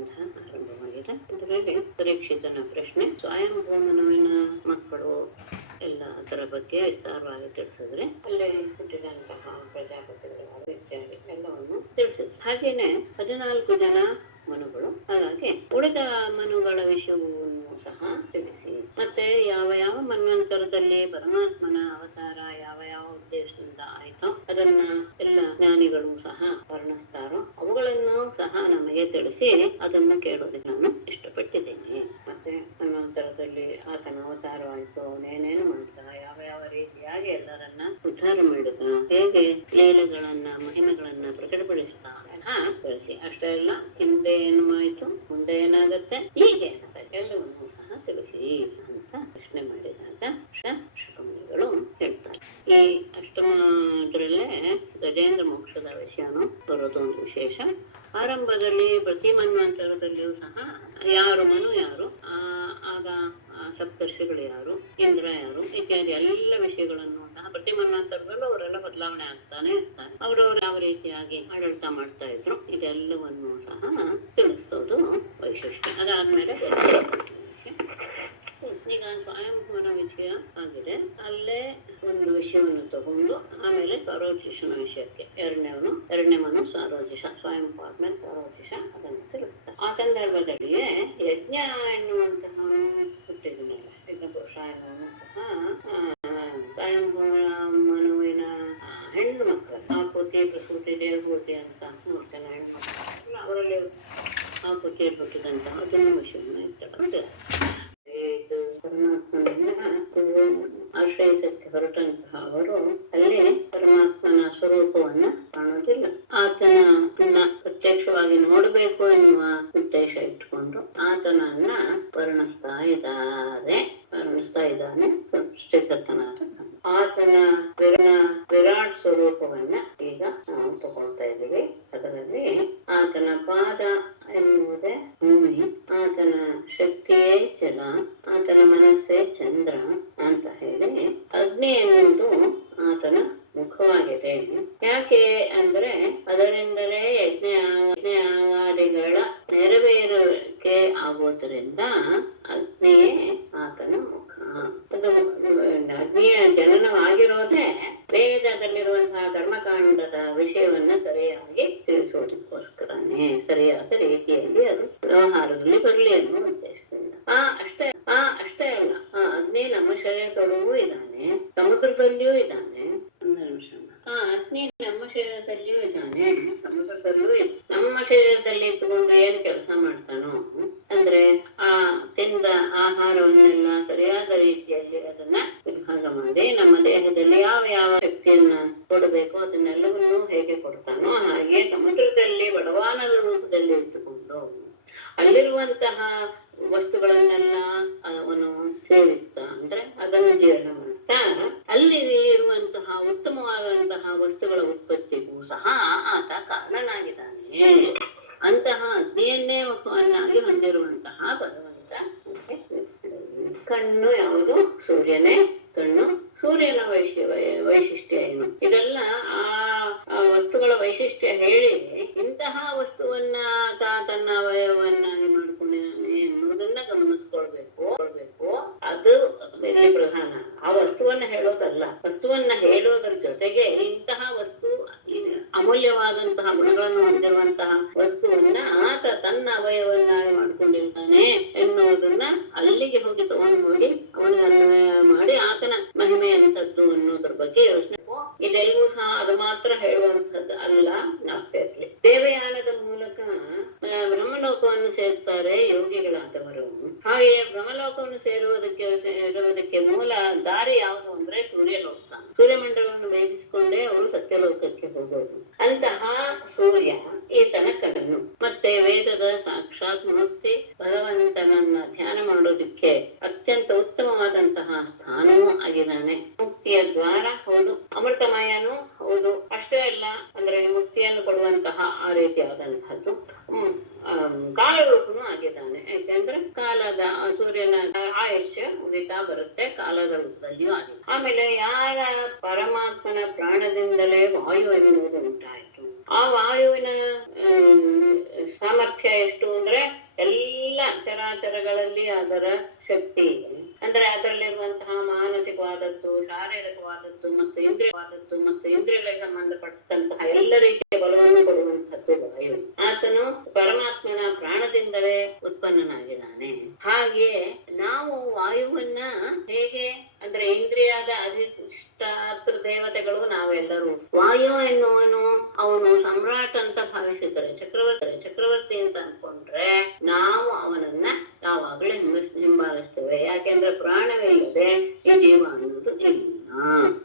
ಸಂಬಂಧ ಆರಂಭವಾಗಿದೆ. ಇದರಲ್ಲಿ ಪರೀಕ್ಷಿತನ ಪ್ರಶ್ನೆ, ಸ್ವಯಂಭೂಮನುವಿನ ಮಕ್ಕಳು ಎಲ್ಲ ಅದರ ಬಗ್ಗೆ ವಿಸ್ತಾರವಾಗಿ ತಿಳಿಸಿದ್ರೆ, ಅಲ್ಲಿ ಹುಟ್ಟಿದಂತಹ ಪ್ರಜಾಪತಿಗಳು ಇತ್ಯಾದಿ ಎಲ್ಲವನ್ನು ತಿಳಿಸಿದ್ರು. ಹಾಗೇನೆ 14 ಜನ ಮನುಗಳು, ಹಾಗಾಗಿ ಉಳಿದ ಮನುಗಳ ವಿಷಯವನ್ನು ಸಹ ತಿಳಿಸಿ, ಮತ್ತೆ ಯಾವ ಯಾವ ಮನ್ವಂತರದಲ್ಲಿ ಪರಮಾತ್ಮನ ಅವತಾರ ಯಾವ ಯಾವ ಉದ್ದೇಶದಿಂದ ಆಯ್ತೋ ಅದನ್ನ ಎಲ್ಲ ಜ್ಞಾನಿಗಳು ಸಹ ವರ್ಣಿಸ್ತಾರೋ ಅವುಗಳನ್ನು ಸಹ ನಮಗೆ ತಿಳಿಸಿ ಅದನ್ನು ಕೇಳೋದಕ್ಕೆ ನಾನು ಇಷ್ಟಪಟ್ಟಿದ್ದೇನೆ. ಮತ್ತೆ ಮನ್ವಂತರದಲ್ಲಿ ಆತನ ಅವತಾರ ಆಯ್ತು, ಅವನೇನೇನು ಮಾಡ್ತಾ, ಯಾವ ಯಾವ ರೀತಿಯಾಗಿ ಎಲ್ಲರನ್ನ ಉದ್ಧಾರ ಮಾಡಿದ, ಹೇಗೆ ಲೀಲೆಗಳನ್ನ ಮಹಿಮೆಗಳನ್ನ ಪ್ರಕಟಪಡಿಸ್ತಾ ತಿಳಿಸಿ. ಅಷ್ಟೇ ಅಲ್ಲ, ಹಿಂದೆ ಏನು ಆಯ್ತು, ಮುಂದೆ ಏನಾಗುತ್ತೆ, ಹೀಗೆ ಎಲ್ಲವನ್ನೂ ಸಹ ತಿಳಿಸಿ ಅಂತ ಪ್ರಶ್ನೆ ಮಾಡಿದಾಗ ಶುಕಮುನಿಗಳು ಹೇಳ್ತಾರೆ. ಈ ಅಷ್ಟಮದ್ರಲ್ಲೇ ಗಜೇಂದ್ರ ಮೋಕ್ಷದ ವಿಷಯನು ಬರೋದು ಒಂದು ವಿಶೇಷ. ಆರಂಭದಲ್ಲಿ ಪ್ರತಿ ಮನ್ವಂತರದಲ್ಲಿಯೂ ಸಹ ಯಾರು ಮನು ಯಾರು, ಆಗ ಸಪ್ತರ್ಷಿಗಳು ಯಾರು, ಇಂದ್ರ ಯಾರು ಇತ್ಯಾದಿ ಎಲ್ಲ ವಿಷಯಗಳನ್ನು ಸಹ ಪ್ರತಿ ಮನ್ವಂತರದಲ್ಲೂ ಅವರೆಲ್ಲ ಬದಲಾವಣೆ ಆಗ್ತಾನೆ ಇರ್ತಾರೆ. ಅವರವರು ಯಾವ ರೀತಿಯಾಗಿ ಆಡಳಿತ ಮಾಡ್ತಾ ಇದ್ರು ಇದೆಲ್ಲವನ್ನು ಸಹ ತಿಳಿಸೋದು ವೈಶಿಷ್ಟ್ಯ. ಅದಾದ್ಮೇಲೆ ಈಗ ಸ್ವಯಂಭೂಮನ ವಿಷಯ ಆಗಿದೆ, ಅಲ್ಲೇ ಒಂದು ವಿಷಯವನ್ನು ತಗೊಂಡು ಆಮೇಲೆ ಸಾರೋಚಿಷನ ವಿಷಯಕ್ಕೆ ಎರಡನೇ ಮನು ಸಾರೋಚಿಷ, ಸ್ವಯಂ ಆದ್ಮೇಲೆ ಸಾರೋಚಿಷ ಅದನ್ನು ತಿಳಿಸ್ತಾರೆ. ಆ ಸಂದರ್ಭದಲ್ಲಿಯೇ ಯಜ್ಞ ಎನ್ನುವಂತಹ ಹುಟ್ಟಿದನಲ್ಲ, ಯಜ್ಞ ಪುರುಷ ಎನ್ನುವನು ಸಹ ಸ್ವಯಂಭೂಮನುವಿನ ಹೆಣ್ಣು ಮಕ್ಕಳು ಆಕೃತಿ ಪ್ರಸೂತಿ ದೇವಭೂತಿ ಅಂತ 3 ಜನ ಹೆಣ್ಣು ಮಕ್ಕಳು, ಅವರಲ್ಲಿ ಆಕೃತಿಯಲ್ಲಿ ಹುಟ್ಟಿದಂತಹ ಅದನ್ನು ವಿಷಯವನ್ನು ಇರ್ತಕ್ಕಂಥ ಪರಮಾತ್ಮನನ್ನ ಆಶ್ರಯಿಸಕ್ಕೆ ಹೊರಟಂತಹ ಅವರು ಅಲ್ಲಿ ಪರಮಾತ್ಮನ ಸ್ವರೂಪವನ್ನ ಕಾಣೋದಿಲ್ಲ. ಆತನನ್ನ ಪ್ರತ್ಯಕ್ಷವಾಗಿ ನೋಡಬೇಕು ಎನ್ನುವ ಉದ್ದೇಶ ಇಟ್ಕೊಂಡು ಆತನನ್ನ ವರ್ಣಿಸ್ತಾ ಇದ್ದಾನೆ ಸೃಷ್ಟಿಕರ್ತನಾದ ಆತನ ವಿರಾಟ್ ಸ್ವರೂಪವನ್ನ ಈಗ ನಾವು ತಗೊಳ್ತಾ ಇದ್ದೀವಿ. ಅದರಲ್ಲಿ ಆತನ ಪಾದ ಎನ್ನುವುದೇ ಭೂಮಿ, ಆತನ ಶಕ್ತಿಯೇ ಜಲ, ಆತನ ಮನಸ್ಸೇ ಚಂದ್ರ ಅಂತ ಹೇಳಿ ಅಗ್ನಿ ಎನ್ನುವುದು ಆತನ ಮುಖವಾಗಿದೆ. ಯಾಕೆ ಅಂದ್ರೆ ಅದರಿಂದಲೇ ಯಜ್ಞಾದಿಗಳ ನೆರವೇರಿಕೆ ಆಗೋದ್ರಿಂದ ಅಗ್ನಿಯೇ ಆತನ ಮುಖ. ಅದು ಅಗ್ನಿಯ ಜನನವಾಗಿರೋದೇ ವೇದದಲ್ಲಿರುವಂತಹ ಕರ್ಮಕಾಂಡದ ವಿಷಯವನ್ನ ಸರಿಯಾಗಿ ತಿಳಿಸೋದಕ್ಕೋಸ್ಕರನೇ, ಸರಿಯಾದ ರೀತಿಯಲ್ಲಿ ಅದು ವ್ಯವಹಾರದಲ್ಲಿ ಬರಲಿ ಅನ್ನೋ ಉದ್ದೇಶದಿಂದ. ಅಷ್ಟೇ ಅಲ್ಲ, ಅಗ್ನಿ ನಮ್ಮ ಶರೀರದೊಳಗೂ ಇದ್ದಾನೆ, ಸಮುದ್ರದಲ್ಲಿಯೂ ಇದ್ದಾನೆ. ಅಗ್ನಿ ನಮ್ಮ ಶರೀರದಲ್ಲಿಯೂ ಇದ್ದಾನೆ, ಸಮುದ್ರದಲ್ಲೂ ನಮ್ಮ ಶರೀರದಲ್ಲಿ ಇಟ್ಟುಕೊಂಡು ಏನ್ ಕೆಲಸ ಮಾಡ್ತಾನೋ ಅಂದ್ರೆ ತಿಂದ ಆಹಾರವನ್ನೆಲ್ಲ ಸರಿಯಾದ ರೀತಿಯಲ್ಲಿ ಅದನ್ನ ವಿಭಾಗ ಮಾಡಿ ನಮ್ಮ ದೇಹದಲ್ಲಿ ಯಾವ ಯಾವ ಶಕ್ತಿಯನ್ನ ಕೊಡಬೇಕು ಅದನ್ನೆಲ್ಲವನ್ನೂ ಹೇಗೆ ಕೊಡ್ತಾನೋ ಹಾಗೆ ಸಮುದ್ರದಲ್ಲಿ ಬಡವಾನದ ರೂಪದಲ್ಲಿ ಇಟ್ಟುಕೊಂಡು ಅಲ್ಲಿರುವಂತಹ ವಸ್ತುಗಳನ್ನೆಲ್ಲ ಅವನು ಸೇವಿಸ್ತಾ, ಅಂದ್ರೆ ಅದನ್ನು ಜೀರ್ಣ ಮಾಡ್ತಾ ಅಲ್ಲಿ ಇರುವಂತಹ ಉತ್ತಮವಾದಂತಹ ವಸ್ತುಗಳ ಉತ್ಪತ್ತಿಗೂ ಸಹ ಆತ ಕಾರಣನಾಗಿದ್ದಾನೆ. ಅಂತಹ ಅಗ್ನಿಯನ್ನೇ ಮುಖವನ್ನಾಗಿ ಹೊಂದಿರುವಂತಹ ಭಗವಂತ. ಕಣ್ಣು ಯಾವುದು? ಸೂರ್ಯನೇ ಕಣ್ಣು. ಸೂರ್ಯನ ವೈಶಿಷ್ಟ್ಯ ಏನು? ಇದೆಲ್ಲ ಆ ವಸ್ತುಗಳ ವೈಶಿಷ್ಟ್ಯ ಹೇಳಿ ಇಂತಹ ವಸ್ತುವನ್ನ ತನ್ನ ಅವಯವನ್ನಾಗಿ ಮಾಡ್ಕೊಂಡಿದ್ದಾನೆ ಎನ್ನುವುದನ್ನ ಗಮನಿಸ್ಕೊಳ್ಬೇಕು. ಅದು ಇಲ್ಲಿ ಪ್ರಧಾನ. ಆ ವಸ್ತುವನ್ನ ಹೇಳೋದಲ್ಲ, ವಸ್ತುವನ್ನ ಹೇಳೋದ್ರ ಜೊತೆಗೆ ಇಂತಹ ವಸ್ತು ಅಮೂಲ್ಯವಾದಂತಹ ಗುಣಗಳನ್ನು ಹೊಂದಿರುವಂತಹ ವಸ್ತುವನ್ನ ಆತ ತನ್ನ ಅವಯವನ್ನಾಗಿ ಮಾಡ್ಕೊಂಡಿರ್ತಾನೆ ಎನ್ನುವುದನ್ನ ಅಲ್ಲಿಗೆ ಹೋಗಿ ತಗೊಂಡು ಹೋಗಿ ಅವನಿಗೆ ಅನ್ವಯ ಮಾಡಿ ಆತನ ಮಹಿಮೆ ಎಂತದ್ದು ಅನ್ನೋದ್ರ ಬಗ್ಗೆ ಯೋಚನೆ. ಇದೆಲ್ಲವೂ ಸಹ ಅದು ಮಾತ್ರ ಹೇಳುವಂಥದ್ದು ಅಲ್ಲ, ನಾಪ್ತಿರ್ಲಿ. ದೇವಯಾನದ ಮೂಲಕ ಬ್ರಹ್ಮಲೋಕವನ್ನು ಸೇರ್ತಾರೆ ಯೋಗಿಗಳಾದವರು. ಹಾಗೆ ಬ್ರಹ್ಮಲೋಕವನ್ನು ಸೇರುವುದಕ್ಕೆ ಮೂಲ ದಾರಿ ಯಾವುದು ಅಂದ್ರೆ ಸೂರ್ಯಲೋಕ. ಸೂರ್ಯಮಂಡಲವನ್ನು ಭೇದಿಸಿಕೊಂಡೇ ಅವರು ಸತ್ಯಲೋಕಕ್ಕೆ ಹೋಗೋದು. ಅಂತಹ ಸೂರ್ಯ ಈತನ ಕಣ್ಣು. ಮತ್ತೆ ವೇದದ ಸಾಕ್ಷಾತ್ ಮೂರ್ತಿ ಭಗವಂತನನ್ನ ಧ್ಯಾನ ಮಾಡೋದಕ್ಕೆ ಅತ್ಯಂತ ಉತ್ತಮವಾದಂತಹ ಸ್ಥಾನವೂ ಆಗಿದ್ದಾನೆ. ಮುಕ್ತಿಯ ದ್ವಾರ ಹೌದು, ಅಮೃತಮಯನೂ ಹೌದು. ಅಷ್ಟೇ ಅಲ್ಲ, ಅಂದ್ರೆ ಮುಕ್ತಿಯನ್ನು ಕೊಡುವಂತಹ ಆ ರೀತಿಯಾದಂತಹದ್ದು ಕಾಲರೂಪನೂ ಆಗಿದ್ದಾನೆ. ಯಾಕೆಂದ್ರೆ ಕಾಲದ ಸೂರ್ಯನ ಆಯುಷ್ಯ ಮುಗಿತಾ ಬರುತ್ತೆ, ಕಾಲದ ರೂಪದಲ್ಲಿಯೂ ಆಗಿದೆ. ಆಮೇಲೆ ಯಾರ ಪರಮಾತ್ಮನ ಪ್ರಾಣದಿಂದಲೇ ವಾಯು ಎನ್ನುವುದು ಉಂಟಾಯಿತು, ಆ ವಾಯುವಿನ ಸಾಮರ್ಥ್ಯ ಎಷ್ಟು ಅಂದ್ರೆ ಚರಾಚರಗಳಲ್ಲಿ ಅದರ ಶಕ್ತಿ ಇದೆ. ಅಂದ್ರೆ ಅದರಲ್ಲಿರುವಂತಹ ಮಾನಸಿಕವಾದದ್ದು, ಶಾರೀರಿಕವಾದದ್ದು ಮತ್ತು ಇಂದ್ರಿಯಗಳಿಗೆ ಸಂಬಂಧಪಟ್ಟಂತಹ ಎಲ್ಲ ರೀತಿಯ ಬಲವನ್ನು ಕೊಡುವಂತದ್ದು ವಾಯು. ಆತನು ಪರಮಾತ್ಮನ ಪ್ರಾಣದಿಂದಲೇ ಉತ್ಪನ್ನನಾಗಿದ್ದಾನೆ. ಹಾಗೆ ನಾವು ವಾಯುವನ್ನ ಹೇಗೆ ಅಂದ್ರೆ ಇಂದ್ರಿಯದ ಅಧಿಷ್ಠಾತೃ ದೇವತೆಗಳು ನಾವೆಲ್ಲರೂ. ವಾಯು ಎನ್ನುವನು ಅವನು ಸಮ್ರಾಟ್ ಅಂತ ಭಾವಿಸಿದರೆ ಚಕ್ರವರ್ತಿ ಅಂತ ಅನ್ಕೊಂಡ್ರೆ ನಾವು ಅವನನ್ನ ಯಾವಾಗಲೂ ಹಿಂಬಾಲಿಸ್ತೇವೆ. ಯಾಕೆಂದ್ರೆ ಪ್ರಾಣವಿಲ್ಲದೆ ಈ ಜೀವ ಅನ್ನೋದು ಇಲ್ಲ.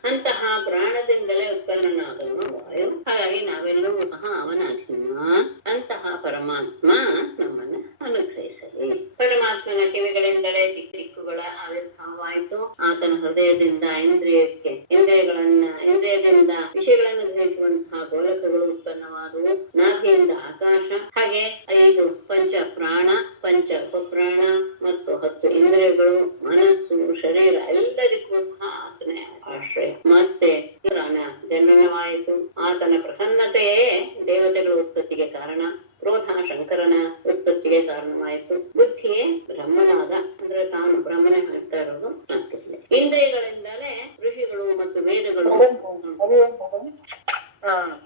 ಅಂತಹ ಪ್ರಾಣದಿಂದಲೇ ಉತ್ಪನ್ನನಾದವನು ವಾಯು. ಹಾಗಾಗಿ ನಾವೆಲ್ಲರೂ ಸಹ ಅವನ ಅಧೀನ. ಅಂತಹ ಪರಮಾತ್ಮ ನಮ್ಮನ್ನ ಅನುಗ್ರಹಿಸಲಿ. ಪರಮಾತ್ಮನ ಕಿವಿಗಳಿಂದಲೇ ದಿಕ್ಕುಗಳ ಆವಿರ್ಭಾವವಾಯಿತು. ಆತನ ಹೃದಯದಿಂದ ಇಂದ್ರಿಯದಿಂದ ವಿಷಯಗಳನ್ನು ಗ್ರಹಿಸುವಂತಹ ಗೋಲಕಗಳು ಉತ್ಪನ್ನವಾದವು. ನಾಭಿಯಿಂದ ಆಕಾಶ, ಹಾಗೆ 5 ಪಂಚ ಪ್ರಾಣ, ಪಂಚ ಉಪಪ್ರಾಣ ಮತ್ತು 10 ಇಂದ್ರಿಯಗಳು, ಮನಸ್ಸು, ಶರೀರ ಎಲ್ಲದಕ್ಕೂ ಸಹ ಆತನೇ ಆಶ್ರಯ. ಮತ್ತೆ ಜನನವಾಯಿತು. ಆತನ ಪ್ರಸನ್ನತೆಯೇ ದೇವತೆಗಳ ಉತ್ಪತ್ತಿಗೆ ಕಾರಣ. ಕ್ರೋಧ ಶಂಕರನ ಉತ್ಪತ್ತಿಗೆ ಕಾರಣವಾಯಿತು. ಬುದ್ಧಿಯೇ ಬ್ರಹ್ಮನಾದ, ಅಂದ್ರೆ ತಾನು ಬ್ರಹ್ಮನೇ ಹೇಳ್ತಾ ಇರೋದು ಆಗ್ತಿದೆ. ಇಂದ್ರಿಯಗಳಿಂದಲೇ ಋಷಿಗಳು ಮತ್ತು ವೇದಗಳು.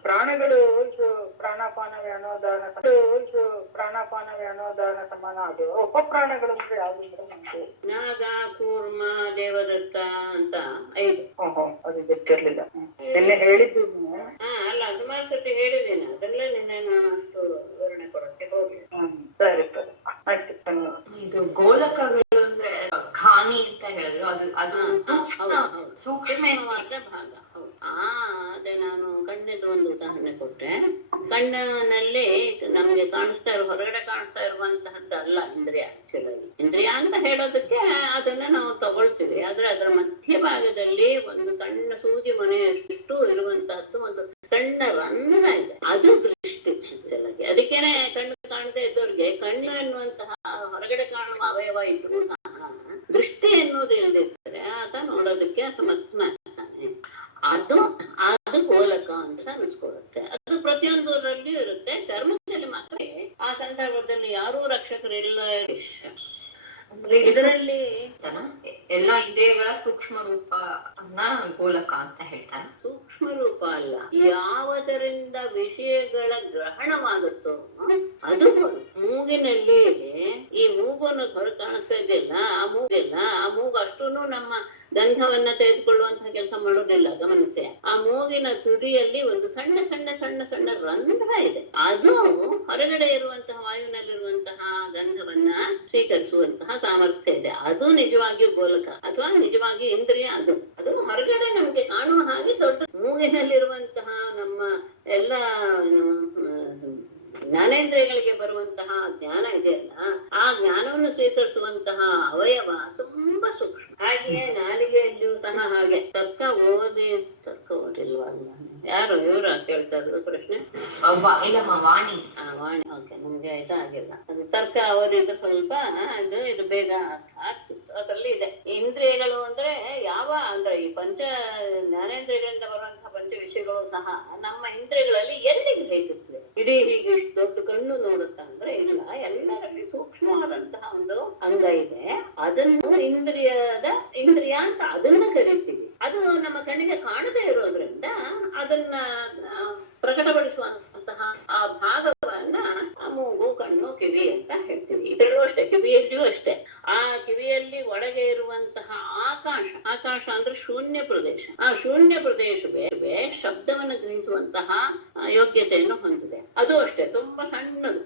ಪ್ರಾಣಗಳು ಇದು ಪ್ರಾಣಾಪಾನ ವ್ಯಾನೋದಾನ ಸಮಾನ. ಅದು ಉಪಪ್ರಾಣಗಳು ಅಂದ್ರೆ ಯಾವ್ದು? ನಾಗ, ಕೂರ್ಮ, ದೇವದತ್ತ ಅಂತ 5. ಅದು ಗೊತ್ತಿರ್ಲಿಲ್ಲ. ನಿನ್ನೆ ಹೇಳಿದ್ದು. ಅಲ್ಲ, ಸುಮಾರು ಸತಿ ಹೇಳಿದ್ದೇನೆ. ಅದರಲ್ಲೇ ನಿನ್ನೆ ನಾನು ಅಷ್ಟು ವಿವರಣೆ ಕೊಡಕ್ಕೆ ಹೋಗಿ. ಸರಿ ಸರಿ, ಆಯ್ತು. ಇದು ಗೋಲಕಗಳು ಅಂದ್ರೆ ಖಾನಿ ಅಂತ ಹೇಳಿದ್ರು. ಅದು ಸೂಕ್ಷ್ಮವಾದ ಭಾಗ. ಅದೇ ನಾನು ಕಣ್ಣಿದ್ದು ಒಂದು ಉದಾಹರಣೆ ಕೊಟ್ಟೆ. ಕಣ್ಣಿನಲ್ಲಿ ನಮ್ಗೆ ಕಾಣಿಸ್ತಾ ಹೊರಗಡೆ ಕಾಣಿಸ್ತಾ ಇರುವಂತಹದ್ದು ಅಲ್ಲ ಇಂದ್ರಿಯ. ಆಕ್ಚುಲಾಗಿ ಇಂದ್ರಿಯ ಅಂತ ಹೇಳೋದಕ್ಕೆ ಅದನ್ನ ನಾವು ತಗೊಳ್ತೀವಿ. ಆದ್ರೆ ಅದರ ಮಧ್ಯಭಾಗದಲ್ಲಿ ಒಂದು ಸಣ್ಣ ಸೂಜಿ ಮನೆಯಷ್ಟು ಇರುವಂತಹದ್ದು ಒಂದು ಸಣ್ಣ ರಂಧ್ರ ಇದೆ. ಅದು ದೃಷ್ಟಿ. ಆಕ್ಚುಲಾಗಿ ಅದಕ್ಕೇನೆ ಕಣ್ಣು ಕಾಣದೇ ಇದ್ದವ್ರಿಗೆ ಕಣ್ಣು ಎನ್ನುವಂತಹ ಹೊರಗಡೆ ಕಾಣುವ ಅವಯವ ಇದ್ರೂ ಸಹ ದೃಷ್ಟಿ ಎನ್ನುವುದು ಇಲ್ಲದಿರ್ತಾರೆ ಆತ ನೋಡೋದಕ್ಕೆ ಅಸಮರ್ಥನಾಗ್ತಾನೆ. ಅದು ಗೋಲಕ ಅಂತ ಅನಿಸ್ಕೊಳ್ಳುತ್ತೆ. ಅದು ಪ್ರತಿಯೊಂದರಲ್ಲಿಯೂ ಇರುತ್ತೆ. ಚರ್ಮದಲ್ಲಿ ಮಾತ್ರ ಆ ಸಂದರ್ಭದಲ್ಲಿ ಯಾರೂ ರಕ್ಷಕರಿಲ್ಲ. ಇದರಲ್ಲಿ ಎಲ್ಲಾ ಇಂದ್ರಿಯಗಳ ಸೂಕ್ಷ್ಮ ರೂಪ ಗೋಲಕ ಅಂತ ಹೇಳ್ತಾರೆ. ಸೂಕ್ಷ್ಮ ರೂಪ ಅಲ್ಲ, ಯಾವುದರಿಂದ ವಿಷಯಗಳ ಗ್ರಹಣವಾಗುತ್ತೋ ಅದು ಮೂಗಿನಲ್ಲಿ ಈ ಮೂಗನ್ನು ಹೊರ ಕಾಣಿಸ್ತಾ ಇದೆಯಲ್ಲ, ಆ ಮೂಗು ಅಷ್ಟೂನು ನಮ್ಮ ಗಂಧವನ್ನ ತೆಗೆದುಕೊಳ್ಳುವಂತಹ ಕೆಲಸ ಮಾಡೋದಿಲ್ಲ. ಗಮನಿಸಿ, ಆ ಮೂಗಿನ ತುದಿಯಲ್ಲಿ ಒಂದು ಸಣ್ಣ ಸಣ್ಣ ಸಣ್ಣ ಸಣ್ಣ ರಂಧ್ರ ಇದೆ. ಅದು ಹೊರಗಡೆ ಇರುವಂತಹ ವಾಯುವಿನಲ್ಲಿರುವಂತಹ ಗಂಧವನ್ನ ಸ್ವೀಕರಿಸುವಂತಹ ಸಾಮರ್ಥ್ಯ ಇದೆ. ಅದು ನಿಜವಾಗಿಯೂ ಗೋಲಕ ಅಥವಾ ನಿಜವಾಗಿ ಇಂದ್ರಿಯ. ಅದು ಹೊರಗಡೆ ನಮ್ಗೆ ಕಾಣುವ ಹಾಗೆ ದೊಡ್ಡ ಮೂಗಿನಲ್ಲಿರುವಂತಹ ನಮ್ಮ ಎಲ್ಲ ಜ್ಞಾನೇಂದ್ರಿಯಗಳಿಗೆ ಬರುವಂತಹ ಜ್ಞಾನ ಇದೆಯಲ್ಲ, ಆ ಜ್ಞಾನವನ್ನು ಸ್ವೀಕರಿಸುವಂತಹ ಅವಯವ ತುಂಬಾ ಸೂಕ್ಷ್ಮ. ಹಾಗೆಯೇ ನಾಲಿಗೆಯಲ್ಲಿಯೂ ಸಹ ಹಾಗೆ. ತರ್ಕ ಓದಿಲ್ವಾ? ಯಾರು ಇವ್ರ ಕೇಳ್ತಾ ಇದ್ರು ಪ್ರಶ್ನೆ? ವಾಣಿ. ವಾಣಿ. ಓಕೆ, ನಮ್ಗೆ ಇದಾಗಿಲ್ಲ. ಅದು ತರ್ಕ ಓದಿದ್ರೆ ಸ್ವಲ್ಪ ಇದು ಬೇಗ ಆಗ್ತಿತ್ತು. ಅದರಲ್ಲಿ ಇದೆ. ಇಂದ್ರಿಯಗಳು ಅಂದ್ರೆ ಅಂದ್ರೆ ಈ ಪಂಚ ಜ್ಞಾನೇಂದ್ರಿಯಗಳಿಂದ ಬರುವಂತಹ ಪಂಚ ವಿಷಯಗಳು ಸಹ ನಮ್ಮ ಇಂದ್ರಿಯಗಳಲ್ಲಿ ಎಲ್ಲಿ ಗ್ರಹಿಸುತ್ತದೆ? ಇಡೀ ಹೀಗೆ ಇಷ್ಟು ದೊಡ್ಡ ಕಣ್ಣು ನೋಡುತ್ತಾ ಅಂದ್ರೆ ಇಲ್ಲ, ಎಲ್ಲರಲ್ಲಿ ಸೂಕ್ಷ್ಮವಾದಂತಹ ಒಂದು ಅಂಗ ಇದೆ. ಅದನ್ನು ಇಂದ್ರಿಯ ಅಂತ ಅದನ್ನ ಕರಿತೀವಿ. ಅದು ನಮ್ಮ ಕಣ್ಣಿಗೆ ಕಾಣದೇ ಇರೋದ್ರಿಂದ ಅದನ್ನ ಪ್ರಕಟಪಡಿಸುವಂತಹ ಆ ಭಾಗವನ್ನ ಮೂಗು, ಕಣ್ಣು, ಕಿವಿ ಅಂತ ಹೇಳ್ತೀವಿ. ಇದರಲ್ಲೂ ಅಷ್ಟೇ, ಕಿವಿಯಲ್ಲಿಯೂ ಅಷ್ಟೇ. ಆ ಕಿವಿಯಲ್ಲಿ ಒಳಗೆ ಇರುವಂತಹ ಆಕಾಶ ಅಂದ್ರೆ ಶೂನ್ಯ ಪ್ರದೇಶ. ಆ ಶೂನ್ಯ ಪ್ರದೇಶವೇ ಶಬ್ದವನ್ನು ಗ್ರಹಿಸುವಂತಹ ಯೋಗ್ಯತೆಯನ್ನು ಹೊಂದಿದೆ. ಅದು ಅಷ್ಟೇ, ತುಂಬಾ ಸಣ್ಣದು.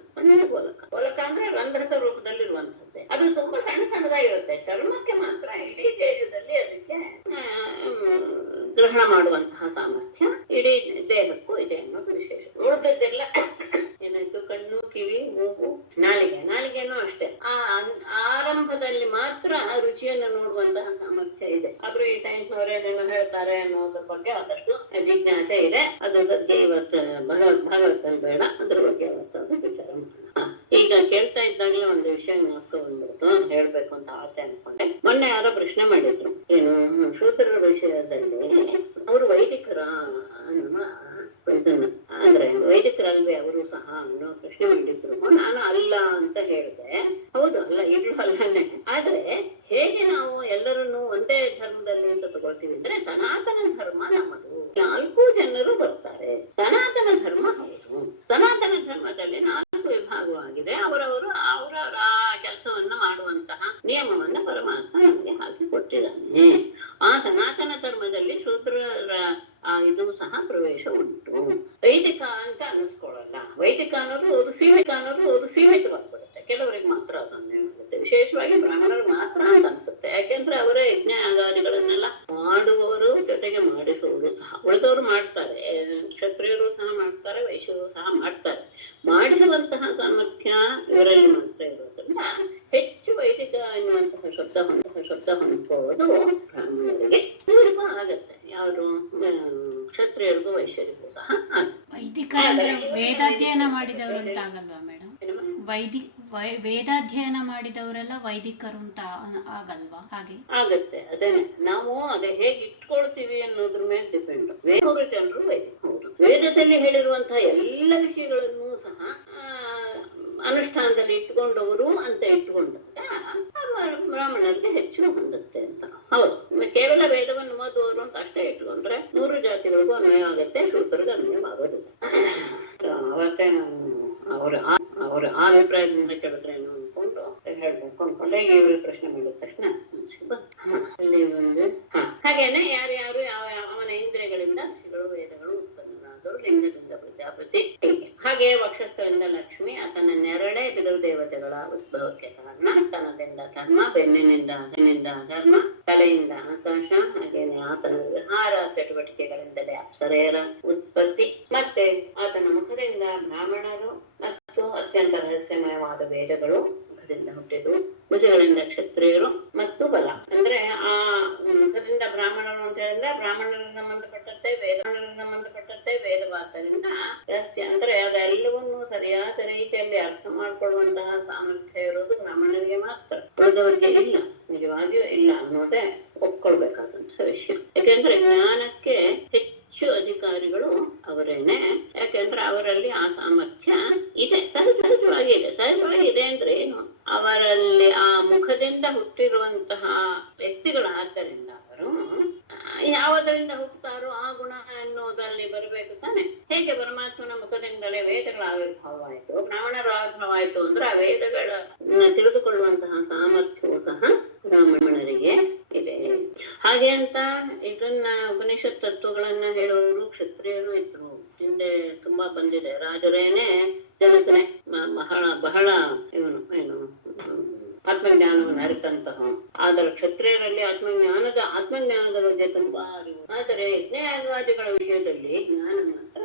ಗೋಲಕ ಅಂದ್ರೆ ರಂಧ್ರದ ರೂಪದಲ್ಲಿರುವಂತಹದ್ದೇ. ಅದು ತುಂಬಾ ಸಣ್ಣದಾಗಿರುತ್ತೆ. ಚರ್ಮಕ್ಕೆ ಮಾತ್ರ ಇಡೀ ದೇಹದಲ್ಲಿ ಅದಕ್ಕೆ ಗ್ರಹಣ ಮಾಡುವಂತಹ ಸಾಮರ್ಥ್ಯ ಇಡೀ ದೇಹಕ್ಕೂ ಇದೆ ಅನ್ನೋದು ವಿಶೇಷ. ಉಳಿದದ್ದೆಲ್ಲ ಏನಾಯ್ತು? ಕಣ್ಣು, ಕಿವಿ, ಮೂಗು, ನಾಲಿಗೆನೂ ಅಷ್ಟೇ. ಆರಂಭದಲ್ಲಿ ಮಾತ್ರ ರುಚಿಯನ್ನು ನೋಡುವಂತಹ ಸಾಮರ್ಥ್ಯ ಇದೆ. ಆದ್ರೂ ಈ ಸೈನ್ಸ್ನವರೇ ಅದನ್ನು ಹೇಳ್ತಾರೆ ಅನ್ನೋದ್ರ ಬಗ್ಗೆ ಆದಷ್ಟು ಜಿಜ್ಞಾಸೆ ಇದೆ. ಅದ್ರ ಬಗ್ಗೆ ಇವತ್ತು ಭಾಗವತಲ್ಲಿ ಬೇಡ, ಅದ್ರ ಬಗ್ಗೆ ಇವತ್ತು ವಿಚಾರ ಮಾಡೋಣ. ಈಗ ಕೇಳ್ತಾ ಇದ್ದಾಗಲೇ ಒಂದು ವಿಷಯ ಜ್ಞಾಪಕ ಬಂದ್ಬಿಡ್ತು, ಹೇಳ್ಬೇಕು ಅಂತ ಆಸೆ ಅನ್ಕೊಂಡೆ. ಮೊನ್ನೆ ಯಾರೋ ಪ್ರಶ್ನೆ ಮಾಡಿದ್ರು, ಏನು ಶೂದ್ರರ ವಿಷಯದಲ್ಲಿ ಅವರು ವೈದಿಕರ ಇದನ್ನ ಅಂದ್ರೆ ವೈದಿಕರಲ್ವೇ ಅವರು ಸಹ ಅನ್ನೋ ಪ್ರಶ್ನೆ ಮಾಡಿದ್ರು. ನಾನು ಅಲ್ಲ ಅಂತ ಹೇಳಿದೆ. ಹೌದು, ಅಲ್ಲ ಈಗಲೂ ಅಲ್ಲನೆ. ಆದ್ರೆ ಹೇಗೆ ನಾವು ಎಲ್ಲರನ್ನು ಒಂದೇ ಧರ್ಮದಲ್ಲಿ ಅಂತ ತಗೊಳ್ತೀವಿ ಅಂದ್ರೆ ಸನಾತನ ಧರ್ಮ ನಮ್ಮದು, 4 ಜನರು ಬರ್ತಾರೆ. ಸನಾತನ ಧರ್ಮ ಹೌದು, ಸನಾತನ ಧರ್ಮದಲ್ಲಿ 4 ವಿಭಾಗವಾಗಿದೆ. ಅವರವರ ಆ ಕೆಲಸವನ್ನ ಮಾಡುವಂತಹ ನಿಯಮವನ್ನ ಪರಮಾತ್ಮ ನಮಗೆ ಹಾಕಿ ಕೊಟ್ಟಿದ್ದಾನೆ. ಆ ಸನಾತನ ಧರ್ಮದಲ್ಲಿ ಶೂದ್ರರ ಇದು ಸಹ ಪ್ರವೇಶ ಉಂಟು. ವೈದಿಕ ಅಂತ ಅನ್ನಿಸ್ಕೊಳ್ಳಲ್ಲ. ವೈದಿಕ ಅನ್ನೋದು ಅದು ಸೀಮಿತವಾಗ್ಬಿಡುತ್ತೆ, ಕೆಲವರಿಗೆ ಮಾತ್ರ ಅದನ್ನೇ ಆಗುತ್ತೆ. ವಿಶೇಷವಾಗಿ ಬ್ರಾಹ್ಮಣರು ಮಾತ್ರ ಅಂತ ಅನ್ಸುತ್ತೆ. ಯಾಕೆಂದ್ರೆ ಅವರೇ ಯಜ್ಞ ಯಾಗಾದಿಗಳನ್ನೆಲ್ಲ ಮಾಡುವವರು, ಜೊತೆಗೆ ಮಾಡಿಸುವವರು ಸಹ. ಉಳಿದವರು ಮಾಡ್ತಾರೆ, ಕ್ಷತ್ರಿಯರು ಸಹ ಮಾಡ್ತಾರೆ, ವೈಶ್ಯರು ಸಹ ಮಾಡ್ತಾರೆ. ಮಾಡಿಸುವಂತಹ ಸಾಮರ್ಥ್ಯ ಇವರಲ್ಲಿ ಮಾತ್ರ ಇರೋದ್ರಿಂದ ಹೆಚ್ಚು ವೈದಿಕ ಎನ್ನುವಂತಹ ಶಬ್ದ ಹೊಂದ್ಕೊಳ್ಳೋದು ಬ್ರಾಹ್ಮಣರಿಗೆ, ಇವರಿಗೂ ಆಗತ್ತೆ. ಯಾರು ಕ್ಷತ್ರಿಯರಿಗೂ ವೈಶ್ಯರಿಗೂ ಸಹ ವೈದಿಕರಂದ್ರೆ ವೇದಾಧ್ಯಯನ ಮಾಡಿದವರು ಅಂತ ಆಗಲ್ವಾ ಮೇಡಮ್? ವೇದಾಧ್ಯಯನ ಮಾಡಿದವರೆಲ್ಲ ವೈದಿಕರು ಅಂತ ಆಗಲ್ವಾ? ಹಾಗೆ ಆಗತ್ತೆ. ಅದೇನೆ, ನಾವು ಅದೇ ಹೇಗೆ ಇಟ್ಕೊಳ್ತೀವಿ ಅನ್ನೋದ್ರ ಮೇಲೆ ಡಿಪೆಂಡ್. ವೇದವರು ಜನರು ವೈದಿಕ ಹೌದು. ವೇದದಲ್ಲಿ ಹೇಳಿರುವಂತಹ ಎಲ್ಲ ವಿಷಯಗಳನ್ನು ಸಹ ಅನುಷ್ಠಾನದಲ್ಲಿ ಇಟ್ಕೊಂಡವರು ಅಂತ ಇಟ್ಕೊಂಡಾಗ ಬ್ರಾಹ್ಮಣರಿಗೆ ಹೆಚ್ಚು ಹೊಂದುತ್ತೆ ಅಂತ. ಹೌದು, ಕೇವಲ ವೇದವನ್ನು ಓದುವವರು ಅಂತ ಅಷ್ಟೇ ಇಟ್ಕೊಂಡ್ರೆ 3 ಜಾತಿಗಳಿಗೂ ಅನ್ವಯವಾಗುತ್ತೆ, ಶೂದ್ರರಿಗೆ ಅನ್ವಯವಾಗೋದಿಲ್ಲ. ಅವತ್ತೇ ಅವರ ಆ ಅಭಿಪ್ರಾಯದಿಂದ ಕೇಳಿದ್ರೇನು ಅನ್ಕೊಂಡು ಹೇಳ್ಬೇಕು ಅನ್ಕೊಂಡೆ. ಇವ್ರಿಗೆ ಪ್ರಶ್ನೆ ಮಾಡಿದ ತಕ್ಷಣ ಹಾಗೇನೆ ಯಾರ್ಯಾರು ಯಾವ ಅವನ ಇಂದ್ರಿಯಗಳಿಂದ ಋಷಿಗಳು, ವೇದಗಳು ಉತ್ಪನ್ನರಾದರು. ಲಿಂಗದಿಂದ ಪ್ರಜಾಪತಿ, ಹಾಗೆ ವಕ್ಷಸ್ಥದಿಂದ ಲಕ್ಷ್ಮಿ, ಆತನ ನೆರಳೆ ಪಿತೃದೇವತೆಗಳ ಉದ್ಭವಕ್ಕೆ ಕಾರಣ. ತನದಿಂದ ಧರ್ಮ, ಬೆನ್ನಿನಿಂದ ಧರ್ಮ, ತಲೆಯಿಂದ ಆಕಾಶ, ಹಾಗೇನೆ ಆತನ ವಿಹಾರ ಚಟುವಟಿಕೆಗಳಿಂದಲೇ ಅಪ್ಸರೆಯರ ಉತ್ಪತ್ತಿ. ಮತ್ತೆ ಆತನ ಮುಖದಿಂದ ಬ್ರಾಹ್ಮಣರು ಮತ್ತು ಅತ್ಯಂತ ರಹಸ್ಯಮಯವಾದ ವೇದಗಳು ಮುಖದಿಂದ ಹುಟ್ಟಿದವು. ಭುಜಗಳಿಂದ ಕ್ಷತ್ರಿಯರು ಮತ್ತು ಬಲ. ಅಂದ್ರೆ ಆ ಮುಖದಿಂದ ಬ್ರಾಹ್ಮಣರು ಅಂತ ಹೇಳಿದ್ರೆ ಬ್ರಾಹ್ಮಣರಿಗೆ ಸಂಬಂಧಪಟ್ಟಂತೆ ವೇದವಾದ್ದರಿಂದ ರಹಸ್ಯ ಅಂದ್ರೆ ಅದೆಲ್ಲವನ್ನೂ ಸರಿಯಾದ ರೀತಿಯಲ್ಲಿ ಅರ್ಥ ಮಾಡ್ಕೊಳ್ಳುವಂತಹ ಸಾಮರ್ಥ್ಯ ಇರೋದು ಬ್ರಾಹ್ಮಣರಿಗೆ ಮಾತ್ರ, ಉಳಿದವರಿಗೆ ಇಲ್ಲ, ನಿಜವಾಗಿಯೂ ಇಲ್ಲ ಅನ್ನೋದೇ ಒಪ್ಕೊಳ್ಬೇಕಾದಂತಹ ವಿಷಯ. ಯಾಕೆಂದ್ರೆ ಜ್ಞಾನಕ್ಕೆ ಹೆಚ್ಚು ಅಧಿಕಾರಿಗಳು ಅವರೇನೆ. ಯಾಕೆಂದ್ರೆ ಅವರಲ್ಲಿ ಆ ಸಾಮರ್ಥ್ಯ ಇದೆ, ಸಹಜವಾಗಿ ಇದೆ ಅಂದ್ರೆ ಏನು, ಅವರಲ್ಲಿ ಆ ಮುಖದಿಂದ ಹುಟ್ಟಿರುವಂತಹ ವ್ಯಕ್ತಿಗಳಾದ್ದರಿಂದ ಅವರು ಯಾವುದರಿಂದ ಹುಟ್ಟುತ್ತಾರೋ ಆ ಗುಣ ಅನ್ನೋದಲ್ಲಿ ಬರಬೇಕು ತಾನೆ. ಹೇಗೆ ಪರಮಾತ್ಮನ ಮುಖದಿಂದಲೇ ವೇದಗಳ ಆವಿರ್ಭಾವವಾಯಿತು, ಬ್ರಾಹ್ಮಣರ ಆವಿರ್ಭಾವವಾಯಿತು ಅಂದ್ರೆ ಆ ವೇದಗಳನ್ನ ತಿಳಿದುಕೊಳ್ಳುವಂತಹ ಸಾಮರ್ಥ್ಯವೂ ಸಹ ಬ್ರಾಹ್ಮಣರಿಗೆ ಇದೆ. ಹಾಗೆ ಅಂತ ಇದನ್ನ ಉಪನಿಷತ್ ತತ್ವಗಳನ್ನ ಹೇಳುವವರು ಕ್ಷತ್ರಿಯರು ಇದ್ರು. ಹಿಂದೆ ತುಂಬಾ ಬಂದಿದೆ. ರಾಜರೇನೆ ಜನಕನೇ ಬಹಳ ಏನು ಆತ್ಮಜ್ಞಾನವನ್ನು ಅರಿತಂತಹ. ಆದರೆ ಕ್ಷತ್ರಿಯರಲ್ಲಿ ಆತ್ಮಜ್ಞಾನದ ಬಗ್ಗೆ ತುಂಬಾ ಅರಿವು. ಆದರೆ ಯಜ್ಞಯಾಗಾದಿಗಳ ವಿಷಯದಲ್ಲಿ ಜ್ಞಾನ ಮಾತ್ರ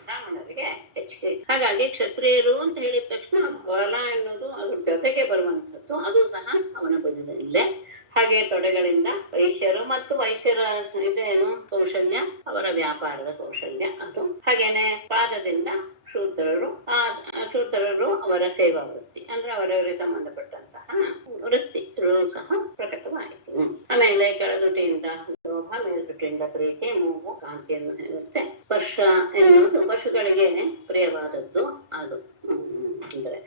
ಬ್ರಾಹ್ಮಣರಿಗೆ ಹೆಚ್ಚಿಗೆ. ಹಾಗಾಗಿ ಕ್ಷತ್ರಿಯರು ಅಂತ ಹೇಳಿದ ತಕ್ಷಣ ಬಲ ಎನ್ನುವುದು ಅದ್ರ ಜೊತೆಗೆ ಬರುವಂತದ್ದು, ಅದು ಸಹ ಅವನ ಭುಜದಲ್ಲೇ. ಹಾಗೆ ತೊಡೆಗಳಿಂದ ವೈಶ್ಯರು ಮತ್ತು ವೈಶ್ಯರ ಇದೇನು ಕೌಶಲ್ಯ, ಅವರ ವ್ಯಾಪಾರದ ಕೌಶಲ್ಯ ಅದು. ಹಾಗೇನೆ ಪಾದದಿಂದ ಶೂದ್ರರು ಅವರ ಸೇವಾ ವೃತ್ತಿ ಅಂದ್ರೆ ಅವರವರಿಗೆ ಸಂಬಂಧಪಟ್ಟಂತಹ ವೃತ್ತಿ ಸಹ ಪ್ರಕಟವಾಯಿತು. ಆಮೇಲೆ ಕೆಳದುಟಿಯಿಂದ ಲೋಭ, ಮೇಲ್ದುಟಿಯಿಂದ ಪ್ರೀತಿ, ಮೂಗು ಕಾಂತಿಯನ್ನು ಹೇಳುತ್ತೆ. ಸ್ಪರ್ಶ ಎನ್ನುವುದು ಪಶುಗಳಿಗೆ ಪ್ರಿಯವಾದದ್ದು. ಅದು ಅಂದ್ರೆ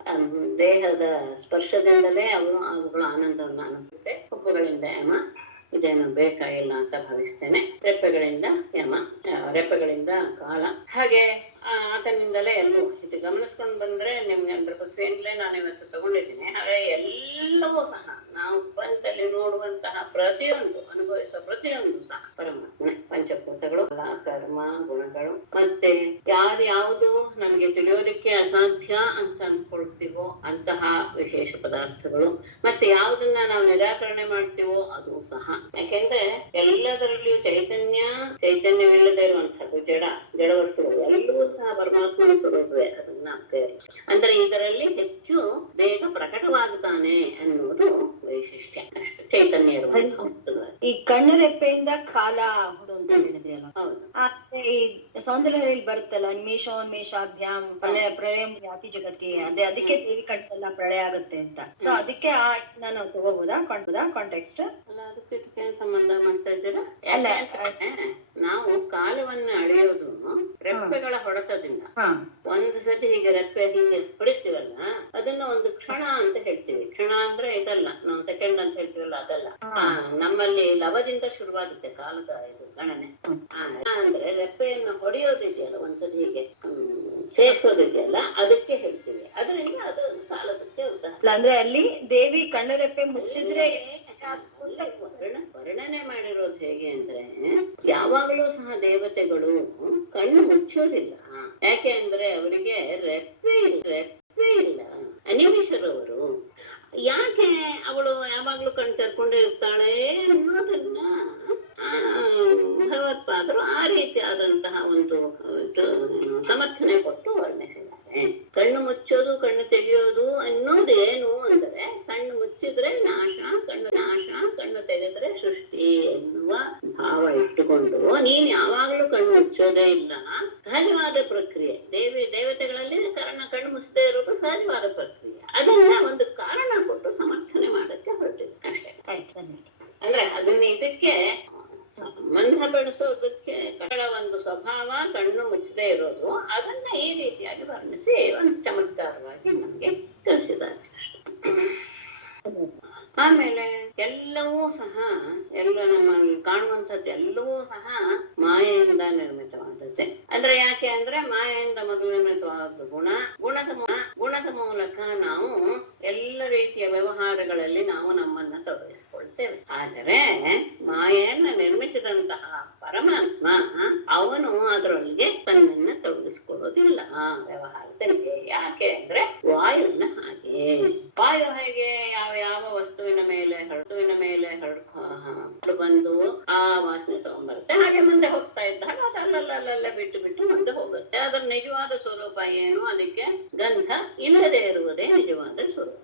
ದೇಹದ ಸ್ಪರ್ಶದಿಂದಲೇ ಅವುಗಳ ಆನಂದವನ್ನು ಅನುಭವಿಸುತ್ತೆ. ಹುಬ್ಬುಗಳಿಂದ ಯಮ, ಇದೇನು ಬೇಕಾಗಿಲ್ಲ ಅಂತ ಭಾವಿಸ್ತೇನೆ. ರೆಪ್ಪೆಗಳಿಂದ ಯಮ, ರೆಪ್ಪೆಗಳಿಂದ ಕಾಲ. ಹಾಗೆ ಆತನಿಂದಲೇ ಎಲ್ಲವೂ ಇದು ಗಮನಿಸ್ಕೊಂಡು ಬಂದ್ರೆ ನಿಮ್ಗೆ 100% ನಾನು ಇವತ್ತು ತಗೊಂಡಿದ್ದೀನಿ. ಹಾಗೆ ಎಲ್ಲವೂ ಸಹ ನಾವು ಪ್ರಪಂಚದಲ್ಲಿ ನೋಡುವಂತಹ ಪ್ರತಿಯೊಂದು, ಅನುಭವಿಸುವ ಪ್ರತಿಯೊಂದು ಸಹ ಪರಮಾತ್ಮ. ಪಂಚಭೂತಗಳು, ಕರ್ಮ, ಗುಣಗಳು, ಮತ್ತೆ ಯಾವುದು ನಮ್ಗೆ ತಿಳಿಯೋದಕ್ಕೆ ಅಸಾಧ್ಯ ಅಂತ ಅನ್ಕೊಳ್ತೀವೋ ಅಂತಹ ವಿಶೇಷ ಪದಾರ್ಥಗಳು, ಮತ್ತೆ ಯಾವುದನ್ನ ನಾವು ನಿರಾಕರಣೆ ಮಾಡ್ತೀವೋ ಅದು ಸಹ. ಯಾಕೆಂದ್ರೆ ಎಲ್ಲದರಲ್ಲಿಯೂ ಚೈತನ್ಯವಿಲ್ಲದೆ ಇರುವಂತಹದ್ದು ಜಡ ವಸ್ತುಗಳು ಎಲ್ಲವೂ ಸಹ ಪರಮಾತ್ಮನ ಸ್ವರೂಪವೇ. ಅದನ್ನ ಅಂದ್ರೆ ಇದರಲ್ಲಿ ಹೆಚ್ಚು ಬೇಗ ಪ್ರಕಟವಾಗುತ್ತಾನೆ ಅನ್ನೋದು ವೈಶಿಷ್ಟ್ಯ. ಅಷ್ಟು ಚೈತನ್ಯ ಇರುವಂತಹ. ಈ ಕಣ್ಣು ರೆಪ್ಪೆಯಿಂದ ಕಾಲ ಅಂತ ಹೇಳಿದ್ರಿ ಅಲ್ಲ, ಹೌದು. ಸೌಂದರ್ಯದಲ್ಲಿ ಬರುತ್ತಲ್ಲ ನಿಮೇಶೋನ್ಮೇಷಾಭ್ಯಾಂ ಪ್ರಳಯ ಜಾತಿ ಜಗತಿ ಅದಕ್ಕೆ ದೇವಿ ಕಟ್ಟೆಲ್ಲ ಪ್ರಳಯ ಆಗುತ್ತೆ ಅಂತ. ಸೊ ಅದಕ್ಕೆ ನಾವು ತಗೋಬಹುದಾ ಕಾಂಟೆಕ್ಸ್ಟ್? ಅಲ್ಲ, ಅದಕ್ಕೆ ಇದಕ್ಕೆ ಸಂಬಂಧ ಮಾಡ್ತಾ ಇದ್ದೀರಾ? ಅಲ್ಲ, ನಾವು ಕಾಲವನ್ನ ಅಳೆಯೋದು ರೆಪ್ಪೆಗಳ ಹೊಡೆತದಿಂದ. ಒಂದು ಸತಿ ಹೀಗೆ ರೆಪ್ಪೆ ಹೀಗೆ ಹೊಡಿತೀವಲ್ಲ, ಅದನ್ನ ಒಂದು ಕ್ಷಣ ಅಂತ ಹೇಳ್ತೀವಿ. ಕ್ಷಣ ಅಂದ್ರೆ ಇದಲ್ಲ, ನಾವು ಸೆಕೆಂಡ್ ಅಂತ ಹೇಳ್ತೀವಲ್ಲ, ಅದಲ್ಲ. ನಮ್ಮಲ್ಲಿ ಲವದಿಂದ ಶುರುವಾಗುತ್ತೆ ಕಾಲದ ಇದು ಗಣನೆ. ಅಂದ್ರೆ ರೆಪ್ಪೆಯನ್ನು ಹೊಡೆಯೋದಿದೆಯಲ್ಲ, ಒಂದ್ಸತಿ ಹೀಗೆ ಸೇರ್ಸೋದಿದೆಯಲ್ಲ, ಅದಕ್ಕೆ ಹೇಳ್ತೀವಿ. ಅದರಿಂದ ಅದು ಕಾಲದಕ್ಕೆ ಉದಾಹರಣೆ. ಅಂದ್ರೆ ಅಲ್ಲಿ ದೇವಿ ಕಣ್ಣು ರೆಪ್ಪೆ ಮುಚ್ಚಿದ್ರೆ ವರ್ಣನೆ ಮಾಡಿರೋದು ಹೇಗೆ ಅಂದ್ರೆ, ಯಾವಾಗಲೂ ಸಹ ದೇವತೆಗಳು ಕಣ್ಣು ಮುಚ್ಚೋದಿಲ್ಲ. ಯಾಕೆ ಅಂದ್ರೆ ಅವರಿಗೆ ರೆಪ್ಪೆ ಇಲ್ಲ. ಅನಿಮಿಷರವರು ಯಾಕೆ ಅವಳು ಯಾವಾಗ್ಲೂ ಕಣ್ ತೆರ್ಕೊಂಡೇ ಇರ್ತಾಳೆ ಅನ್ನೋದನ್ನ ಭಗವತ್ಪಾದರು ಆ ರೀತಿಯಾದಂತಹ ಒಂದು ಸಮರ್ಥನೆ ಕೊಟ್ಟು ವರ್ಣಿಸಿದ್ದಾರೆ. ಕಣ್ಣು ಮುಚ್ಚೋದು ಕಣ್ಣು ತೆಗೆಯೋದು ಅನ್ನೋದೇನು ಅಂದ್ರೆ, ಕಣ್ಣು ಮುಚ್ಚಿದ್ರೆ ನಾಶ, ಕಣ್ಣು ತೆಗೆದ್ರೆ ಸೃಷ್ಟಿ ಎನ್ನುವ ಭಾವ ಇಟ್ಟುಕೊಂಡು ನೀನ್ ಯಾವಾಗ್ಲೂ ಕಣ್ಣು ಮುಚ್ಚೋದೇ ಇಲ್ಲ. ಸಹಜವಾದ ಪ್ರಕ್ರಿಯೆ. ದೇವತೆಗಳಲ್ಲಿ ಕಣ್ಣು ಮುಚ್ಚದೇ ಇರೋದು ಸಹಜವಾದ ಪ್ರಕ್ರಿಯೆ. ಅದನ್ನ ಒಂದು ಕಾರಣ ಕೊಟ್ಟು ಸಮರ್ಥನೆ ಮಾಡಕ್ಕೆ ಹೊರಟಿದೆ ಅಷ್ಟೇ. ಅಂದ್ರೆ ಅದನ್ನ ಇದಕ್ಕೆ ಸಂಬಂಧ ಬೆಳೆಸೋದಕ್ಕೆ ಕನ್ನಡ ಒಂದು ಸ್ವಭಾವ ಕಣ್ಣು ಮುಚ್ಚದೇ ಇರೋದು, ಅದನ್ನ ಈ ರೀತಿಯಾಗಿ ವರ್ಣಿಸಿ ಒಂದು ಚಮತ್ಕಾರವಾಗಿ ನಮ್ಗೆ ತಿಳಿಸಿದ್ದಾರೆ. ಆಮೇಲೆ ಎಲ್ಲವೂ ಸಹ ನಮ್ಮಲ್ಲಿ ಕಾಣುವಂಥದ್ದು ಎಲ್ಲವೂ ಸಹ ಮಾಯೆಯಿಂದ ನಿರ್ಮಿತವಾದದ್ದೇ. ಅಂದ್ರೆ ಯಾಕೆ ಅಂದ್ರೆ ಮಾಯೆಯಿಂದ ಮೊದಲು ನಿರ್ಮಿತವಾದ ಗುಣದ ಮೂಲಕ ನಾವು ಎಲ್ಲ ರೀತಿಯ ವ್ಯವಹಾರಗಳಲ್ಲಿ ನಾವು ನಮ್ಮನ್ನ ತೊಡಗಿಸಿಕೊಳ್ತೇವೆ. ಆದರೆ ಮಾಯೆಯನ್ನ ನಿರ್ಮಿಸಿದಂತಹ ಪರಮಾತ್ಮ ಅವನು ಅದರೊಳಗೆ ತನ್ನನ್ನ ತೊಡಗಿಸ್ಕೊಳ್ಳೋದಿಲ್ಲ ಆ ವ್ಯವಹಾರದಲ್ಲಿ. ಯಾಕೆ ಅಂದ್ರೆ ವಾಯುವಿನ ಹಾಗೆ. ವಾಯು ಹೇಗೆ ಯಾವ ವಸ್ತುವಿನ ಮೇಲೆ ಹರಡು ಬಂದು ಆ ವಾಸನೆ ತಗೊಂಡ್ಬರುತ್ತೆ, ಹಾಗೆ ಮುಂದೆ ಹೋಗ್ತಾ ಇದ್ದಾಗ ಅದಲ್ಲಲ್ಲ ಬಿಟ್ಟು ಮುಂದೆ ಹೋಗುತ್ತೆ. ಅದರ ನಿಜವಾದ ಸ್ವರೂಪ ಏನು? ಅದಕ್ಕೆ ಗಂಧ ಇಲ್ಲದೆ ಇರುವುದೇ ನಿಜವಾದ ಸ್ವರೂಪ.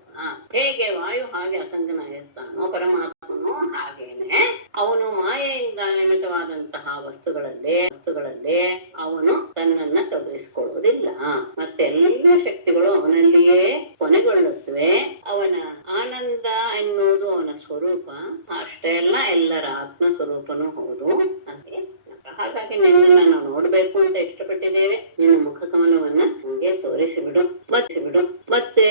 ಹೇಗೆ ವಾಯು ಹಾಗೆ ಅಸಂಗನಾಗಿರ್ತಾನೋ ಪರಮಾತ್ಮನು ಹಾಗೇನೆ ಅವನು ಮಾಯೆಯಿಂದ ನಿರ್ಮಿತವಾದಂತಹ ವಸ್ತುಗಳಲ್ಲೇ ಅವನು ತನ್ನನ್ನ ತೊಡಗಿಸಿಕೊಳ್ಳುವುದಿಲ್ಲ. ಮತ್ತೆ ಎಲ್ಲ ಶಕ್ತಿಗಳು ಅವನಲ್ಲಿಯೇ ಕೊನೆಗೊಳ್ಳುತ್ತವೆ. ಅವನ ಆನಂದ ಎನ್ನುವುದು ಅವನ ಸ್ವರೂಪ. ಅಷ್ಟೇ ಅಲ್ಲ, ಎಲ್ಲರ ಆತ್ಮ ಸ್ವರೂಪನೂ ಹೌದು. ಹಾಗಾಗಿ ನಿನ್ನನ್ನ ನಾವು ನೋಡ್ಬೇಕು ಅಂತ ಇಷ್ಟಪಟ್ಟಿದ್ದೇವೆ. ನಿನ್ನ ಮುಖ ಕಮಲವನ್ನ ನಮಗೆ ತೋರಿಸಿಬಿಡು. ಮತ್ತೆ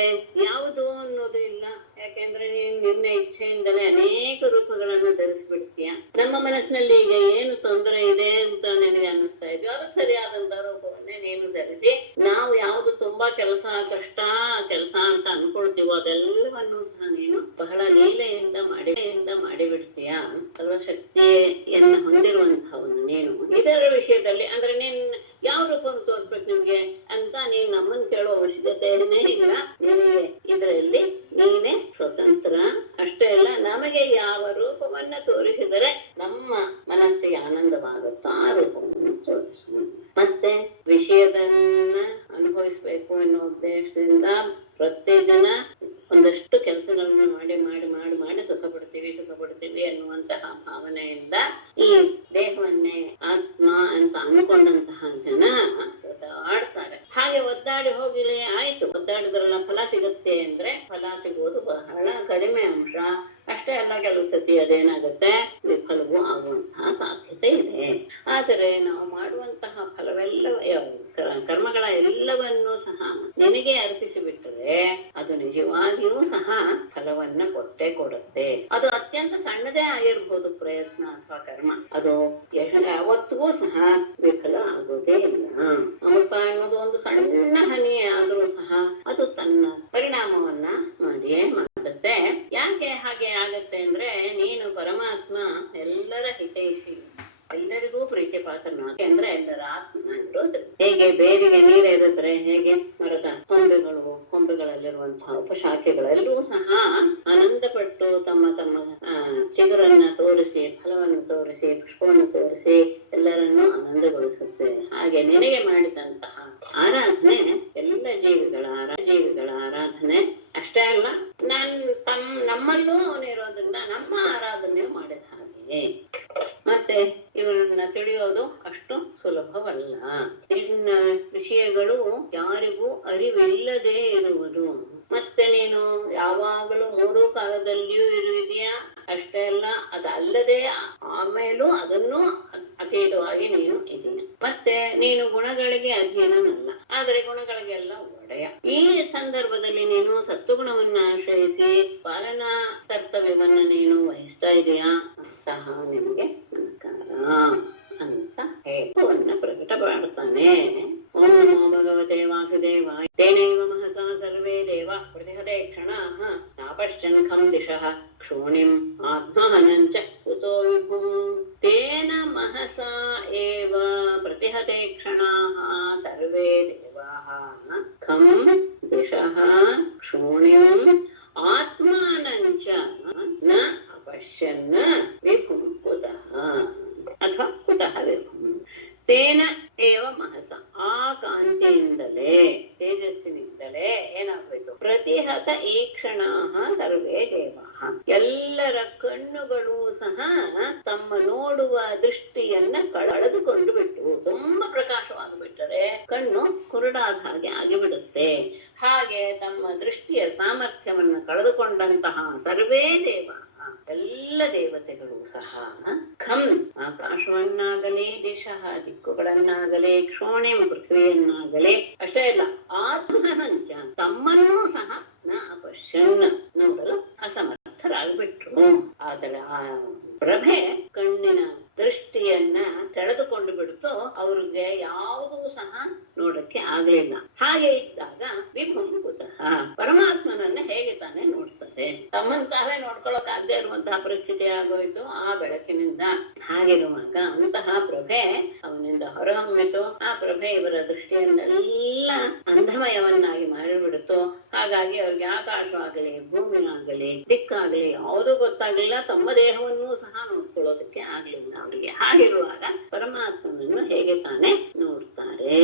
ಯಾವುದು ಅನ್ನೋದು ಇಲ್ಲ. ಯಾಕೆಂದ್ರೆ ನೀನ್ ನಿನ್ನ ಇಚ್ಛೆಯಿಂದಲೇ ಅನೇಕ ರೂಪಗಳನ್ನು ಧರಿಸ್ಬಿಡ್ತೀಯ. ನಮ್ಮ ಮನಸ್ಸಿನಲ್ಲಿ ಈಗ ಏನು ತೊಂದರೆ ಇದೆ ಅಂತ ನಿನಗೆ ಅನ್ನಿಸ್ತಾ ಇದೆಯೋ ಅದಕ್ಕೆ ಸರಿಯಾದಂತಹ ರೂಪವನ್ನೇ ನೀನು ಧರಿಸಿ, ನಾವು ಯಾವುದು ತುಂಬಾ ಕಷ್ಟ ಅಂತ ಅನ್ಕೊಳ್ತೀವೋ ಅದೆಲ್ಲವನ್ನು ಸಹ ನೀನು ಬಹಳ ಲೀಲೆಯಿಂದ ಮಾಡಿಬಿಡ್ತೀಯ. ಸರ್ವಶಕ್ತಿಯನ್ನ ಹೊಂದಿರುವಂತಹವನು ನೀನು. ಇದರ ವಿಷಯದಲ್ಲಿ ಅಂದ್ರೆ ನೀನ್ ಯಾವ ರೂಪವನ್ನು ತೋರ್ಸ್ಬೇಕು ನಿಮ್ಗೆ ಅಂತ ನೀನ್ ನಮ್ಮನ್ನು ಕೇಳೋ ಅವಶ್ಯಕತೆನೇ ಇಲ್ಲ. ನಿನಗೆ ಇದರಲ್ಲಿ ನೀನೇ ಸ್ವತಂತ್ರ. ಅಷ್ಟೇ ಅಲ್ಲ, ನಮಗೆ ಯಾವ ರೂಪವನ್ನ ತೋರಿಸಿದರೆ ನಮ್ಮ ಮನಸ್ಸಿಗೆ ಆನಂದವಾಗುತ್ತೋ ಆ ರೂಪವನ್ನು ತೋರಿಸು. ಮತ್ತೆ ವಿಷಯದನ್ನ ಅನುಭವಿಸ್ಬೇಕು ಎನ್ನುವ ಉದ್ದೇಶದಿಂದ ಪ್ರತಿದಿನ ಒಂದಷ್ಟು ಕೆಲಸಗಳನ್ನು ಮಾಡಿ ಸುಖ ಪಡ್ತೀವಿ ಅನ್ನುವಂತಹ ಭಾವನೆಯಿಂದ ಈ ದೇಹವನ್ನೇ ಆತ್ಮ ಅಂತ ಅನ್ಕೊಂಡಂತಹ ಜನ ಒದ್ದಾಡ್ತಾರೆ. ಹಾಗೆ ಒದ್ದಾಡಿ ಹೋಗ್ಲಿ ಆಯ್ತು, ಒದ್ದಾಡಿದ್ರಲ್ಲ ಫಲ ಸಿಗುತ್ತೆ ಅಂದ್ರೆ ಫಲ ಸಿಗುವುದು ಬಹಳ ಕಡಿಮೆ ಅಂಶ. ಅಷ್ಟೇ ಅಲ್ಲ, ಕೆಲವು ಸತಿ ಅದೇನಾಗುತ್ತೆ ವಿಫಲವೂ ಆಗುವಂತಹ ಸಾಧ್ಯತೆ ಇದೆ. ಆದರೆ ನಾವು ಮಾಡುವಂತಹ ಕರ್ಮಗಳ ಎಲ್ಲವನ್ನೂ ಸಹ ನಿನಗೆ ಅರ್ಪಿಸಿ ಬಿಟ್ಟರೆ ಅದು ನಿಜವಾಗಿಯೂ ಸಹ ಫಲವನ್ನ ಕೊಡುತ್ತೆ. ಅದು ಅತ್ಯಂತ ಸಣ್ಣದೇ ಆಗಿರ್ಬೋದು ಪ್ರಯತ್ನ ಅಥವಾ ಕರ್ಮ, ಅದು ಯಾವತ್ತಿಗೂ ಸಹ ವಿಫಲ ಆಗೋದೇ ಇಲ್ಲ. ಅಮೃತ ಅನ್ನೋದು ಒಂದು ಸಣ್ಣ ಹನಿ ಆದ್ರೂ ಸಹ ಅದು ತನ್ನ ಪರಿಣಾಮವನ್ನ ಮಾಡಿಯೇ ಮಾಡುತ್ತೆ. ಯಾಕೆ ಹಾಗೆ ಆಗತ್ತೆ ಅಂದ್ರೆ, ನೀನು ಪರಮಾತ್ಮ ಎಲ್ಲರ ಹಿತೈಷಿ, ಎಲ್ಲರಿಗೂ ಪ್ರೀತಿ ಪಾತ್ರನಾಗ ಅಂದ್ರೆ ಎಲ್ಲರ ಆತ್ಮ ಇರೋದು. ಹೇಗೆ ಬೇರಿಗೆ ನೀರಿದ್ರೆ ಹೇಗೆ ಮರದ ಕೊಂಬೆಗಳಲ್ಲಿರುವಂತಹ ಉಪಶಾಖೆಗಳೆಲ್ಲೂ ಸಹ ಆನಂದ ಪಟ್ಟು ತಮ್ಮ ಚಿಗುರನ್ನ ತೋರಿಸಿ, ಫಲವನ್ನು ತೋರಿಸಿ, ಪುಷ್ಪವನ್ನು ತೋರಿಸಿ ಎಲ್ಲರನ್ನೂ ಆನಂದಗೊಳಿಸುತ್ತೆ. ಹಾಗೆ ನಿನಗೆ ಮಾಡಿದಂತಹ ಆರಾಧನೆ ಎಲ್ಲ ಜೀವಿಗಳ ಆರಾಧನೆ. ಅಷ್ಟೇ ಅಲ್ಲ, ನಮ್ಮಲ್ಲೂ ಅವನಿರೋದ್ರಿಂದ ನಮ್ಮ ಆರಾಧನೆ ಮಾಡಿದ ಹಾಗೆ. ಮತ್ತೆ ಇವರನ್ನ ತಿಳಿಯೋದು ಅಷ್ಟು ಸುಲಭವಲ್ಲ. ಬಗೆಗೂ ಅರಿವಿಲ್ಲದೆ ಇರುವುದು. ಮತ್ತೆ ನೀನು ಯಾವಾಗಲೂ ಮೂರು ಕಾಲದಲ್ಲಿಯೂ ಇರುವಿದೆಯಾ ಅಷ್ಟೇ ಅಲ್ಲ, ಅದಲ್ಲದೆ ಆಮೇಲೂ ಅದನ್ನು ಅತೀತವಾಗಿ ನೀನು ಇದೀಯ. ಮತ್ತೆ ನೀನು ಗುಣಗಳಿಗೆ ಅಧೀನನಲ್ಲ, ಆದರೆ ಗುಣಗಳಿಗೆಲ್ಲ ಒಡೆಯ. ಈ ಸಂದರ್ಭದಲ್ಲಿ ನೀನು ಸತ್ವಗುಣವನ್ನ ಆಶ್ರಯಿಸಿ ಪಾಲನಾ ಕರ್ತವ್ಯವನ್ನ ನೀನು ವಹಿಸ್ತಾ ಇದೆಯಾ ಅಂತಹ ನಿನಗೆ ನಮಸ್ಕಾರ ಅಂತ ಹೇತುವನ್ನ ಪ್ರಕಟ ಮಾಡ್ತಾನೆ. ಓಂ ನಮೋ ಭಗವತೆ ವಾಸುದೇವಾಯ. ತೇನೈವ ಮಹಸಾ ಸರ್ವೇ ದೇವಾಃ ಪ್ರತಿಹತೆ ಕ್ಷಣಾಃ ನಾಪಶ್ಯನ್ ಖಂ ದಿಶಃ ಕ್ಷೋಣಿಂ ಆತ್ಮಾನಂಚ ಕುತೋ ವಿಭುಂ. ತೇನ ಮಹಸಾ ಏವ ಪ್ರತಿಹತೆ ಕ್ಷಣಾಃ ಸರ್ವೇ ದೇವಾಃ ಖಂ ದಿಶಃ ಕ್ಷೋಣಿಂ ಆತ್ಮಾನಂಚ ನ ಅಪಶ್ಯನ್ ವಿಭುಂ ಕುತಃ ಅಥವಾ ಕುತಃ ವಿಭುಂ. ತೇನ ಏವ ಮಹಸ, ಆ ಕಾಂತಿಯಿಂದಲೇ ತೇಜಸ್ಸಿನಿಂದಲೇ ಏನಾಗೋಯ್ತು, ಪ್ರತಿಹತ ಈಕ್ಷಣಾಃ ಸರ್ವೇ ದೇವಾಃ, ಎಲ್ಲರ ಕಣ್ಣುಗಳು ಸಹ ತಮ್ಮ ನೋಡುವ ದೃಷ್ಟಿಯನ್ನ ಕಳೆದುಕೊಂಡು ಬಿಟ್ಟು, ತುಂಬಾ ಪ್ರಕಾಶವಾಗಿಬಿಟ್ಟರೆ ಕಣ್ಣು ಕುರುಡಾದ ಹಾಗೆ ಆಗಿಬಿಡುತ್ತೆ. ಹಾಗೆ ತಮ್ಮ ದೃಷ್ಟಿಯ ಸಾಮರ್ಥ್ಯವನ್ನ ಕಳೆದುಕೊಂಡಂತಹ ಸರ್ವೇ ದೇವ, ಎಲ್ಲ ದೇವತೆಗಳು ಸಹ ಖಂ ಆಕಾಶವನ್ನಾಗಲಿ, ದಿಶಃ ದಿಕ್ಕುಗಳನ್ನಾಗಲಿ, ಕ್ಷೋಣಿಂ ಪೃಥ್ವಿಯನ್ನಾಗಲಿ, ಅಷ್ಟೇ ಅಲ್ಲ ಆತ್ಮನಂಚ ತಮ್ಮನ್ನೂ ಸಹ ನ ಅಪಶ್ಯನ್ ನೋಡಲು ಅಸಮರ್ಥರಾಗ್ಬಿಟ್ರು. ಆದರೆ ಆ ಪ್ರಭೆ ಕಣ್ಣಿನ ದೃಷ್ಟಿಯನ್ನ ತೆಳೆದುಕೊಂಡು ಬಿಡ್ತು, ಅವ್ರಿಗೆ ಯಾವುದೂ ಸಹ ನೋಡಕ್ಕೆ ಆಗ್ಲಿಲ್ಲ. ಹಾಗೆ ಇದ್ದಾಗ ವಿಭುಂ ಕುತಃ, ಪರಮಾತ್ಮನನ್ನ ಹೇಗೆ ತಾನೇ ನೋಡ್ತದೆ, ತಮ್ಮನ್ ತಾವೇ ನೋಡ್ಕೊಳಕ್ ಆಗದೆ ಇರುವಂತಹ ಪರಿಸ್ಥಿತಿ ಆಗೋಯ್ತು ಆ ಬೆಳಕಿನಿಂದ. ಹಾಗಿರುವಾಗ ಅಂತಹ ಪ್ರಭೆ ಅವನಿಂದ ಹೊರಹೊಮ್ಮಿತು. ಆ ಪ್ರಭೆ ಇವರ ದೃಷ್ಟಿಯನ್ನೆಲ್ಲ ಅಂಧಮಯವನ್ನಾಗಿ ಮಾಡಿಬಿಡ್ತು. ಹಾಗಾಗಿ ಅವ್ರಿಗೆ ಆಕಾಶವಾಗಲಿ, ಭೂಮಿಯಾಗಲಿ, ದಿಕ್ಕಾಗಲಿ ಯಾವುದೂ ಗೊತ್ತಾಗ್ಲಿಲ್ಲ. ತಮ್ಮ ದೇಹವನ್ನೂ ಸಹ ನೋಡ್ಕೊಳ್ಳೋದಕ್ಕೆ ಆಗ್ಲಿಲ್ಲ ಅವರಿಗೆ. ಹಾಗಿರುವಾಗ ಪರಮಾತ್ಮನನ್ನು ಹೇಗೆ ತಾನೇ ನೋಡ್ತಾರೆ?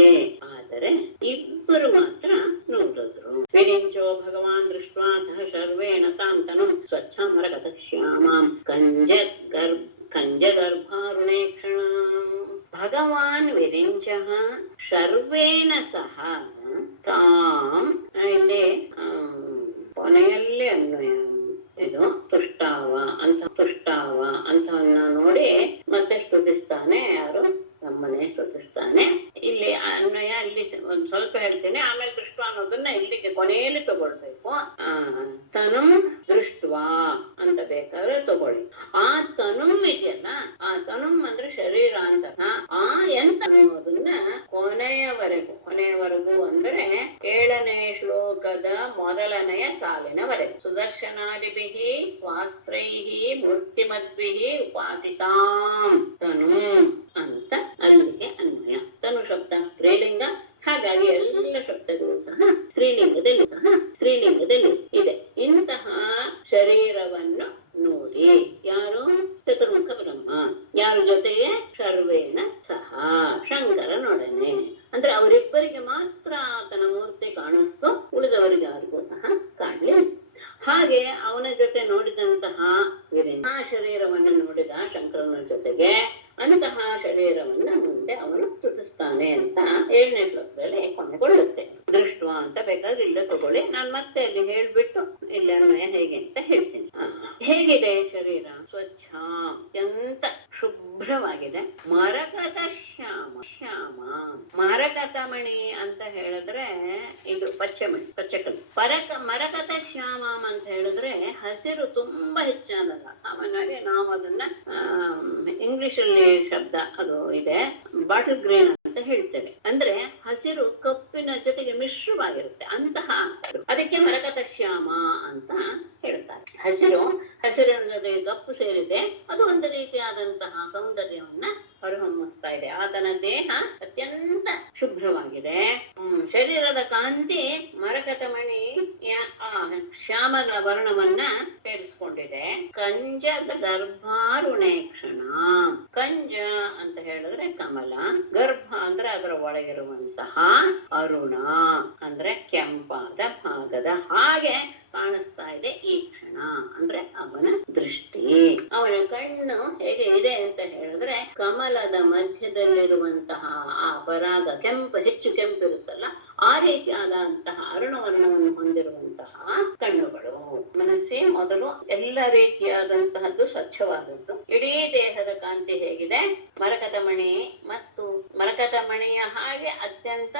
ಆದರೆ ಇಬ್ಬರು ಮಾತ್ರ ನೋಡಿದ್ರು. ವಿರಿಂಚೋ ಭಗವಾನ್ ದೃಷ್ಟ್ವಾ ಸಹ ಶರ್ವೇಣ ತಾಂ ತನುಂ ಸ್ವಚ್ಛಾಂ ಮರಗತ ಶ್ಯಾಮಾಂ ಕಂಜ ಗರ್ಭಾರುಣೇಕ್ಷಣ. ಭಗವಾನ್ ವಿರಿಂಚಃ ಶರ್ವೇಣ ಸಹ ತಾಂ, ಇಲ್ಲಿ ಕೊನೆಯಲ್ಲಿ ಅನ್ವಯ ಇದು ತುಷ್ಟಾವ ಅಂತವನ್ನ ನೋಡಿ ಮತ್ತೆ ಸ್ತುತಿಸ್ತಾನೆ. ಯಾರು? ನಮ್ಮನೆ ಸ್ತುತಿಸ್ತಾನೆ. ಇಲ್ಲಿ ಅನ್ವಯ ಇಲ್ಲಿ ಒಂದ್ ಸ್ವಲ್ಪ ಹೇಳ್ತೇನೆ, ಆಮೇಲೆ ದೃಷ್ಟ ಅನ್ನೋದನ್ನ ಇಲ್ಲಿಗೆ ಕೊನೆಯಲ್ಲಿ ತಗೊಳ್ಬೇಕು. ತನುಂ ದೃಷ್ಟ್ವಾ ಅಂತ ಬೇಕಾದ್ರೆ ತಗೊಳ್ಳಿ. ಆ ತನುಂ ಇದೆಯಲ್ಲ, ಆ ತನುಂ ಅಂದ್ರೆ ಶರೀರ ಅಂತ. ಆ ಎಂತ ಅನ್ನೋದನ್ನ ಕೊನೆಯವರೆಗೂ ಅಂದ್ರೆ 7ನೇ ಶ್ಲೋಕದ ಮೊದಲನೆಯ ಸಾಲಿನವರೆಗೆ ಸುದರ್ಶನಾದಿಭಿಃ ಸ್ವಾಸ್ತ್ರೈಃ ಮೂರ್ತಿಮದ್ಭಿಃ ಉಪಾಸಿತಾಂ ತನುಂ ಅಂತ ಅಲ್ಲಿಗೆ ಅನ್ವಯ. ತನು ಶಬ್ದ ಸ್ತ್ರೀಲಿಂಗ, ಹಾಗಾಗಿ ಎಲ್ಲ ಶಬ್ದಗಳು ಸಹ ಸ್ತ್ರೀಲಿಂಗದಲ್ಲಿ ಇದೆ. ಇಂತಹ ಶರೀರವನ್ನು ನೋಡಿ ಯಾರು? ಚತುರ್ಮುಖ ಬ್ರಹ್ಮ. ಯಾರ ಜೊತೆಗೆ? ಶರ್ವೇಣ ಸಹ, ಶಂಕರನೊಡನೆ. ಅಂದ್ರೆ ಅವರಿಬ್ಬರಿಗೆ ಮಾತ್ರ ಆತನ ಮೂರ್ತಿ ಕಾಣಿಸ್ತು, ಉಳಿದವರಿಗೆ ಯಾರಿಗೂ ಸಹ ಕಾಣಲಿಲ್ಲ. ಹಾಗೆ ಅವನ ಜೊತೆ ನೋಡಿದಂತಹ ಆ ಶರೀರವನ್ನು ನೋಡಿದ ಶಂಕರನ ಜೊತೆಗೆ ಅಂತಹ ಶರೀರವನ್ನ ಮುಂದೆ ಅವನು ಸ್ತುತಿಸ್ತಾನೆ ಅಂತ 7ನೇ ಶ್ಲೋಕದಲ್ಲಿ ಕೊನೆಗೊಳ್ಳುತ್ತೆ. ದೃಷ್ಟ ಅಂತ ಬೇಕಾದ್ರೆ ಇಲ್ಲೇ ತಗೊಳ್ಳಿ, ನಾನು ಮತ್ತೆ ಅಲ್ಲಿ ಹೇಳ್ಬಿಟ್ಟು ಇಲ್ಲ ಅನ್ವಯ ಹೇಗೆ ಅಂತ ಹೇಳ್ತೀನಿ. ಹೇಗಿದೆ ಶರೀರ? ಸ್ವಚ್ಛ, ಅತ್ಯಂತ ಶುಭ್ರವಾಗಿದೆ. ಮರಕತ ಶ್ಯಾಮ. ಮರಕತ ಮಣಿ ಅಂತ ಹೇಳಿದ್ರೆ ಇದು ಪಚ್ಚಕಲ್ಲು. ಮರಕತ ಶ್ಯಾಮ ಅಂತ ಹೇಳಿದ್ರೆ ಹಸಿರು ತುಂಬಾ ಹೆಚ್ಚಾದಲ್ಲ. ಸಾಮಾನ್ಯವಾಗಿ ನಾವು ಅದನ್ನ ಇಂಗ್ಲಿಷ್ ಅಲ್ಲಿ ಶಬ್ದ ಅದು ಇದೆ, ಬಾಟಲ್ ಗ್ರೀನ್ ಅಂತ ಹೇಳ್ತೇವೆ. ಅಂದ್ರೆ ಹಸಿರು ಕಪ್ಪಿನ ಜೊತೆಗೆ ಮಿಶ್ರವಾಗಿರುತ್ತೆ ಅಂತಹ, ಅದಕ್ಕೆ ಮರಕತ ಶ್ಯಾಮ ಅಂತ ಹೇಳ್ತಾರೆ. ಹಸಿರಿನ ಜೊತೆ ಕಪ್ಪು ಸೇರಿದೆ, ಅದು ಒಂದು ರೀತಿಯಾದಂತಹ ಸೌಂದರ್ಯವನ್ನ ಹೊರಹೊಮ್ಮಿಸ್ತಾ ಇದೆ. ಆತನ ದೇಹ ಅತ್ಯಂತ ಶುಭ್ರವಾಗಿದೆ. ಶರೀರದ ಕಾಂತಿ ಮರಕತ ಮಣಿ ಶ್ಯಾಮದ ವರ್ಣವನ್ನ ಸೇರಿಸ್ಕೊಂಡಿದೆ. ಕಂಜ ಗರ್ಭಾರುಣೇಕ್ಷಣ. ಕಂಜ ಅಂತ ಹೇಳಿದ್ರೆ ಕಮಲ, ಗರ್ಭ ಅಂದ್ರೆ ಅದರ ಒಳಗಿರುವಂತಹ ಅರುಣ ಅಂದ್ರೆ ಕೆಂಪಾದ ಭಾಗದ ಹಾಗೆ ಕಾಣಿಸ್ತಾ ಇದೆ ಈ ಕ್ಷಣ. ಅಂದ್ರೆ ಅವನ ದೃಷ್ಟಿ, ಅವನ ಕಣ್ಣು ಹೇಗೆ ಇದೆ ಅಂತ ಹೇಳಿದ್ರೆ ಕಮಲದ ಮಧ್ಯದಲ್ಲಿರುವಂತಹ ಆ ಪರಾಗ ಹೆಚ್ಚು ಕೆಂಪಿರುತ್ತಲ್ಲ, ಆ ರೀತಿಯಾದಂತಹ ಅರುಣವರ್ಣವನ್ನು ಹೊಂದಿರುವಂತಹ ಕಣ್ಣುಗಳು. ಮನಸ್ಸೇ ಮೊದಲು ಎಲ್ಲ ರೀತಿಯಾದಂತಹದ್ದು ಸ್ವಚ್ಛವಾದದ್ದು. ಇಡೀ ದೇಹದ ಕಾಂತಿ ಹೇಗಿದೆ, ಮರಕತ ಮಣಿ ಮತ್ತು ಮರಕತ ಮಣಿಯ ಹಾಗೆ ಅತ್ಯಂತ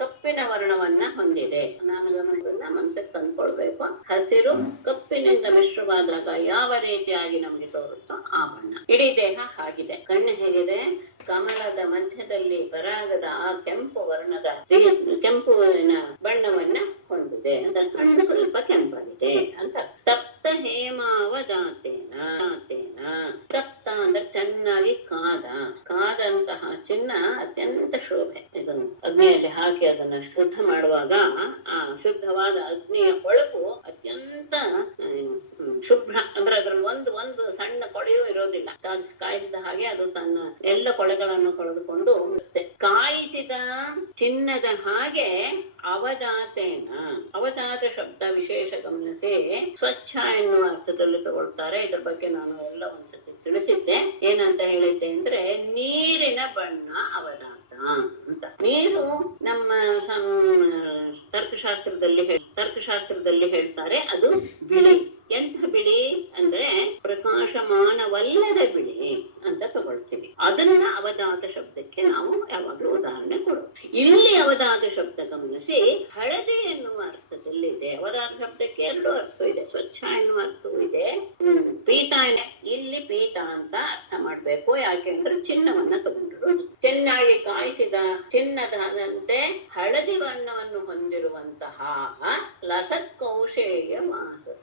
ಕಪ್ಪಿನ ವರ್ಣವನ್ನ ಹೊಂದಿದೆ. ನಾನು ಗಮನವನ್ನ ಮನಸ್ಸಿಗೆ ತಂದ್ಕೊಳ್ಬೇಕು. ಹಸಿರು ಕಪ್ಪಿನಿಂದ ಮಿಶ್ರವಾದಾಗ ಯಾವ ರೀತಿಯಾಗಿ ನಮ್ಗೆ ತೋರುತ್ತೋ ಆ ಬಣ್ಣ. ಇಡೀ ದೇಹ ಹಾಗಿದೆ. ಕಣ್ಣು ಹೇಗಿದೆ, ಕಮಲದ ಮಧ್ಯದಲ್ಲಿ ಪರಾಗದ ಆ ಕೆಂಪು ವರ್ಣದ ಕೆಂಪುವಿನ ಬಣ್ಣವನ್ನ ಹೊಂದಿದೆ ಅಂತ. ಕಣ್ಣು ಸ್ವಲ್ಪ ಕೆಂಪಾಗಿದೆ ಅಂತ. ತಪ್ತ ಹೇಮಾವದಾತೇನ, ತಪ್ತ ಅಂದ್ರೆ ಚೆನ್ನಾಗಿ ಕಾದಂತಹ ಚಿನ್ನ ಅತ್ಯಂತ ಶೋಭೆ. ಇದನ್ನು ಅಗ್ನಿಯಲ್ಲಿ ಹಾಕಿ ಅದನ್ನ ಶುದ್ಧ ಮಾಡುವಾಗ ಆ ಶುದ್ಧವಾದ ಅಗ್ನಿಯ ಹೊಳಪು ಅತ್ಯಂತ ಶುಭ್ರ. ಅಂದ್ರೆ ಅದ್ರಲ್ಲಿ ಒಂದು ಸಣ್ಣ ಕೊಳೆಯೂ ಇರೋದಿಲ್ಲ. ಕಾಯಿಸಿದ ಹಾಗೆ ಅದು ತನ್ನ ಎಲ್ಲ ಕೊಳೆಗಳನ್ನು ಕಳೆದುಕೊಂಡು ಕಾಯಿಸಿದ ಚಿನ್ನದ ಹಾಗೆ ಅವದಾತೇನ. ಅವದಾತ ಶಬ್ದ ವಿಶೇಷ ಗಮನಿಸಿ ಸ್ವಚ್ಛ ಎನ್ನುವ ಅರ್ಥದಲ್ಲಿ ತಗೊಳ್ತಾರೆ. ಇದ್ರ ಬಗ್ಗೆ ನಾನು ಎಲ್ಲ ಒಂದ್ಸತಿ ತಿಳಿಸಿದ್ದೆ. ಏನಂತ ಹೇಳಿದ್ದೆ ಅಂದ್ರೆ ನೀರಿನ ಬಣ್ಣ ಅವದಾತ ಅಂತ. ನೀರು ನಮ್ಮ ತರ್ಕಶಾಸ್ತ್ರದಲ್ಲಿ ಹೇಳ್ತಾರೆ ಅದು ಬಿಳಿ. ಎಂಥ ಬಿಳಿ ಅಂದ್ರೆ ಪ್ರಕಾಶಮಾನವಲ್ಲದ ಬಿಳಿ ಅಂತ ತಗೊಳ್ತೀವಿ. ಅದನ್ನ ಅವದಾತ ಶಬ್ದಕ್ಕೆ ನಾವು ಯಾವಾಗ್ಲೂ ಉದಾಹರಣೆ ಕೊಡೋದು. ಇಲ್ಲಿ ಅವದಾತ ಶಬ್ದ ಗಮನಿಸಿ ಹಳದಿ ಎನ್ನುವ ಅರ್ಥದಲ್ಲಿದೆ. ಅವದಾತ ಶಬ್ದಕ್ಕೆ ಎರಡು ಅರ್ಥ ಇದೆ. ಸ್ವಚ್ಛ ಎನ್ನುವ ಅರ್ಥವೂ ಇದೆ, ಪೀತ ಇಲ್ಲಿ ಪೀತ ಅಂತ ಅರ್ಥ ಮಾಡ್ಬೇಕು. ಯಾಕೆಂದ್ರೆ ಚಿನ್ನವನ್ನ ತಗೊಂಡಿರೋದು. ಚೆನ್ನಾಗಿ ಕಾಯಿಸಿದ ಚಿನ್ನದಂತೆ ಹಳದಿ ವರ್ಣವನ್ನು ಹೊಂದಿರುವಂತಹ ಲಸತ್ಕೌಶೇಯ ಮಾಸಸ,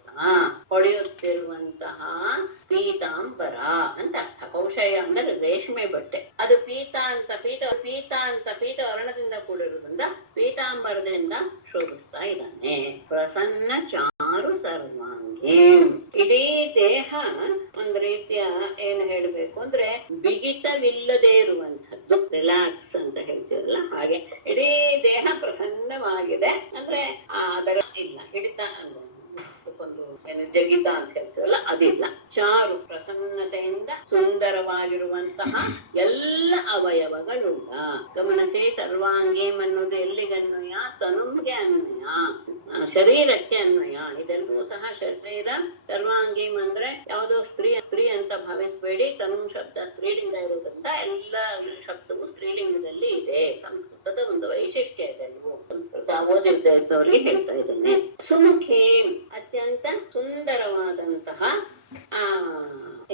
ಹೊಳೆಯುತ್ತಿರುವಂತಹ ಪೀತಾಂಬರ ಅಂತ ಅರ್ಥ. ಕೌಶೇಯ ಅಂದ್ರೆ ರೇಷ್ಮೆ ಬಟ್ಟೆ. ಅದು ಪೀತ ಪೀತ ವರ್ಣದಿಂದ ಕೂಡಿರುವುದರಿಂದ ಪೀತಾಂಬರದಿಂದ ಶೋಭಿಸ್ತಾ ಇದ್ದಾನೆ. ಪ್ರಸನ್ನ ಚಾರು ಸರ್ವಾಂಗಿ. ಇಡೀ ದೇಹ ಒಂದ್ ರೀತಿಯ ಏನು ಹೇಳ್ಬೇಕು ಅಂದ್ರೆ ಬಿಗಿತವಿಲ್ಲದೆ ಇರುವಂತದ್ದು, ರಿಲ್ಯಾಕ್ಸ್ ಅಂತ ಹೇಳ್ತೀವಲ್ಲ ಹಾಗೆ. ಇಡೀ ದೇಹ ಪ್ರಸನ್ನವಾಗಿದೆ ಅಂದ್ರೆ ಅದರ ಇಲ್ಲ ಹಿಡಿತ ಒಂದು ಏನು ಜಗಿತ ಅಂತ ಹೇಳ್ತೀವಲ್ಲ ಅದಿಲ್ಲ. ಚಾರು ಪ್ರಸನ್ನತೆಯಿಂದ ಸುಂದರವಾಗಿರುವಂತಹ ಎಲ್ಲ ಅವಯವಗಳುಳ್ಳ. ಗಮನಿಸಿ, ಸರ್ವಾಂಗೀಂ ಅನ್ನೋದು ಎಲ್ಲಿಗನ್ವಯ? ತನುಂಗೆ ಅನ್ವಯ, ಶರೀರಕ್ಕೆ ಅನ್ವಯ. ಇದೆಲ್ಲವೂ ಸಹ ಶರೀರ. ಸರ್ವಾಂಗೀಂ ಅಂದ್ರೆ ಯಾವುದೋ ಸ್ತ್ರೀ ಅಂತ ಭಾವಿಸ್ಬೇಡಿ. ತನು ಶಬ್ದ ಸ್ತ್ರೀಲಿಂಗ ಇರೋದ್ರಿಂದ ಎಲ್ಲ ಶಬ್ದವು ಸ್ತ್ರೀಲಿಂಗದಲ್ಲಿ ಇದೆ. ಸಂಸ್ಕೃತದ ಒಂದು ವೈಶಿಷ್ಟ್ಯ ಇದೆ. ಸಂಸ್ಕೃತ ಓದಿದ್ದ ಇದ್ದವರಿಗೆ ಹೇಳ್ತಾ ಇದ್ದೇನೆ. ಸುಮುಖಿ ಅತ್ಯಂತ ಸುಂದರವಾದಂತಹ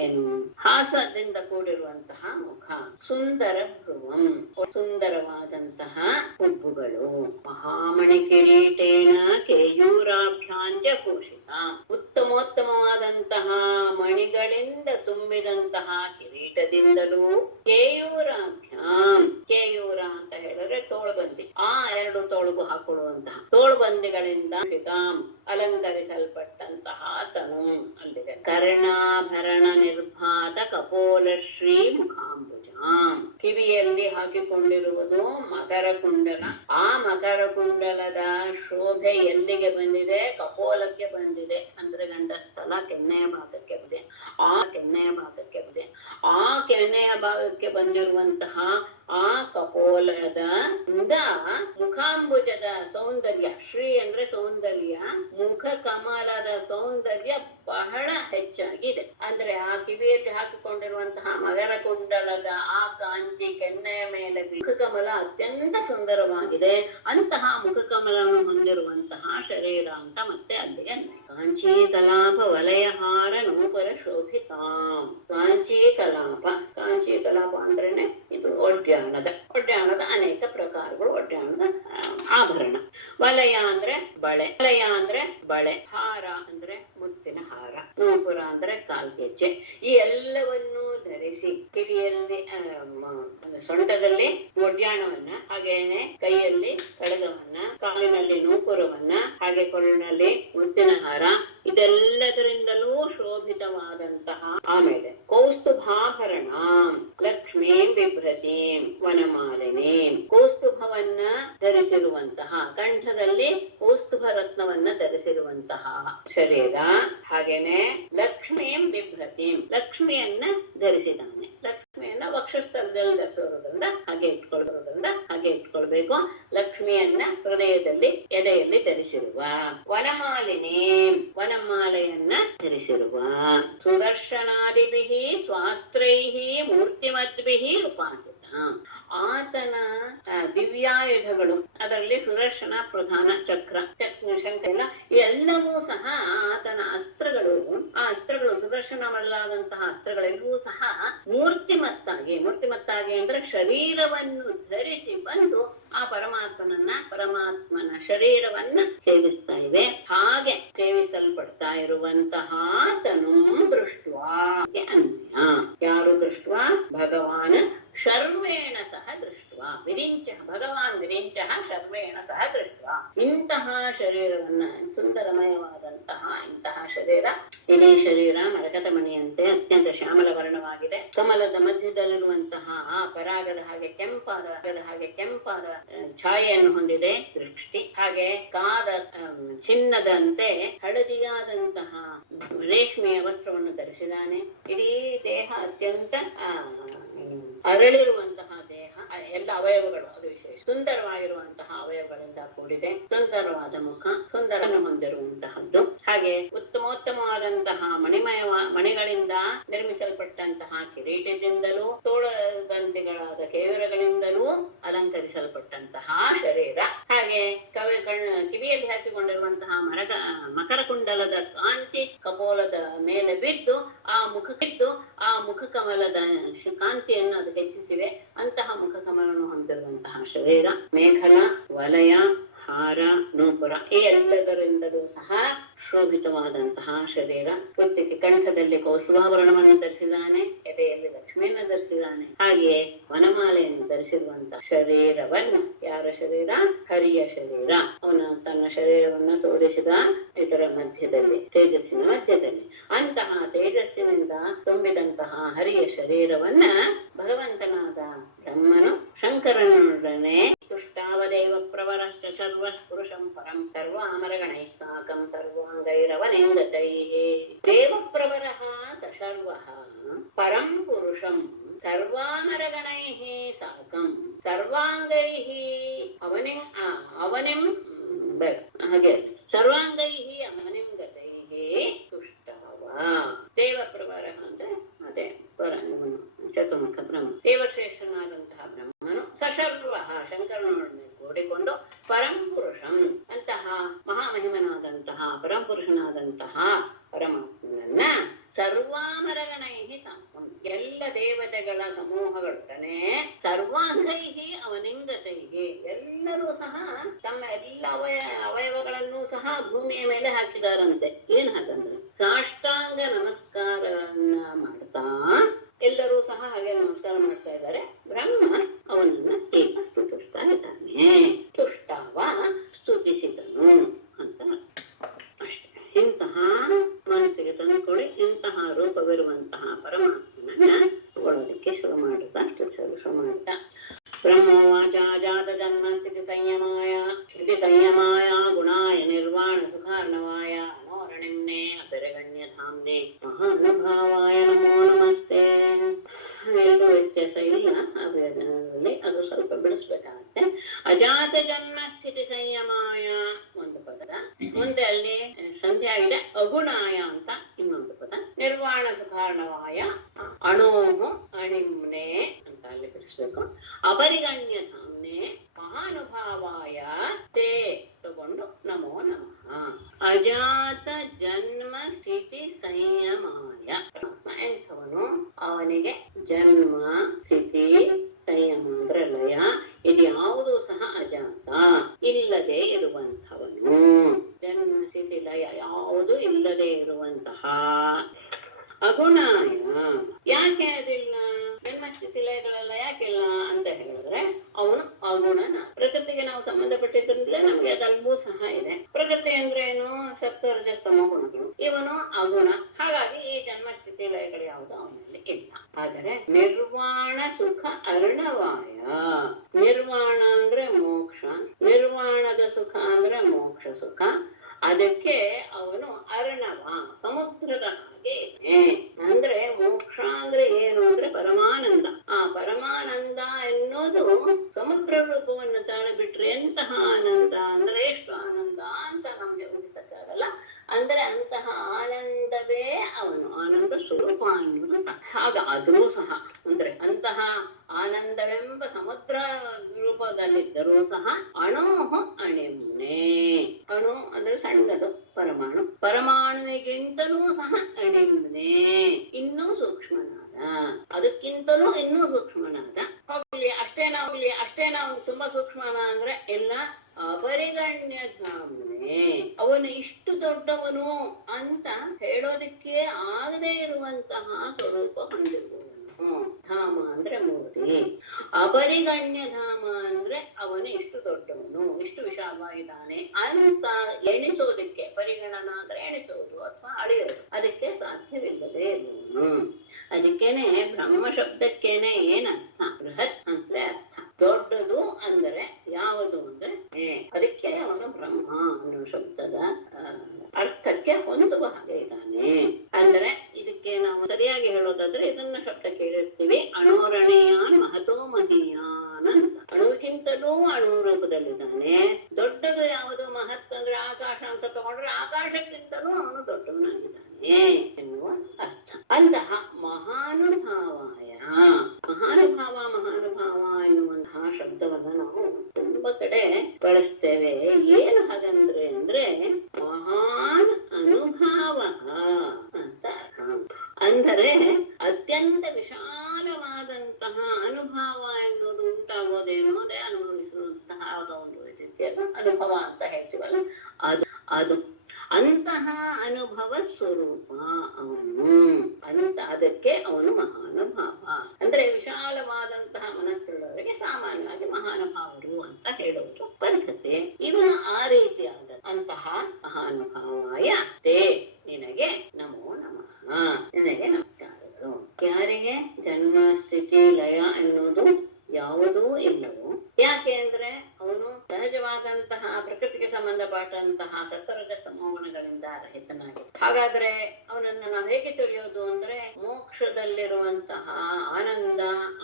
ಏನು ಹಾಸದಿಂದ ಕೂಡಿರುವಂತಹ ಮುಖ. ಸುಂದರ ಭ್ರುವಂ, ಸುಂದರವಾದಂತಹ ಹುಬ್ಬುಗಳು. ಮಹಾಮಣಿ ಕಿರೀಟೇನ ಕೇಯೂರಾಭ್ಯಾಂಚ ಭೂಷಿತ, ಉತ್ತಮೋತ್ತಮವಾದಂತಹ ಮಣಿಗಳಿಂದ ತುಂಬಿದಂತಹ ಕಿರೀಟದಿಂದಲೂ ಕೇಯೂರಾಭ್ಯಾಂ, ಕೇಯೂರ ಅಂತ ಹೇಳಿದ್ರೆ ತೋಳ್ಬಂದಿ, ಆ ಎರಡು ತೋಳುಗೂ ಹಾಕೊಳ್ಳುವಂತಹ ತೋಳ್ಬಂದಿಗಳಿಂದ ಅಲಂಕರಿಸಲ್ಪಟ್ಟಂತಹ ತನು ಅಲ್ಲಿದೆ. ಕರ್ಣಾಭರಣ ನಿರ್ಭಾತ ಕಪೋಲ ಶ್ರೀ ಮುಖಾಂಬುಜಾಂ, ಕಿವಿಯಲ್ಲಿ ಹಾಕಿಕೊಂಡಿರುವುದು ಮಕರ ಕುಂಡಲ. ಆ ಮಕರ ಕುಂಡಲದ ಶೋಭೆ ಎಲ್ಲಿಗೆ ಬಂದಿದೆ? ಕಪೋಲಕ್ಕೆ ಬಂದಿದೆ. ಅಂದ್ರೆ ಗಂಡಸ್ಥಲ ಕೆನ್ನೆಯ ಭಾಗಕ್ಕೆ ಬಂದಿದೆ. ಆ ಕೆನ್ನೆಯ ಭಾಗಕ್ಕೆ ಬಂದಿದೆ. ಆ ಕೆನ್ನೆಯ ಭಾಗಕ್ಕೆ ಬಂದಿರುವಂತಹ ಆ ಕಪೋಲದ ಮುಖಾಂಬುಜದ ಸೌಂದರ್ಯ, ಶ್ರೀ ಅಂದ್ರೆ ಸೌಂದರ್ಯ, ಮುಖ ಕಮಲದ ಸೌಂದರ್ಯ ಬಹಳ ಹೆಚ್ಚಾಗಿದೆ. ಅಂದ್ರೆ ಆ ಕಿವಿಯಲ್ಲಿ ಹಾಕಿಕೊಂಡಿರುವಂತಹ ಮಕರ ಕುಂಡಲದ ಆ ಕಾಂತಿ ಕೆನ್ನೆಯ ಮೇಲೆ ಮುಖಕಮಲ ಅತ್ಯಂತ ಸುಂದರವಾಗಿದೆ. ಅಂತಹ ಮುಖಕಮಲವನ್ನು ಹೊಂದಿರುವಂತಹ ಶರೀರ ಅಂತ ಮತ್ತೆ ಅಲ್ಲಿಗೆ ಕಾಂಚೀ ಕಲಾಪ ವಲಯಹಾರ ನೂಪರ ಶೋಭಿತ. ಕಾಂಚೀ ಕಲಾಪ ಅಂದ್ರೇನೆ ಇದು ಒಡ್ಯಾಣದ ಅನೇಕ ಪ್ರಕಾರಗಳು. ಒಡ್ಯಾಣದ ಆಭರಣ. ವಲಯ ಅಂದ್ರೆ ಬಳೆ, ಹಾರ ಅಂದ್ರೆ ಮುತ್ತಿನ ಹಾರ, ನೂಪುರ ಅಂದ್ರೆ ಕಾಲ್ಗೆಜ್ಜೆ. ಈ ಎಲ್ಲವನ್ನೂ ಧರಿಸಿ ಕಿವಿಯಲ್ಲಿ ಸೊಂಟದಲ್ಲಿ ಒಡ್ಯಾಣವನ್ನ, ಹಾಗೇನೆ ಕೈಯಲ್ಲಿ ಕಡಗವನ್ನ, ಕಾಲಿನಲ್ಲಿ ನೂಪುರವನ್ನ, ಹಾಗೆ ಕೊರಳಿನಲ್ಲಿ ಮುತ್ತಿನ ಹಾರ, ಇದೆಲ್ಲದರಿಂದಲೂ ಶೋಭಿತವಾದಂತಹ. ಆಮೇಲೆ ಕೌಸ್ತುಭಾಭರಣ ಲಕ್ಷ್ಮೀ ಬಿಭ್ರತಿ ವನಮಾಲಿನಿ, ಕೌಸ್ತುಭವನ್ನ ಧರಿಸಿರುವಂತಹ, ಕಂಠದಲ್ಲಿ ಕೌಸ್ತುಭ ರತ್ನವನ್ನ ಧರಿಸಿರುವಂತಹ ಶರೀರ. ಹಾಗೇನೆ ಲಕ್ಷ್ಮೀ ಬಿಭ್ರತಿ, ಲಕ್ಷ್ಮಿಯನ್ನ ಧರಿಸಿದಾನೆ. ಲಕ್ಷ್ಮಿಯನ್ನ ವಕ್ಷಸ್ಥಳದಲ್ಲಿ ಧರಿಸೋದ್ರಿಂದ ಹಾಗೆ ಇಟ್ಕೊಳ್ಬೇಕು. ಲಕ್ಷ್ಮಿಯನ್ನ ಹೃದಯದಲ್ಲಿ ಎದೆಯಲ್ಲಿ ಧರಿಸಿರುವ ವನಮಾಲೆಯನ್ನ ಧರಿಸಿರುವ ಸುದರ್ಶನಾದಿಭಿಃ ಸ್ವಾಸ್ತ್ರೈಃ ಮೂರ್ತಿಮದ್ಭಿಃ ಉಪಾಸಿತ. ಆತನ ದಿವ್ಯಾಯುಧಗಳು, ಅದರಲ್ಲಿ ಸುದರ್ಶನ, ಪ್ರಧಾನ, ಚಕ್ರ, ಶಂಖ ಎಲ್ಲವೂ ಸಹ ಆತನ ಅಸ್ತ್ರಗಳು. ಆ ಅಸ್ತ್ರಗಳು ಸುದರ್ಶನ ಮೊದಲಾದಂತಹ ಅಸ್ತ್ರಗಳೆಲ್ಲವೂ ಸಹ ಮೂರ್ತಿಮತ್ತಾಗಿ ಅಂದ್ರೆ ಶರೀರವನ್ನು ಧರಿಸಿ ಬಂದು ಆ ಪರಮಾತ್ಮನ ಶರೀರವನ್ನ ಸೇವಿಸ್ತಾ ಇವೆ. ಹಾಗೆ ಸೇವಿಸಲ್ಪಡ್ತಾ ಇರುವಂತಹ ತನು ದೃಷ್ಟ್ವಾ ಅನ್ಯ. ಯಾರು ದೃಷ್ಟ್ವಾ? ಭಗವಾನ್ ಶರ್ವೇಣ ಸಹ ದೃಷ್ಟ್ವಾ ಭಗವಾನ್ ವಿರಿಂಚ ಶರ್ವೇಣ ಸಹ ದೃಷ್ಟ್ವಾ. ಇಂತಹ ಶರೀರವನ್ನ, ಸುಂದರಮಯವಾದಂತಹ ಇಂತಹ ಶರೀರ, ಇಡೀ ಶರೀರ ಮರಕತ ಮಣಿಯಂತೆ ಅತ್ಯಂತ ಶ್ಯಾಮಲ ವರ್ಣವಾಗಿದೆ. ಕಮಲದ ಮಧ್ಯದಲ್ಲಿರುವಂತಹ ಆ ಪರಾಗದ ಹಾಗೆ ಕೆಂಪಾದ ಛಾಯೆಯನ್ನು ಹೊಂದಿದೆ ದೃಷ್ಟಿ. ಹಾಗೆ ಕಾದ ಚಿನ್ನದಂತೆ ಹಳದಿಯಾದಂತಹ ರೇಷ್ಮೆಯ ವಸ್ತ್ರವನ್ನು ಧರಿಸಿದಾನೆ. ಇಡೀ ದೇಹ ಅತ್ಯಂತ ಅರಳಿರುವಂತಹ ದೇಹ, ಎಲ್ಲ ಅವಯವಗಳು, ಅದು ವಿಶೇಷ ಸುಂದರವಾಗಿರುವಂತಹ ಅವಯವಗಳಿಂದ ಕೂಡಿದೆ. ಸುಂದರವಾದ ಮುಖ, ಸುಂದರವನ್ನು ಹೊಂದಿರುವಂತಹದ್ದು. ಹಾಗೆ ಉತ್ತಮೋತ್ತಮವಾದಂತಹ ಮಣಿಗಳಿಂದ ನಿರ್ಮಿಸಲ್ಪಟ್ಟಂತಹ ಕಿರೀಟದಿಂದಲೂ ತೋಳದಂತಿಗಳಾದ ಕೇವರಗಳಿಂದಲೂ ಅಲಂಕರಿಸಲ್ಪಟ್ಟಂತಹ ಶರೀರ. ಹಾಗೆ ಕಿವಿಯಲ್ಲಿ ಹಾಕಿಕೊಂಡಿರುವಂತಹ ಮಕರ ಕುಂಡಲದ ಕಾಂತಿ ಕಪೋಲದ ಮೇಲೆ ಬಿದ್ದು ಆ ಮುಖ ಕಮಲದ ಕಾಂತಿಯನ್ನು ಅದು ಹೆಚ್ಚಿಸಿವೆ. ಅಂತಹ ಮುಖ ಕಮಲವನ್ನು ಹೊಂದಿರುವಂತಹ ಶರೀರ. ಮೇಖಲ, ವಲಯ, ಹಾರ, ನೂಪುರ ಈ ಎಲ್ಲದರಿಂದಲೂ ಸಹ ಶೋಭಿತವಾದಂತಹ ಶರೀರ. ಕುತ್ತಿಗೆ ಕಂಠದಲ್ಲಿ ಕೌಸ್ತುಭಾಭರಣವನ್ನು ಧರಿಸಿದಾನೆ, ಎದೆಯಲ್ಲಿ ಲಕ್ಷ್ಮಿಯನ್ನು ಧರಿಸಿದಾನೆ. ಹಾಗೆಯೇ ವನಮಾಲೆಯನ್ನು ಧರಿಸಿರುವಂತಹ ಶರೀರವನ್ನು, ಯಾರ ಶರೀರ? ಹರಿಯ ಶರೀರ. ಅವನು ತನ್ನ ಶರೀರವನ್ನು ತೋರಿಸಿದ ಇದರ ಮಧ್ಯದಲ್ಲಿ, ತೇಜಸ್ಸಿನ ಮಧ್ಯದಲ್ಲಿ. ಅಂತಹ ತೇಜಸ್ಸಿನಿಂದ ತುಂಬಿದಂತಹ ಹರಿಯ ಶರೀರವನ್ನ ಭಗವಂತನಾದ ಬ್ರಹ್ಮನು ಶಂಕರನೊಡನೆ ತುಷ್ಟಾವದೇವ ಪ್ರವರಶ್ಚ ಸರ್ವಸ್ಪುರುಷಂ ಪರಂ ಸರ್ವಾಮರಗಣೈಃ ಸಾಕಂ ಸರ್ವಾಂಗೈರವನಿಂದತೈಃ. ದೇವಪ್ರವರಃ ಸಶರ್ವಃ ಪರಂ ಪುರುಷಂ ಸರ್ವಾಮರಗಣೈಃ ಸಾಕಂ ಸರ್ವಾಂಗೈಃ ಅವನಿಂ ಹಾಗೆ ಸರ್ವಾಂಗೈಃ ಅವನಿಂ ಗತೈಃ ತುಷ್ಟವ. ದೇವಪ್ರವರಃ ಅಂದ್ರೆ ಅದೇ ಚತುರ್ಮುಖ ಬ್ರಹ್ಮ, ದೇವಶ್ರೇಷ್ಠನಾದಂತಹ ಬ್ರಹ್ಮನು ಸಶರ್ವ ಶಂಕರನೊಡನೆ ಕೂಡಿಕೊಂಡು ಪರಂಪುರುಷಂ ಅಂತಹ ಮಹಾಮಹಿಮನಾದಂತಹ ಪರಂಪುರುಷನಾದಂತಹ ಪರಮಾತ್ಮನನ್ನ ಸರ್ವಾಮರಗಣೈಹಿ ಸಾಕಂ ಎಲ್ಲ ದೇವತೆಗಳ ಸಮೂಹಗಳೊಡನೆ ಸರ್ವಾಂಗೈಹಿ ಅವನಿಂಗತೈಹಿ ಎಲ್ಲರೂ ಸಹ ತಮ್ಮ ಎಲ್ಲ ಅವಯವಗಳನ್ನು ಸಹ ಭೂಮಿಯ ಮೇಲೆ ಹಾಕಿದಾರಂತೆ. ಏನ್ ಹಾಗಂದ್ರೆ ಸಾಷ್ಟಾಂಗ ನಮಸ್ಕಾರವನ್ನ ಮಾಡ್ತಾ ಎಲ್ಲರೂ ಸಹ ಹಾಗೆ ನಮಸ್ಕಾರ ಮಾಡ್ತಾ ಇದ್ದಾರೆ. ಬ್ರಹ್ಮ ಅವನನ್ನ ಈಗ ಸ್ತುತಿಸ್ತಾ ಇದ್ದಾನೆ. ತುಷ್ಟಾವ ಸ್ತುತಿಸಿದನು ಅಂತ ಅಷ್ಟೇ. ಇಂತಹ ಮನಸ್ಸಿಗೆ ತಂದುಕೊಳ್ಳಿ, ಇಂತಹ ರೂಪವಿರುವಂತಹ ಪರಮಾತ್ಮನನ್ನ ತಗೊಳ್ಳೋದಕ್ಕೆ ಶುರು ಮಾಡುತ್ತಾ ಸ್ತುತಿಸಲು ಶುರು ಮಾಡುತ್ತಾ ಬ್ರಹ್ಮೋವಾಚ ಜಾತ ಜನ್ಮ ಸ್ಥಿತಿ ಸಂಯಮಾಯ ಗುಣಾಯ ನಿರ್ವಾಣ ಸುಖಾರ್ಣವಾಯ ಅನೋರಣಿಮ್ನೆ ಅಪರಗಣ್ಯ ಧಾಮ್ನೆ ಮಹಾನುಭಾವಾಯ ನಮೋ ನಮಸ್ತೆ. ಎಲ್ಲೂ ವ್ಯತ್ಯಾಸ ಇಲ್ಲ ಆ ವೇದನದಲ್ಲಿ, ಅದು ಸ್ವಲ್ಪ ಬಿಡಿಸ್ಬೇಕಾಗತ್ತೆ. ಅಜಾತ ಜನ್ಮ ಸ್ಥಿತಿ ಸಂಯಮಾಯ ಒಂದು ಪದ, ಮುಂದೆ ಅಲ್ಲಿ ಸಂಧ್ಯಾ ಇದೆ ಅಗುಣಾಯ ಅಂತ ಇನ್ನೊಂದು ಪದ, ನಿರ್ವಾಣ ಸುಖಾರ್ಣವಾಯ ಅಣೋಹು ಅಣಿಮ್ನೆ ಅಂತ ಅಲ್ಲಿ ಬಿಡಿಸ್ಬೇಕು. ಅಪರಿಗಣ್ಯ ಧಾಮ್ನೆ ಮಹಾನುಭಾವಾಯ ತೇ ತಗೊಂಡು ನಮೋ ನಮಃ. ಅಜಾತ ಜನ್ಮ ಸ್ಥಿತಿ ಸಂಯಮಾಯ ಎಂಥವನು? ಅವನಿಗೆ ಜನ್ಮ ಸ್ಥಿತಿ ಸಂಯಮ ಅಂದ್ರೆ ಲಯ ಇದು ಯಾವುದೂ ಸಹ ಅಜಾತ ಇಲ್ಲದೆ ಇರುವಂಥವನು. ಜನ್ಮ ಸ್ಥಿತಿ ಲಯ ಯಾವುದು ಇಲ್ಲದೆ ಇರುವಂತಹ ಅಗುಣಾಯ. ಯಾಕೆ ಅದಿಲ್ಲ? ಜನ್ಮಸ್ಥಿತಿ ಲಯಗಳೆಲ್ಲ ಯಾಕಿಲ್ಲ ಅಂತ ಹೇಳಿದ್ರೆ ಅವನು ಅಗುಣನ. ಪ್ರಕೃತಿಗೆ ನಾವು ಸಂಬಂಧಪಟ್ಟಿದ್ರಿಂದಲೇ ನಮ್ಗೆ ಅದಲ್ವೂ ಸಹ ಇದೆ. ಪ್ರಕೃತಿ ಅಂದ್ರೆ ಏನು? ಸಪ್ತರಜಸ್ತಮ ಗುಣಗಳು. ಇವನು ಅಗುಣ. ಹಾಗಾಗಿ ಈ ಜನ್ಮಸ್ಥಿತಿ ಲಯಗಳು ಯಾವುದು ಅವನಲ್ಲಿ ಇಲ್ಲ. ಆದರೆ ನಿರ್ವಾಣ ಸುಖ ಅರ್ಣವಾಯ. ನಿರ್ವಾಣ ಅಂದ್ರೆ ಮೋಕ್ಷ, ನಿರ್ವಾಣದ ಸುಖ ಅಂದ್ರೆ ಮೋಕ್ಷ ಸುಖ. ಅದಕ್ಕೆ ಅವನು ಅರ್ಣವ, ಸಮುದ್ರದ ಹಾಗೆ ಇದೆ. ಅಂದ್ರೆ ಮೋಕ್ಷ ಅಂದ್ರೆ ಏನು ಅಂದ್ರೆ ಪರಮಾನಂದ. ನಮ್ಗೆ ಊಹಿಸಕ್ಕಾಗಲ್ಲ. ಅಂದ್ರೆ ಅಂತಹ ಆನಂದವೇ ಅವನು, ಆನಂದ ಸ್ವರೂಪ ಅನ್ನೋದು. ಹಾಗ ಅದೂ ಸಹ ಅಂದ್ರೆ ಅಂತಹ ಆನಂದವೆಂಬ ಸಮುದ್ರ ರೂಪದಲ್ಲಿದ್ದರೂ ಸಹ ಅಣೋಹು ಅಣಿಮ್ನೆ. ಅಣು ಅಂದ್ರೆ ಸಣ್ಣದು ಪರಮಾಣು, ಪರಮಾಣುವಿಗಿಂತಲೂ ಸಹ ಅಣಿಮ್ನೆ, ಇನ್ನೂ ಸೂಕ್ಷ್ಮನಾದ, ಅದಕ್ಕಿಂತಲೂ ಇನ್ನೂ ಸೂಕ್ಷ್ಮನಾದ. ಹೋಗ್ಲಿ ಅಷ್ಟೇ ನಾವು ತುಂಬಾ ಸೂಕ್ಷ್ಮನ ಅಂದ್ರೆ ಎಲ್ಲ ಅಪರಿಗಣ್ಯ ಧಾಮನೆ. ಅವನು ಇಷ್ಟು ದೊಡ್ಡವನು ಅಂತ ಹೇಳೋದಕ್ಕೆ ಆಗದೆ ಇರುವಂತಹ ಸ್ವರೂಪ ಹೊಂದಿರುವವನು. ಧಾಮ ಅಂದ್ರೆ ಮೂರ್ತಿ, ಅಪರಿಗಣ್ಯ ಧಾಮ ಅಂದ್ರೆ ಅವನು ಇಷ್ಟು ದೊಡ್ಡವನು, ಇಷ್ಟು ವಿಶಾಲವಾಗಿದ್ದಾನೆ ಅಂತ ಎಣಿಸೋದಕ್ಕೆ, ಪರಿಗಣನ ಅಂದ್ರೆ ಎಣಿಸೋದು ಅಥವಾ ಅಳೆಯೋದು, ಅದಕ್ಕೆ ಸಾಧ್ಯವಿಲ್ಲದೆ ಇರುವನು. ಅದಕ್ಕೇನೆ ಬ್ರಹ್ಮ ಶಬ್ದಕ್ಕೇನೆ ಏನರ್ಥ? ಬೃಹತ್ ಅಂತಲೇ ಅರ್ಥ. ದೊಡ್ಡದು ಅಂದರೆ ಯಾವುದು ಅಂದ್ರೆ ಅದಕ್ಕೆ ಅವನು ಬ್ರಹ್ಮ ಅನ್ನೋ ಶಬ್ದದ ಅರ್ಥಕ್ಕೆ ಹೊಂದುವ ಹಾಗೆ ಇದ್ದಾನೆ. ಅಂದ್ರೆ ಇದಕ್ಕೆ ನಾವು ಸರಿಯಾಗಿ ಹೇಳೋದಾದ್ರೆ ಇದನ್ನ ಶಬ್ದ ಕೇಳಿರ್ತೀವಿ, ಅಣೋರಣೀಯಾನ್ ಮಹತೋ ಮಹೀಯಾನ್ ಅಂತ. ಅಣುವಿಗಿಂತಲೂ ಅಣು ರೂಪದಲ್ಲಿದ್ದಾನೆ. ದೊಡ್ಡದು ಯಾವುದು? ಮಹತ್ ಅಂದ್ರೆ ಆಕಾಶ ಅಂತ ತಗೊಂಡ್ರೆ ಆಕಾಶಕ್ಕಿಂತಲೂ ಅವನು ದೊಡ್ಡವನಾಗಿದ್ದಾನೆ ಎನ್ನುವ ಅರ್ಥ. ಅಂತಹ ಮಹಾನುಭಾವಾಯ, ಮಹಾನುಭಾವ ಎನ್ನುವಂತಹ ಶಬ್ದವನ್ನ ನಾವು ತುಂಬಾ ಕಡೆ ಬಳಸ್ತೇವೆ. ಏನು ಹಾಗಂದ್ರೆ ಮಹಾನ್ ಅನುಭಾವ ಅಂತ. ಅಂದರೆ ಅತ್ಯಂತ ವಿಶಾಲವಾದಂತಹ ಅನುಭವ ಎನ್ನುವುದು ಉಂಟಾಗೋದೇನೋ ಅದೇ ಅನುಭವಿಸುವಂತಹ ಒಂದು ರೀತಿಯ ಅನುಭವ ಅಂತ ಹೇಳ್ತೀವಲ್ಲ, ಅದು ಅಂತಹ ಅನುಭವ ಸ್ವರೂಪ ಅವನು ಅಂತ. ಅದಕ್ಕೆ ಅವನು ಮಹಾನುಭಾವ. ಅಂದ್ರೆ ವಿಶಾಲವಾದಂತಹ ಮನಸ್ಸುಳ್ಳವರಿಗೆ ಸಾಮಾನ್ಯವಾಗಿ ಮಹಾನುಭಾವರು ಅಂತ ಹೇಳುವುದು ಪದ್ಧತಿ. ಇವನು ಆ ರೀತಿಯಾದ ಅಂತಹ ಮಹಾನುಭಾವಾಯ ತೇ ನಿನಗೆ ನಮೋ ನಮಃ, ನಿನಗೆ ನಮಸ್ಕಾರಗಳು. ಯಾರಿಗೆ ಜನ್ಮ ಸ್ಥಿತಿ ಲಯ ಎನ್ನುವುದು ಯಾವುದೂ ಇಲ್ಲವೋ. ಯಾಕೆ ಅಂದ್ರೆ ಅವನು ಸಹಜವಾದಂತಹ ಪ್ರಕೃತಿಗೆ ಸಂಬಂಧಪಟ್ಟಂತಹ ಸತ್ವರಜಸ್ತಮೋಗುಣಗಳಿಂದ ರಹಿತನಾಗಿ. ಹಾಗಾದ್ರೆ ಅವನನ್ನ ನಾವು ಹೇಗೆ ತಿಳಿಯೋದು ಅಂದ್ರೆ ಮೋಕ್ಷದಲ್ಲಿರುವಂತಹ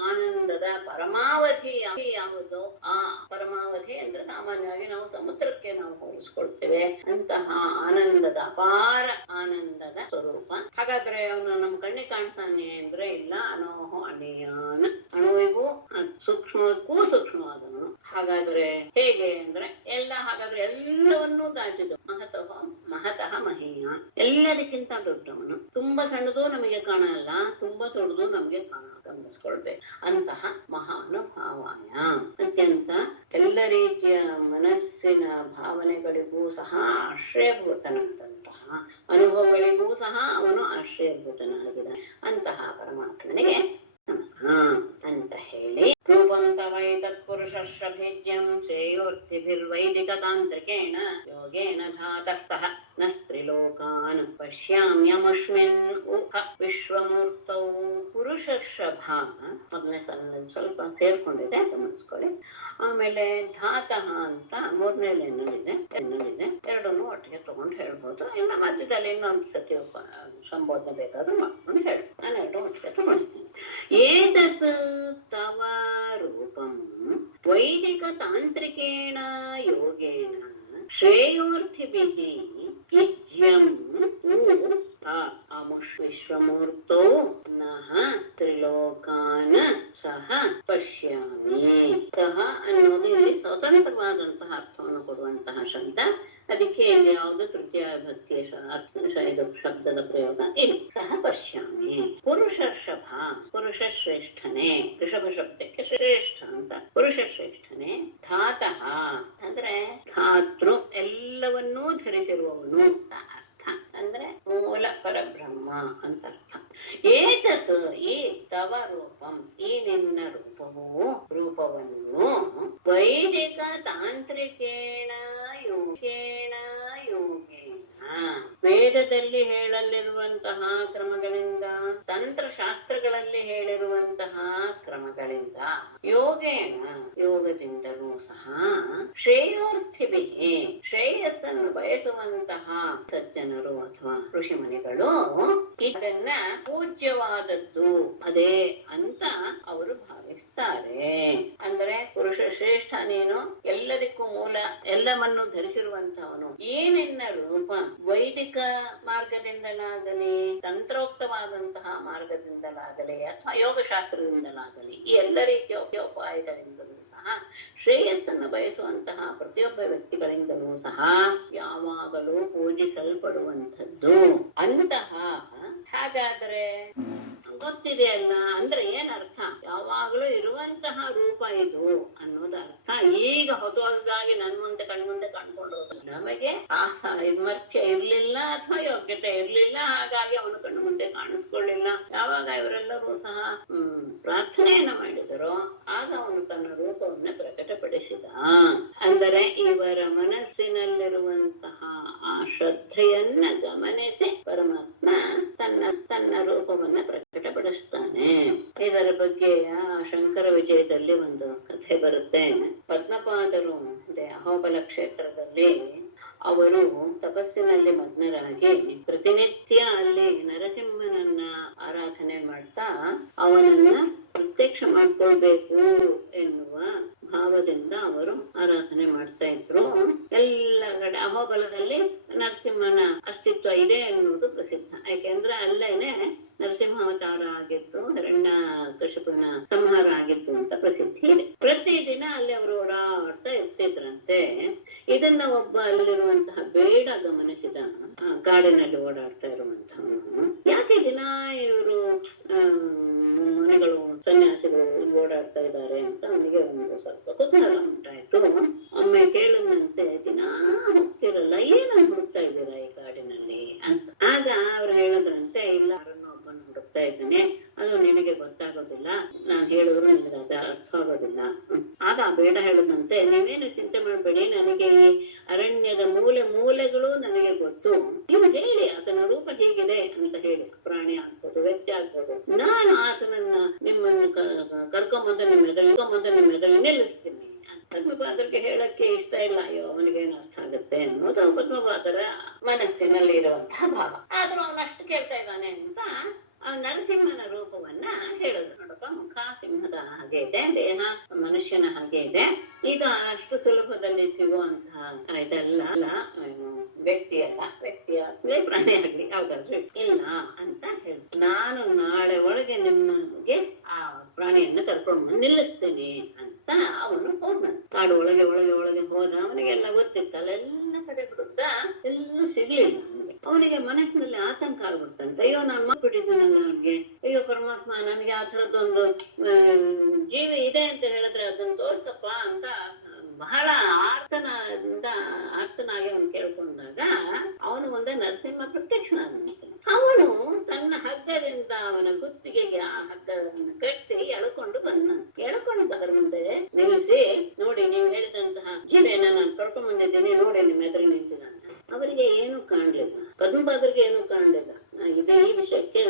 ಆನಂದದ ಪರಮಾವಧಿ ಯಾವುದು? ಆ ಪರಮಾವಧಿ ಅಂದ್ರೆ ಸಾಮಾನ್ಯವಾಗಿ ನಾವು ಸಮುದ್ರಕ್ಕೆ ನಾವು ಹೋಲಿಸ್ಕೊಳ್ತೇವೆ. ಅಂತಹ ಆನಂದದ, ಅಪಾರ ಆನಂದದ ಸ್ವರೂಪ. ಹಾಗಾದ್ರೆ ಅವನು ನಮ್ಮ ಕಣ್ಣಿಗೆ ಕಾಣ್ತಾನೆ ಅಂದ್ರೆ ಇಲ್ಲ, ಅಣೋಹೋ ಅಣಿಯಾನ, ಅಣುವಿಗೂ ಸೂಕ್ಷ್ಮಕ್ಕೂ ಸೂಕ್ಷ್ಮವಾದವನು. ಹಾಗಾದ್ರೆ ಹೇಗೆ ಅಂದ್ರೆ ಹಾಗಾದ್ರೆ ಎಲ್ಲವನ್ನೂ ದಾಟಿದು ಮಹತಃ ಮಹೀಯ, ಎಲ್ಲದಕ್ಕಿಂತ ದೊಡ್ಡವನು. ತುಂಬಾ ಸಣ್ಣದು ನಮಗೆ ಕಾಣಲ್ಲ, ತುಂಬಾ ದೊಡ್ಡದು ನಮಗೆ ಗಮನಿಸ್ಕೊಳ್ಬೇಕು. ಅಂತಹ ಮಹಾನುಭಾವಾಯ, ಅತ್ಯಂತ ಎಲ್ಲ ರೀತಿಯ ಮನಸ್ಸಿನ ಭಾವನೆಗಳಿಗೂ ಸಹ ಆಶ್ರಯಭೂತನಾದಂತಹ, ಅನುಭವಗಳಿಗೂ ಸಹ ಅವನು ಆಶ್ರಯಭೂತನಾಗಿದ್ದಾನೆ. ಅಂತಹ ಪರಮಾತ್ಮನಿಗೆ ನಮಸ್ಕಾರ ಅಂತ ಹೇಳಿ, ರೂಪಂ ತವೈ ತತ್ಪುರುಷಶ್ರಭೇದ್ಯಂ ಶ್ರೇಯೋರ್ತಿಭಿರ್ವೈದಿಕ ತಾಂತ್ರಿಕೇಣ ಯೋಗೇನ ಧಾತಃ ಸಹ ನಸ್ತ್ರಿಲೋಕಾನ್ ಪಶ್ಯಾಮ್ಯಮುಷ್ಮಿನ್ ವಿಶ್ವಮೂರ್ತೌ. ಪುರುಷಶ್ರಭ ಮೊದಲನೇ ಸಾಲಿನಲ್ಲಿ ಸ್ವಲ್ಪ ಸೇರ್ಕೊಂಡಿದೆ, ಗಮನಿಸ್ಕೊಳ್ಳಿ. ಆಮೇಲೆ ಧಾತಃ ಅಂತ ಮೂರನೇ ಲೈನಲ್ಲಿದೆ, ಎರಡನ್ನೂ ಒಟ್ಟಿಗೆ ತಗೊಂಡು ಹೇಳ್ಬೋದು. ಇನ್ನು ಮಧ್ಯದಲ್ಲಿ ಇನ್ನೊಂದು ಸತಿ ಸಂಬೋಧನೆ ಬೇಕಾದ್ರೂ ಮಾಡ್ಕೊಂಡು ಹೇಳಿ, ನಾನು ಎರಡು ಒಟ್ಟಿಗೆ ತಗೊಳ್ತೀನಿ. ಏತತ್ ತವ ರೂಪಂ ವೈದಿಕ ತಾಂತ್ರಿಕೇಣ ಯೋಗೇನ ಶ್ರೇಯೋರ್ಥಿಭಿಃ ಇಜ್ಯಂ ವಿಶ್ವಮೂರ್ತೋ ನಃ ತ್ರಿಲೋಕಾನ್ ಸಹ ಪಶ್ಯಾಮಿ. ಸಹ ಅನ್ನೋದು ಇಲ್ಲಿ ಸ್ವತಂತ್ರವಾದಂತಹ ಅರ್ಥವನ್ನು ಕೊಡುವಂತಹ ಶಬ್ದ. ಅದಕ್ಕೆ ಇಲ್ಲಿ ಯಾವುದು ತೃತೀಯ ಭಕ್ತಿಯ ಶಬ್ದದ ಪ್ರಯೋಗ ಇಲ್ಲ. ಸಹ ಪಶ್ಯಾಮಿ. ಪುರುಷರ್ಷಭ, ಪುರುಷ ಶ್ರೇಷ್ಠನೇ. ಋಷಭ ಶಬ್ದಕ್ಕೆ ಶ್ರೇಷ್ಠ ಅಂತ. ಪುರುಷ ಶ್ರೇಷ್ಠನೇ. ಧಾತಃ ಅಂದ್ರೆ ಧಾತೃ, ಎಲ್ಲವನ್ನೂ ಧರಿಸಿರುವವನು ಅಂತ ಅರ್ಥ. ಅಂದ್ರೆ ಮೂಲ ಪರಬ್ರಹ್ಮ ಅಂತ ಅರ್ಥ. ಏತತ್ ಈ ತವ ರೂಪಂ, ಈ ನಿನ್ನ ರೂಪವನ್ನು ವೈದಿಕ ತಾಂತ್ರಿಕೇಣ ಯೋಗೇನ ವೇದದಲ್ಲಿ ಹೇಳಲಿರುವಂತಹ ಕ್ರಮಗಳಿಂದ, ತಂತ್ರಶಾಸ್ತ್ರಗಳಲ್ಲಿ ಹೇಳಿರುವಂತಹ ಕ್ರಮಗಳಿಂದ, ಯೋಗದಿಂದಲೂ ಸಹ ಶ್ರೇಯೋರ್ಥಿಭಿಹಿ ಶ್ರೇಯಸ್ಸನ್ನು ಬಯಸುವಂತಹ ಸಜ್ಜನರು ಅಥವಾ ಋಷಿಮುನಿಗಳು ಇದನ್ನ ಪೂಜ್ಯವಾದದ್ದು ಅದೇ ಅಂತ ಅವರು ಭಾವಿಸ್ತಾರೆ. ಅಂದರೆ ಪುರುಷ ಶ್ರೇಷ್ಠ ನೀನು, ಎಲ್ಲದಕ್ಕೂ ಮೂಲ, ಎಲ್ಲವನ್ನೂ ಧರಿಸಿರುವಂತವನು. ಏನೆನ್ನ ರೂಪ ವೈದಿಕ ಮಾರ್ಗದಿಂದಲಾಗಲಿ, ತಂತ್ರೋಕ್ತವಾದಂತಹ ಮಾರ್ಗದಿಂದಲಾಗಲಿ, ಅಥವಾ ಯೋಗಶಾಸ್ತ್ರದಿಂದಲಾಗಲಿ, ಈ ಎಲ್ಲ ರೀತಿಯ ಉಪಾಯಗಳಿಂದಲೂ ಸಹ ಶ್ರೇಯಸ್ಸನ್ನು ಬಯಸುವಂತಹ ಪ್ರತಿಯೊಬ್ಬ ವ್ಯಕ್ತಿಗಳಿಂದಲೂ ಸಹ ಯಾವಾಗಲೂ ಪೂಜಿಸಲ್ಪಡುವಂಥದ್ದು ಅಂತಹ. ಹಾಗಾದರೆ ಗೊತ್ತಿದೆಯಲ್ಲ ಅಂದ್ರೆ ಏನರ್ಥ? ಯಾವಾಗಲೂ ಇರುವಂತಹ ರೂಪ ಇದು ಅನ್ನೋದು ಅರ್ಥ. ಈಗ ಹೊಸದಾಗಿ ನನ್ ಮುಂದೆ ಕಣ್ಮುಂದೆ ಕಂಡ್ಕೊಂಡು ನಮಗೆ ಮರ್ತ್ಯ ಇರ್ಲಿಲ್ಲ ಅಥವಾ ಯೋಗ್ಯತೆ ಇರ್ಲಿಲ್ಲ, ಹಾಗಾಗಿ ಅವನು ಕಣ್ಣು ಮುಂದೆ ಕಾಣಿಸ್ಕೊಳ್ಳಿಲ್ಲ. ಯಾವಾಗ ಇವರೆಲ್ಲರೂ ಸಹ ಪ್ರಾರ್ಥನೆಯನ್ನ ಮಾಡಿದರೋ ಆಗ ಅವನು ತನ್ನ ರೂಪವನ್ನು ಪ್ರಕಟಪಡಿಸಿದ. ಅಂದರೆ ಇವರ ಮನಸ್ಸಿನಲ್ಲಿರುವಂತಹ ಆ ಶ್ರದ್ಧೆಯನ್ನ ಗಮನಿಸಿ ಪರಮಾತ್ಮ ತನ್ನ ರೂಪವನ್ನ ಪ್ರಕಟಪಡಿಸ್ತಾನೆ. ಇದರ ಬಗ್ಗೆ ಶಂಕರ ವಿಜಯದಲ್ಲಿ ಒಂದು ಕಥೆ ಬರುತ್ತೆ. ಪದ್ಮಪಾದರು ಅಹೋಬಲ ಕ್ಷೇತ್ರದಲ್ಲಿ ಅವರು ತಪಸ್ಸಿನಲ್ಲಿ ಮಗ್ನರಾಗಿ ಪ್ರತಿನಿತ್ಯ ಅಲ್ಲಿ ನರಸಿಂಹನನ್ನ ಆರಾಧನೆ ಮಾಡ್ತಾ ಅವನನ್ನ ಪ್ರತ್ಯಕ್ಷ ಮಾಡ್ಕೊಳ್ಬೇಕು ಎನ್ನುವ ಭಾವದಿಂದ ಅವರು ಆರಾಧನೆ ಮಾಡ್ತಾ ಇದ್ರು. ಎಲ್ಲ ಕಡೆ ಅಹೋಬಲದಲ್ಲಿ ನರಸಿಂಹನ ಅಸ್ತಿತ್ವ ಇದೆ ಎನ್ನುವುದು ಪ್ರಸಿದ್ಧ. ಯಾಕೆಂದ್ರೆ ಅಲ್ಲೇನೆ ನರಸಿಂಹಾವತಾರ ಆಗಿತ್ತು, ಹಿರಣ್ಯಕಶಿಪುನ ಸಂಹಾರ ಆಗಿತ್ತು ಅಂತ ಪ್ರಸಿದ್ಧಿ ಇದೆ. ಪ್ರತಿದಿನ ಅಲ್ಲಿ ಅವರು ಓಡಾಡ್ತಾ ಇರ್ತಿದ್ರಂತೆ. ಇದನ್ನ ಒಬ್ಬ ಅಲ್ಲಿರುವಂತಹ ಬೇಡ ಗಮನಿಸಿದ, ಕಾಡಿನಲ್ಲಿ ಓಡಾಡ್ತಾ ಇರುವಂತಹವನು, ಯಾಕೆ ದಿನ ಇವರು ಮುನಿಗಳು ಸನ್ಯಾಸಿಗಳು ಓಡಾಡ್ತಾ ಇದ್ದಾರೆ ಅಂತ ಅವನಿಗೆ ಒಂದು ಸ್ವಲ್ಪ ಕುತೂಹಲ ಉಂಟಾಯ್ತು. ಒಮ್ಮೆ ಕೇಳಿದಂತೆ, ದಿನ ಹೋಗ್ತಿರಲ್ಲ, ಏನನ್ನು ಹುಡುಕ್ತಾ ಇದ್ದೀರಾ ಈ ಕಾಡಿನಲ್ಲಿ ಅಂತ. ಆಗ ಅವ್ರು ಹೇಳಿದ್ರಂತೆ, ಇಲ್ಲ ಒಬ್ಬನ್ನು ಹುಡುಕ್ತಾ ಇದ್ದೇನೆ, ಅದು ನಿನಗೆ ಗೊತ್ತಾಗೋದಿಲ್ಲ, ನಾನು ಹೇಳಿದ್ರು ನಿನಗೆ ಅದ ಅರ್ಥ ಆಗೋದಿಲ್ಲ. ಆಗ ಬೇಡ ಹೇಳಿದಂತೆ, ನೀವೇನು ಚಿಂತೆ ಮಾಡಬೇಡಿ, ನನಗೆ ಈ ಅರಣ್ಯದ ಮೂಲೆಗಳು ನನಗೆ ಗೊತ್ತು, ನೀವು ಹೇಳಿ ಅದನ್ನ ರೂಪ ಹೀಗಿದೆ ಅಂತ ಹೇಳಿ, ಪ್ರಾಣಿ ಆಗ್ಬೋದು, ವ್ಯಕ್ತಿ ಆಗ್ಬೋದು, ನಾನು ಆತನನ್ನ ನಿಮ್ಮನ್ನು ಕರ್ಕೊಂಬಂದ ನಿಮ್ಮ ಎದುರು ನಿಲ್ಲಿಸ್ತೀನಿ. ಪದ್ಮಪಾದರಿಗೆ ಹೇಳಕ್ಕೆ ಇಷ್ಟ ಇಲ್ಲ, ಅಯ್ಯೋ ಅವನಿಗೇನು ಅರ್ಥ ಆಗುತ್ತೆ ಅನ್ನೋದು ಪದ್ಮಪಾದರ ಮನಸ್ಸಿನಲ್ಲಿ ಇರುವಂತಹ ಭಾವ. ಆದ್ರೂ ಅವನಷ್ಟು ಕೇಳ್ತಾ ಇದ್ದಾನೆ ಅಂತ ನರಸಿಂಹನ ರೂಪವನ್ನ ಹೇಳಿದ್ರು. ನೋಡಪ್ಪ, ಮುಖ ಸಿಂಹದ ಹಾಗೆ ಇದೆ, ದೇಹ ಮನುಷ್ಯನ ಹಾಗೆ ಇದೆ, ಇದು ಅಷ್ಟು ಸುಲಭದಲ್ಲಿ ಸಿಗುವಂತಹ ಇದೆಲ್ಲ ವ್ಯಕ್ತಿಯ ಪ್ರಾಣಿ ಆಗ್ಲಿ ಯಾವ್ದಾದ್ರು ಇಲ್ಲ ಅಂತ ಹೇಳಿ, ನಾನು ನಾಳೆ ಒಳಗೆ ನಿಮಗೆ ಆ ಪ್ರಾಣಿಯನ್ನ ಕರ್ಕೊಂಡು ನಿಲ್ಲಿಸ್ತೇನೆ ಅಂತ ಅವನು ಹೋದ. ಕಾಡು ಒಳಗೆ ಹೋದ. ಅವನಿಗೆಲ್ಲ ಗೊತ್ತಿತ್ತಲ್ಲ, ಎಲ್ಲ ಕಡೆ ಹುಡುಕ್ದ, ಎಲ್ಲೂ ಸಿಗ್ಲಿಲ್ಲ. ಅವನಿಗೆ ಮನಸ್ಸಿನಲ್ಲಿ ಆತಂಕ ಆಗ್ಬಿಡ್ತಂತೆ, ಅಯ್ಯೋ ನಾನು ಮಾಡ್ಬಿಟ್ಟಿದ್ದೀನಲ್ಲ ಅವ್ನಿಗೆ, ಅಯ್ಯೋ ಪರಮಾತ್ಮ ನನಗೆ ಆ ಥರದ್ದೊಂದು ಜೀವಿ ಇದೆ ಅಂತ ಹೇಳಿದ್ರೆ ಅದನ್ನ ತೋರ್ಸಪ್ಪ ಅಂತ ಬಹಳ ಆರ್ತನಾಗಿ ಅವನು ಕೇಳ್ಕೊಂಡಾಗ ಅವನು ಮುಂದೆ ನರಸಿಂಹ ಪ್ರತ್ಯಕ್ಷನಾದಂತೆ. ಅವನು ತನ್ನ ಹಗ್ಗದಿಂದ ಅವನ ಕುತ್ತಿಗೆಗೆ ಆ ಹಗ್ಗವನ್ನು ಕಟ್ಟಿ ಎಳ್ಕೊಂಡು ಅದರ ಮುಂದೆ ನಿಲ್ಲಿಸಿ, ನೋಡಿ ನೀವು ಹೇಳಿದಂತಹ ಜೀವೆನ ನಾನು ಕರ್ಕೊಂಡ್ ಬಂದಿದ್ದೀನಿ, ನೋಡಿ ನಿಮ್ಮ ಎದುರು ನಿಂತಿದ್ದಾನೆ. ಅವರಿಗೆ ಏನು ಕಾಣ್ಲಿಲ್ಲ, ಪದ್ಮಪಾದರಿಗೆ ಏನು ಕಾಣ್ಲಿಲ್ಲ. ಇದೇ ಈ ವಿಷಯಕ್ಕೆ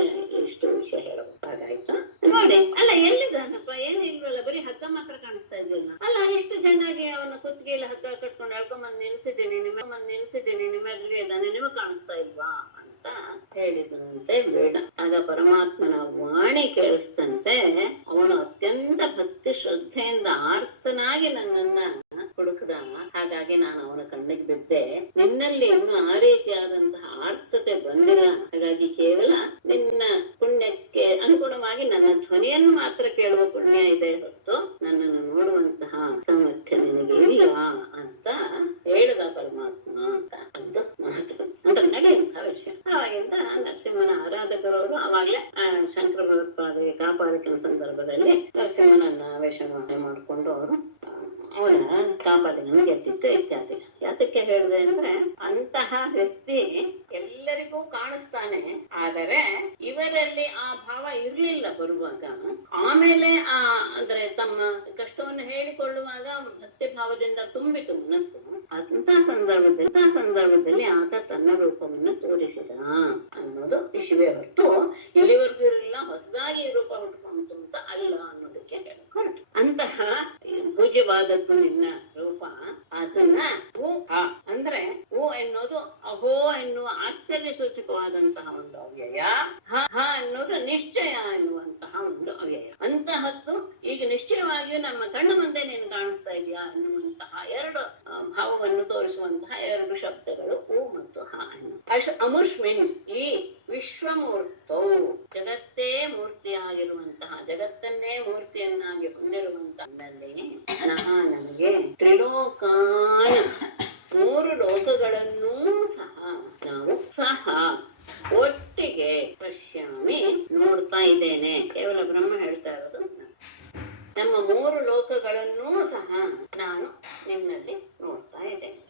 ಇಷ್ಟು ವಿಷಯ ಹೇಳಬೇಕಾಗಾಯ್ತು. ನೋಡಿ, ಅಲ್ಲ ಎಲ್ಲಿದ್ದಾನಪ್ಪ, ಏನು ಇಲ್ವಲ್ಲ, ಬರೀ ಹಗ್ಗ ಮಾತ್ರ ಕಾಣಿಸ್ತಾ ಇದೆಯಲ್ಲ. ಅಲ್ಲ, ಇಷ್ಟು ಚೆನ್ನಾಗಿ ಅವನ ಕುತ್ತಿಗೆಯಲ್ಲಿ ಹಗ್ಗ ಕಟ್ಕೊಂಡು ಎಳ್ಕೊಂಬಂದ್ ನಿಲ್ಸಿದ್ದೀನಿ, ನಿಮ್ಮ ಎದುರಿಗೆ ಇದ್ದಾನೆ, ನಿಮಗ್ ಕಾಣಿಸ್ತಾ ಇಲ್ವಾ ಅಂತ ಹೇಳಿದಂತೆ ಬೇಡ. ಆಗ ಪರಮಾತ್ಮನ ವಾಣಿ ಕೇಳಿಸ್ತಂತೆ. ಅವನು ಅತ್ಯಂತ ಭಕ್ತಿ ಶ್ರದ್ಧೆಯಿಂದ ಆರ್ತನಾಗಿ ನನ್ನನ್ನ ಹುಡುಕದ. ಹಾಗಾಗಿ ನಾನು ಅವನ ಕಣ್ಣಿಗೆ ಬಿದ್ದೆ. ನಿನ್ನಲ್ಲಿ ಇನ್ನು ಆ ರೀತಿಯಾದಂತಹ ಆರ್ತತೆ ಬಂದಿಲ್ಲ. ಹಾಗಾಗಿ ಕೇವಲ ನಿನ್ನ ಪುಣ್ಯಕ್ಕೆ ಅನುಗುಣವಾಗಿ ನನ್ನ ಧ್ವನಿಯನ್ನು ಮಾತ್ರ ಕೇಳುವ ಪುಣ್ಯ ಇದೆ ಹೊತ್ತು ನನ್ನನ್ನು ನೋಡುವಂತಹ ಸಾಮರ್ಥ್ಯ ನಿನಗೆ ಇಲ್ಲ ಅಂತ ಹೇಳಿದ ಪರಮಾತ್ಮ ಅಂತ. ಅದು ಮಾತು ಅಂದ್ರೆ ನಡೆಯುವಂತಹ ವಿಷಯ. ಅವಾಗಿಂದ ನರಸಿಂಹನ ಆರಾಧಕರವರು ಅವಾಗ್ಲೇ ಶಂಕರ ಭಗವತ್ಪಾದರಿಗೆ ಕಾಪಾಡಿಕೆಯ ಸಂದರ್ಭದಲ್ಲಿ ನರಸಿಂಹನನ್ನ ವೇಷಮಾಡಣೆ ಮಾಡಿಕೊಂಡು ಅವರು ಅವನ ಕಾಪಾಡಿನ ಗೆದ್ದಿತ್ತು ಇತ್ಯಾದಿ. ಯಾತಕ್ಕೆ ಹೇಳಿದೆ ಅಂದ್ರೆ, ಅಂತಹ ವ್ಯಕ್ತಿ ಎಲ್ಲರಿಗೂ ಎಲ್ಲರಿಗೂ ಕಾಣಿಸ್ತಾನೆ. ಆದರೆ ಇವರಲ್ಲಿ ಆ ಭಾವ ಇರ್ಲಿಲ್ಲ ಬರುವಾಗ. ಆಮೇಲೆ ಅಂದ್ರೆ ತಮ್ಮ ಕಷ್ಟವನ್ನು ಹೇಳಿಕೊಳ್ಳುವಾಗ ಭಕ್ತಿ ಭಾವದಿಂದ ತುಂಬಿತು ಮನಸ್ಸು. ಅಂತ ಸಂದರ್ಭದಲ್ಲಿ ಆತ ತನ್ನ ರೂಪವನ್ನು ತೋರಿಸಿದ ಅನ್ನೋದು ವಿಷಯವೇ ಹೊರತು ಇಲ್ಲಿವರೆಗೂ ಇರಲಿಲ್ಲ, ಹೊಸದಾಗಿ ರೂಪ ಹುಟ್ಟುಕೊಂತು ಅಂತ ಅಲ್ಲ ಅನ್ನೋದಕ್ಕೆ ಹೊರಟು. ಅಂತಹ ಪೂಜ್ಯವಾದದ್ದು ನಿನ್ನ ರೂಪ. ಅದನ್ನ ಅಂದ್ರೆ ಎನ್ನುವುದು ಅಹೋ ಎನ್ನುವ ಆಶ್ಚರ್ಯ ಸೂಚಕವಾದಂತಹ ಒಂದು ಅವ್ಯಯ, ಹ ಅನ್ನೋದು ನಿಶ್ಚಯ ಎನ್ನುವಂತಹ ಒಂದು ಅವ್ಯಯ. ಅಂತಹದ್ದು ಈಗ ನಿಶ್ಚಯವಾಗಿಯೂ ನಮ್ಮ ಕಣ್ಣು ಮುಂದೆ ನೀನು ಕಾಣಿಸ್ತಾ ಇದೆಯಾ ಎನ್ನುವಂತಹ ಎರಡು ಭಾವವನ್ನು ತೋರಿಸುವಂತಹ ಎರಡು ಶಬ್ದಗಳು ಉ ಮತ್ತು ಹ ಎನ್ನು. ಅಮುಷ್ಮಿನ್ ಈ ವಿಶ್ವಮೂರ್ತೌ ಜಗತ್ತೇ ಮೂರ್ತಿಯಾಗಿರುವಂತಹ, ಜಗತ್ತನ್ನೇ ಮೂರ್ತಿಯನ್ನಾಗಿ ಹೊಂದಿರುವಂತಹ ನನಗೆ ತ್ರಿಲೋಕಾನ್ ಮೂರು ಲೋಕಗಳನ್ನೂ ಸಹ ಒಟ್ಟಿಗೆ ಪಶ್ಯಾಮಿ ನೋಡ್ತಾ ಇದ್ದೇನೆ. ಕೇವಲ ಬ್ರಹ್ಮ ಹೇಳ್ತಾ ಇರೋದು, ನಮ್ಮ ಮೂರು ಲೋಕಗಳನ್ನೂ ಸಹ ನಾನು ನಿನ್ನಲ್ಲಿ ನೋಡ್ತಾ ಇದ್ದೇನೆ.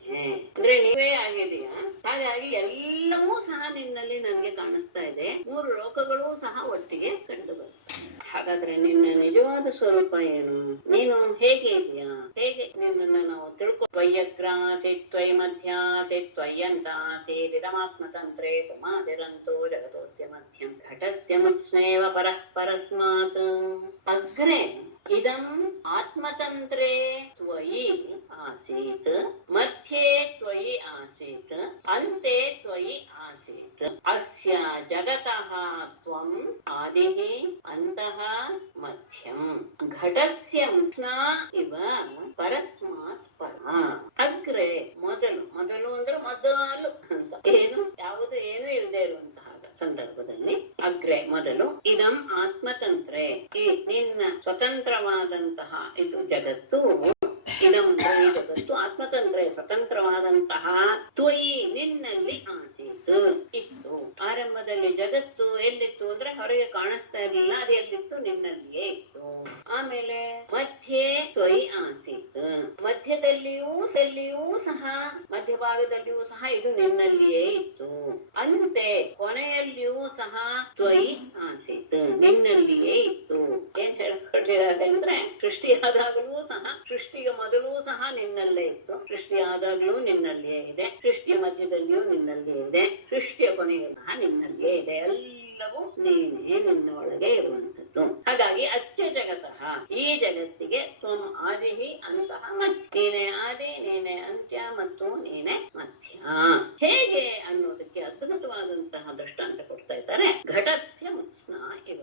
ಅಂದ್ರೆ ನೀವೇ ಆಗಿದೆಯಾ, ಹಾಗಾಗಿ ಎಲ್ಲವೂ ಸಹ ನಿನ್ನಲ್ಲಿ ನನಗೆ ಕಾಣಿಸ್ತಾ ಇದೆ, ಮೂರು ಲೋಕಗಳೂ ಸಹ ಒಟ್ಟಿಗೆ ಕಂಡು ಬರ್ತದೆ. ಹಾಗಾದ್ರೆ ನಿನ್ನ ನಿಜವಾದ ಸ್ವರೂಪ ಏನು, ನೀನು ಹೇಗೆ ಇದೆಯಾ, ಹೇಗೆ ನಿನ್ನನ್ನು ನಾವು ತಿಳ್ಕೊ. ತ್ವಯ್ಯಗ್ರಾಸಿ ತ್ವಯ್ ಮಧ್ಯಾಸಿ ತ್ವಯ್ಯಂತಾಸಿ ವಿದಮಾತ್ಮತಂತ್ರೇ ತುಮಾದಿರಂತೋ ಜಗತೋಸ್ಯ ಮಧ್ಯಂ ಘಟಸ್ಯ ಮುತ್ಸ್ನೇವ ಪರಃ ಪರಸ್ಮಾತ್. ಅಗ್ರೆ ಇದಂ ಆತ್ಮತಂತ್ರೇ ತ್ವಯಿ ಆಸೀತ್, ಮಧ್ಯೆ ತ್ವಯಿ ಆಸೀತ್, ಅಂತೆ ತ್ವಯಿ ಆಸೀತ್. ಅಸ್ಯ ಜಗತಃ ತ್ವಂ ಆದಿಃ ಅಂತಃ ಮಧ್ಯಂ ಘಟಸ್ಯ ಮುತ್ಸ್ನಾ ಇವ ಪರಸ್ಮಾತ್ ಪರ. ಅಗ್ರೆ ಮೊದಲು ಅಂದ್ರೆ ಮೊದಲು ಅಂತ, ಯಾವುದು ಏನು ಇಲ್ಲದೆ ಇರುವಂತಹ ಸಂದರ್ಭದಲ್ಲಿ ಅಗ್ರೆ ಮೊದಲು. ಇದಂ ಆತ್ಮತಂತ್ರೆ ಈ ನಿನ್ನ ಸ್ವತಂತ್ರವಾದಂತಹ ಇದು ಜಗತ್ತು. ಇದಂ ಈ ಜಗತ್ತು ಆತ್ಮತಂತ್ರೆ ಸ್ವತಂತ್ರವಾದಂತಹ ತ್ವಯಿ ನಿನ್ನಲ್ಲಿ ಆಸೀತ್ ಇತ್ತು. ಆರಂಭದಲ್ಲಿ ಜಗತ್ತು ಎಲ್ಲಿತ್ತು ಅಂದ್ರೆ ಹೊರಗೆ ಕಾಣಿಸ್ತಾ ಇರಲಿಲ್ಲ, ಅದು ಎಲ್ಲಿತ್ತು ನಿನ್ನಲ್ಲಿಯೇ ಇತ್ತು. ಆಮೇಲೆ ಮಧ್ಯೆ ತ್ವಯಿ ಆಸೀತ್, ಮಧ್ಯದಲ್ಲಿಯೂ ಸಹ ಮಧ್ಯಭಾಗದಲ್ಲಿಯೂ ಸಹ ಇದು ನಿನ್ನಲ್ಲಿಯೇ ಇತ್ತು. ಅಂತೆ ಕೊನೆಯಲ್ಲಿಯೂ ಸಹ ತ್ವಯಿ ಆಸೀತ್ ನಿನ್ನಲ್ಲಿಯೇ ಇತ್ತು. ಏನ್ ಹೇಳ್ಕೊಟ್ಟಿದ್ದಾರೆ ಅಂದ್ರೆ, ಸೃಷ್ಟಿಯಾದಾಗಲೂ ಸಹ, ಸೃಷ್ಟಿಯ ಮೊದಲೂ ಸಹ ನಿನ್ನಲ್ಲೇ ಇತ್ತು, ಸೃಷ್ಟಿಯಾದಾಗ್ಲೂ ನಿನ್ನಲ್ಲಿಯೇ ಇದೆ, ಸೃಷ್ಟಿಯ ಮಧ್ಯದಲ್ಲಿಯೂ ನಿನ್ನಲ್ಲಿಯೇ ಇದೆ, ಸೃಷ್ಟಿಯ ಕೊನೆಯೂ ಸಹ ನಿನ್ನಲ್ಲಿಯೇ ಇದೆ. ಎಲ್ಲವೂ ನೀನೇ ನಿನ್ನ ಒಳಗೆ ಇರುವಂತದ್ದು. ಹಾಗಾಗಿ ಅಸ್ಯ ಜಗತಃ ಈ ಜಗತ್ತಿಗೆ ತ್ವಂ ಆದಿಹಿ ಅಂತಃ ಮಧ್ಯ, ನೀನೇ ಆದಿ, ನೀನೇ ಅಂತ್ಯ ಮತ್ತು ನೀನೇ ಮಧ್ಯ. ಹೇಗೆ ಅನ್ನೋದಕ್ಕೆ ಅದ್ಭುತವಾದಂತಹ ದೃಷ್ಟಾಂತ ಕೊಡ್ತಾ ಇದ್ದಾರೆ. ಘಟಸ್ಯ ಮುತ್ಸ್ನಾ ಇವ,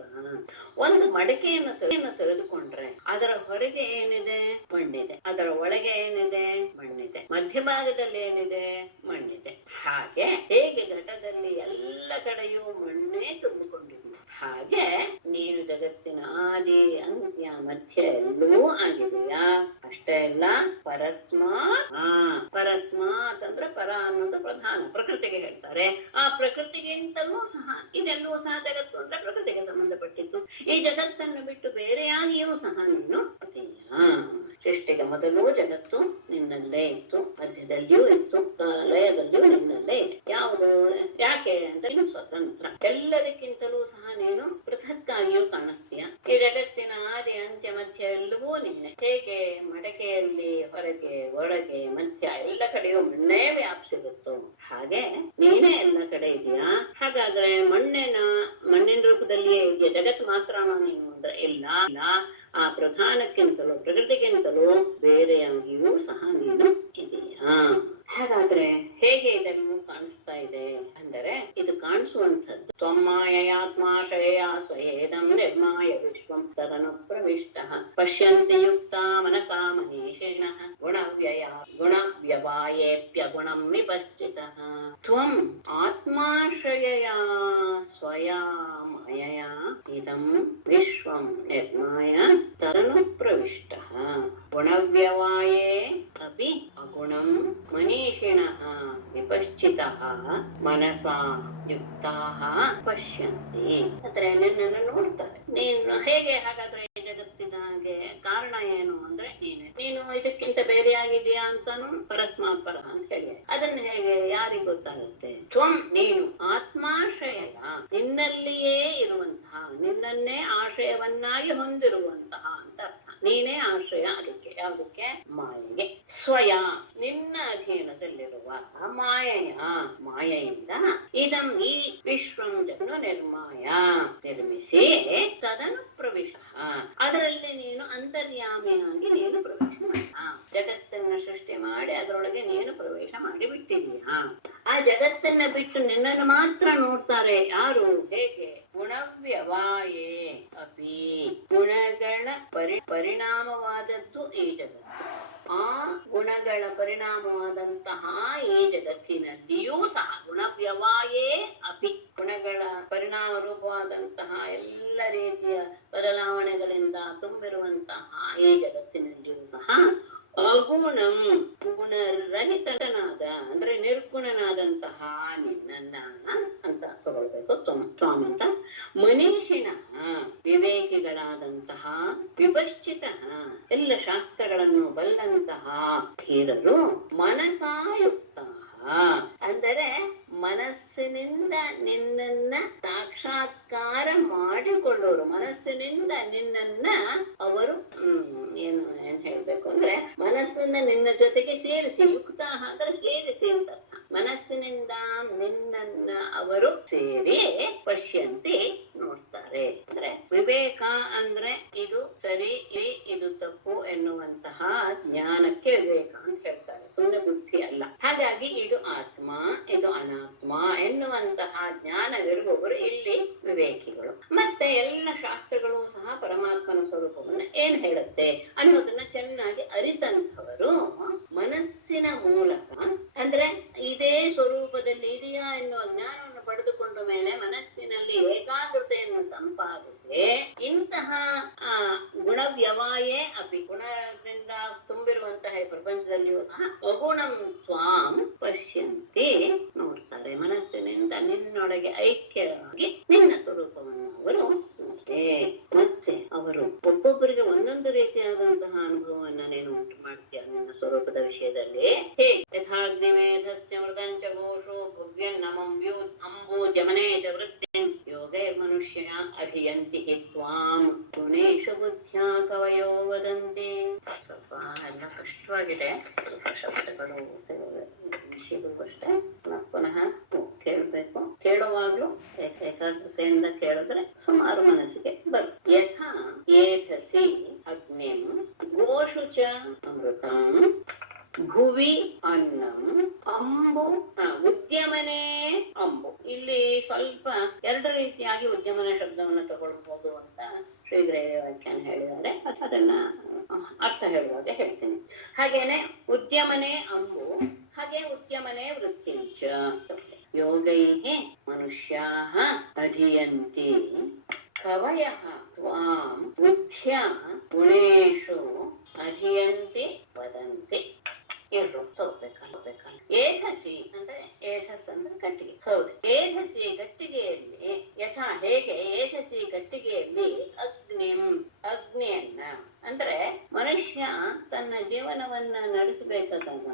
ಒಂದು ಮಡಕೆಯನ್ನು ತೆಗೆದುಕೊಂಡ್ರೆ ಅದರ ಹೊರಗೆ ಏನಿದೆ, ಮಣ್ಣಿದೆ, ಅದರ ಒಳಗೆ ಏನಿದೆ, ಮಣ್ಣಿದೆ, ಮಧ್ಯಭಾಗದಲ್ಲಿ ಏನಿದೆ, ಮಣ್ಣಿದೆ. ಹಾಗೆ ಹೇಗೆ ಘಟದಲ್ಲಿ ಎಲ್ಲ ಕಡೆಯೂ ಮಣ್ಣೇ ತುಂಬಿಕೊಂಡಿದೆ, ಹಾಗೆ ನೀನು ಜಗತ್ತಿನ ಆದಿ ಅಂತ್ಯ ಮಧ್ಯ ಎಲ್ಲವೂ ಆಗಿದೆಯಾ. ಅಷ್ಟೇ ಅಲ್ಲ, ಪರಸ್ಮಾತ್ ಅಂದ್ರೆ ಪರ ಅನ್ನೋದು ಪ್ರಧಾನ, ಪ್ರಕೃತಿಗೆ ಹೇಳ್ತಾರೆ. ಆ ಪ್ರಕೃತಿಗಿಂತಲೂ ಸಹ ಇದೆಲ್ಲವೂ ಸಹ ಜಗತ್ತು ಅಂದ್ರೆ ಪ್ರಕೃತಿಗೆ ಸಂಬಂಧಪಟ್ಟಿದ್ದು. ಈ ಜಗತ್ತನ್ನು ಬಿಟ್ಟು ಬೇರೆಯಾಗಿಯೂ ಸಹ ನೀನು ಅದೆಯಾ. ಸೃಷ್ಟಿಗೆ ಮೊದಲು ಜಗತ್ತು ನಿನ್ನಲ್ಲೇ ಇತ್ತು, ಮಧ್ಯದಲ್ಲಿಯೂ ಇತ್ತು, ಲಯದಲ್ಲಿಯೂ ನಿನ್ನಲ್ಲೇ ಇತ್ತು. ಯಾವುದು ಯಾಕೆ ಅಂತ ನೀನು ಸ್ವತಂತ್ರ, ಎಲ್ಲದಕ್ಕಿಂತಲೂ ಸಹ ನೀನು ಪೃಥಕ್ಕಾಗಿಯೂ ಕಾಣಿಸ್ತೀಯ. ಈ ಜಗತ್ತಿನ ಆದಿ ಅಂತ್ಯ ಮಧ್ಯ ಎಲ್ಲವೂ ನೀನೆ. ಹೇಗೆ ಮಡಕೆಯಲ್ಲಿ ಹೊರಗೆ ಒಳಗೆ ಮಧ್ಯ ಎಲ್ಲ ಕಡೆಯೂ ಮಣ್ಣೇ ವ್ಯಾಪಿಸಿರುತ್ತೋ, ಹಾಗೆ ನೀನೇ ಎಲ್ಲ ಕಡೆ ಇದೆಯಾ. ಹಾಗಾದ್ರೆ ಮಣ್ಣಿನ ರೂಪದಲ್ಲಿಯೇ ಇದೆಯಾ, ಜಗತ್ ಮಾತ್ರ ನೀನು ಅಂದ್ರೆ ಇಲ್ಲ. ಆ ಪ್ರಧಾನಕ್ಕಿಂತಲೂ ಪ್ರಕೃತಿಗಿಂತಲೂ ಬೇರೆಯಾಗಿಯೂ ಸಹ ನೀನು ಇದೆಯಾ. ಹಾಗಾದ್ರೆ ಹೇಗೆ ಇದೆಲ್ಲವೂ ಕಾಣಿಸ್ತಾ ಇದೆ ಅಂದರೆ, ಇದು ಕಾಣಿಸುವಂಥದ್ದು ತ್ವಮ್ಮಾಯಯಾತ್ಮಾಶ್ರಯ ಸ್ವಯೇದಂ ನಿರ್ಮಾಯ ವಿಶ್ವಂ ತದನು ಪ್ರವಿಷ್ಟಃ ಪಶ್ಯಂತಿ ಯುಕ್ತ ಮನಸಾ ಮನೀಷಿಣಃ ಗುಣವ್ಯವಾಯೇಪ್ಯಗುಣಂ ವಿಪಶ್ಚಿತಃ. ತ್ವಂ ಆತ್ಮಾಶ್ರಯಯಾ ಸ್ವಯಾ ಮಾಯಯಾ ಇದಂ ವಿಶ್ವಂ ನಿರ್ಮಾಯ ತದನು ಪ್ರವಿಷ್ಟಃ ಗುಣವ್ಯವಾಯೇ ಅಪಿ ಅಗುಣಂ ಮನೀಷಿಣಃ ವಿಪಶ್ಚಿತಃ ಮನಸಾ ಯುಕ್ತಾಃ ಪಶ್ಯಂತಿ. ಅಂದ್ರೆ ನಿನ್ನನ್ನು ನೋಡ್ತಾರೆ. ನೀನು ಹೇಗೆ ಹಾಗಾದ್ರೆ ಜಗತ್ತಿನ ನಮ್ಗೆ ಕಾರಣ ಏನು ಅಂದ್ರೆ ನೀನು ಇದಕ್ಕಿಂತ ಬೇರೆಯಾಗಿದೆಯಾ ಅಂತಾನು ಪರಸ್ಮಾಪರ ಅಂತ ಹೇಳಿ ಅದನ್ನ ಹೇಗೆ ಯಾರಿಗೆ ಗೊತ್ತಾಗುತ್ತೆ? ತ್ವಂ ನೀನು ಆತ್ಮಾಶ್ರಯ ನಿನ್ನಲ್ಲಿಯೇ ಇರುವಂತಹ, ನಿನ್ನನ್ನೇ ಆಶ್ರಯವನ್ನಾಗಿ ಹೊಂದಿರುವಂತಹ ಅಂತ ಅರ್ಥ. ನೀನೇ ಆಶ್ರಯ ಅದಕ್ಕೆ. ಯಾವುದಕ್ಕೆ? ಮಾಯೆಗೆ. ಸ್ವಯ ನಿನ್ನ ಅಧೀನದಲ್ಲಿರುವ ಮಾಯೆಯಿಂದ ಇದಂ ಈ ವಿಶ್ವಂ ಜಗನು ನಿರ್ಮಾಯ ನಿರ್ಮಿಸಿ ತದನು ಪ್ರವೇಶ ಅದರಲ್ಲಿ ನೀನು ಅಂತರ್ಯಾಮಿಯಾಗಿ ನೀನು ಪ್ರವೇಶ ಮಾಡ. ಜಗತ್ತನ್ನ ಸೃಷ್ಟಿ ಮಾಡಿ ಅದರೊಳಗೆ ನೀನು ಪ್ರವೇಶ ಮಾಡಿ ಬಿಟ್ಟಿದೀಯಾ. ಆ ಜಗತ್ತನ್ನ ಬಿಟ್ಟು ನಿನ್ನನ್ನು ಮಾತ್ರ ನೋಡ್ತಾರೆ. ಯಾರು? ಹೇಗೆ? ಗುಣವ್ಯವಾಯೇ ಅಪಿ ಗುಣಗಳ ಪರಿಣಾಮವಾದದ್ದು ಈ ಜಗತ್ತು. ಆ ಗುಣಗಳ ಪರಿಣಾಮವಾದಂತಹ ಈ ಜಗತ್ತಿನಲ್ಲಿಯೂ ಸಹ ಗುಣವ್ಯವಾಯೇ ಅಪಿ ಗುಣಗಳ ಪರಿಣಾಮ ರೂಪವಾದಂತಹ ಎಲ್ಲ ರೀತಿಯ ಬದಲಾವಣೆಗಳಿಂದ ತುಂಬಿರುವಂತಹ ಈ ಜಗತ್ತಿನಲ್ಲಿಯೂ ಸಹ ಅಗುಣಂ ಗುಣರಹಿತನಾದ ಅಂದ್ರೆ ನಿರ್ಗುಣನಾದಂತಹ ನಿನ್ನನ್ನ ಅಂತ ತಗೊಳ್ಬೇಕು. ತ್ವಾಮ್ ಅಂತ ಮನೀಷಿಣ ವಿವೇಕಿಗಳಾದಂತಹ ವಿಪಶ್ಚಿತ ಎಲ್ಲ ಶಾಸ್ತ್ರಗಳನ್ನು ಬಲ್ಲಂತಹ ಧೀರರು ಮನಸಾಯುಕ್ತ ಅಂದರೆ ಮನಸ್ಸಿನಿಂದ ನಿನ್ನನ್ನ ಸಾಕ್ಷಾತ್ಕಾರ ಮಾಡಿಕೊಳ್ಳೋರು. ಮನಸ್ಸಿನಿಂದ ನಿನ್ನನ್ನ ಅವರು ಏನ್ ಹೇಳ್ಬೇಕು ಅಂದ್ರೆ ಮನಸ್ಸನ್ನ ನಿನ್ನ ಜೊತೆಗೆ ಸೇರಿಸಿ, ಯುಕ್ತ ಅಂದ್ರೆ ಸೇರಿಸಿ ಅಂತ ಅರ್ಥ. ಮನಸ್ಸಿನಿಂದ ನಿನ್ನನ್ನ ಅವರು ಸೇರಿ ಪಶ್ಯಂತಿ ನೋಡ್ತಾರೆ. ಅಂದ್ರೆ ವಿವೇಕ ಅಂದ್ರೆ ಇದು ಸರಿ ಇದು ತಪ್ಪು ಎನ್ನುವಂತಹ ಜ್ಞಾನಕ್ಕೆ ವಿವೇಕ ಅಂತ ಹೇಳ್ತಾರೆ, ಸುಮ್ಮನೆ ಬುದ್ಧಿ ಅಲ್ಲ. ಹಾಗಾಗಿ ಇದು ಆತ್ಮ ಇದು ಅನಾತ್ಮ ಎನ್ನುವಂತಹ ಜ್ಞಾನವಿರುವವರು ಇಲ್ಲಿ ವಿವೇಕಿಗಳು. ಮತ್ತೆ ಎಲ್ಲ ಶಾಸ್ತ್ರಗಳು ಸಹ ಪರಮಾತ್ಮನ ಸ್ವರೂಪವನ್ನ ಏನ್ ಹೇಳುತ್ತೆ ಅನ್ನೋದನ್ನ ಚೆನ್ನಾಗಿ ಅರಿತಂಥವರು ಮನಸ್ಸಿನ ಮೂಲಕ ಅಂದ್ರೆ ಇದೇ ಸ್ವರೂಪದಲ್ಲಿ ಇದೆಯಾ ಎನ್ನುವ ಜ್ಞಾನವನ್ನು ಪಡೆದುಕೊಂಡ ಮೇಲೆ ಮನಸ್ಸಿನಲ್ಲಿ ಏಕಾಗ್ರತೆಯನ್ನು ಸಂಪಾದಿಸಿ ಇಂತಹ ಗುಣವ್ಯವಾಯೇ ಅಪಿ ಗುಣದಿಂದ ತುಂಬಿರುವಂತಹ ಪ್ರಪಂಚದಲ್ಲಿಯೂ ಸಹ ಅಗುಣಂ ತ್ವಾಂ ಪಶ್ಯಂತಿ ನೋಡ್ತಾರೆ. ಮನಸ್ಸಿನಿಂದ ನಿನ್ನೊಳಗೆ ಐಕ್ಯವಾಗಿ ನಿನ್ನ ಸ್ವರೂಪವನ್ನು ಅವರು ಮತ್ತೆ ಅವರು ಒಬ್ಬೊಬ್ಬರಿಗೆ ಒಂದೊಂದು ರೀತಿಯಾದಂತಹ ಅನುಭವವನ್ನ ನೀನು ಉಂಟು ಮಾಡ್ತೀಯ ನಿನ್ನ ಸ್ವರೂಪದ ವಿಷಯದಲ್ಲಿ. ಯಥಾಗ್ನಿಮೇಧಸ್ಯ ಮೃದಂಚ ಘೋಷೋ ಭವ್ಯನ್ನಮಂಬ್ಯೂ ಅಂಬೋ ಜಮನೇ ಚ ವೃತ್ತಿಂ ಯೋಗೇ ಮನುಷ್ಯ ಅಧಿಯಂತಿ ತ್ವಾಂ ಗುಣೇಶು ಬುದ್ಧ್ಯಾ ಕವಯೋ ವದಂತಿ. ಸ್ವಲ್ಪ ಎಲ್ಲ ಕಷ್ಟವಾಗಿದೆ, ಸ್ವಲ್ಪ ಶಬ್ದಗಳು ವಿಷಯಗಳು ಅಷ್ಟೇ. ಪುನಃ ಕೇಳಬೇಕು. ಕೇಳುವಾಗ್ಲೂ ಏಕಾಗ್ರತೆಯಿಂದ ಕೇಳಿದ್ರೆ ಸುಮಾರು ಮನಸ್ಸಿಗೆ ಬರುತ್ತೆ. ಯಥಾ ಏಧಸಿ ಅಗ್ನಿಂ ಗೋಷು ಚ ಅಮೃತಂ ಭುವಿ ಅನ್ನಂ ಅಂಬು ಉದ್ಯಮನೇ ಅಂಬು. ಇಲ್ಲಿ ಸ್ವಲ್ಪ ಎರಡು ರೀತಿಯಾಗಿ ಉದ್ಯಮನ ಶಬ್ದವನ್ನು ತಗೊಳ್ಬಹುದು ಅಂತ ಶ್ರೀಗ್ರೇಯ ವ್ಯಾಖ್ಯಾನ ಹೇಳಿದ್ದಾರೆ. ಅದನ್ನ ಅರ್ಥ ಹೇಳುವಾಗ ಹೇಳ್ತೀನಿ. ಹಾಗೇನೆ ಉದ್ಯಮನೇ ಅಂಬು, ಹಾಗೆ ಉದ್ಯಮನೇ ವೃತ್ತಿಂಚ. ಯೋಗೈಃ ಮನುಷ್ಯಾಃ ಅಧಿಯಂತಿ ಕವಯಃ ತ್ವಾಂ ಬುದ್ಧ್ಯಾ ಗುಣೇಶು ಅಧಿಯಂತಿ ವದಂತಿ. ಎರಡು ತಗೋಬೇಕಲ್ಲ. ಏಧಸಿ ಅಂದ್ರೆ ಏಧಸ್ ಅಂದ್ರೆ ಗಟ್ಟಿಗೆ. ಹೌದು, ಏಧಸಿ ಗಟ್ಟಿಗೆಯಲ್ಲಿ ಯಥಾ ಹೇಗೆ ಏಧಸಿ ಗಟ್ಟಿಗೆಯಲ್ಲಿ ಅಗ್ನಿಯನ್ನ ಅಂದ್ರೆ ಮನುಷ್ಯ ತನ್ನ ಜೀವನವನ್ನ ನಡೆಸಬೇಕಾದಾಗ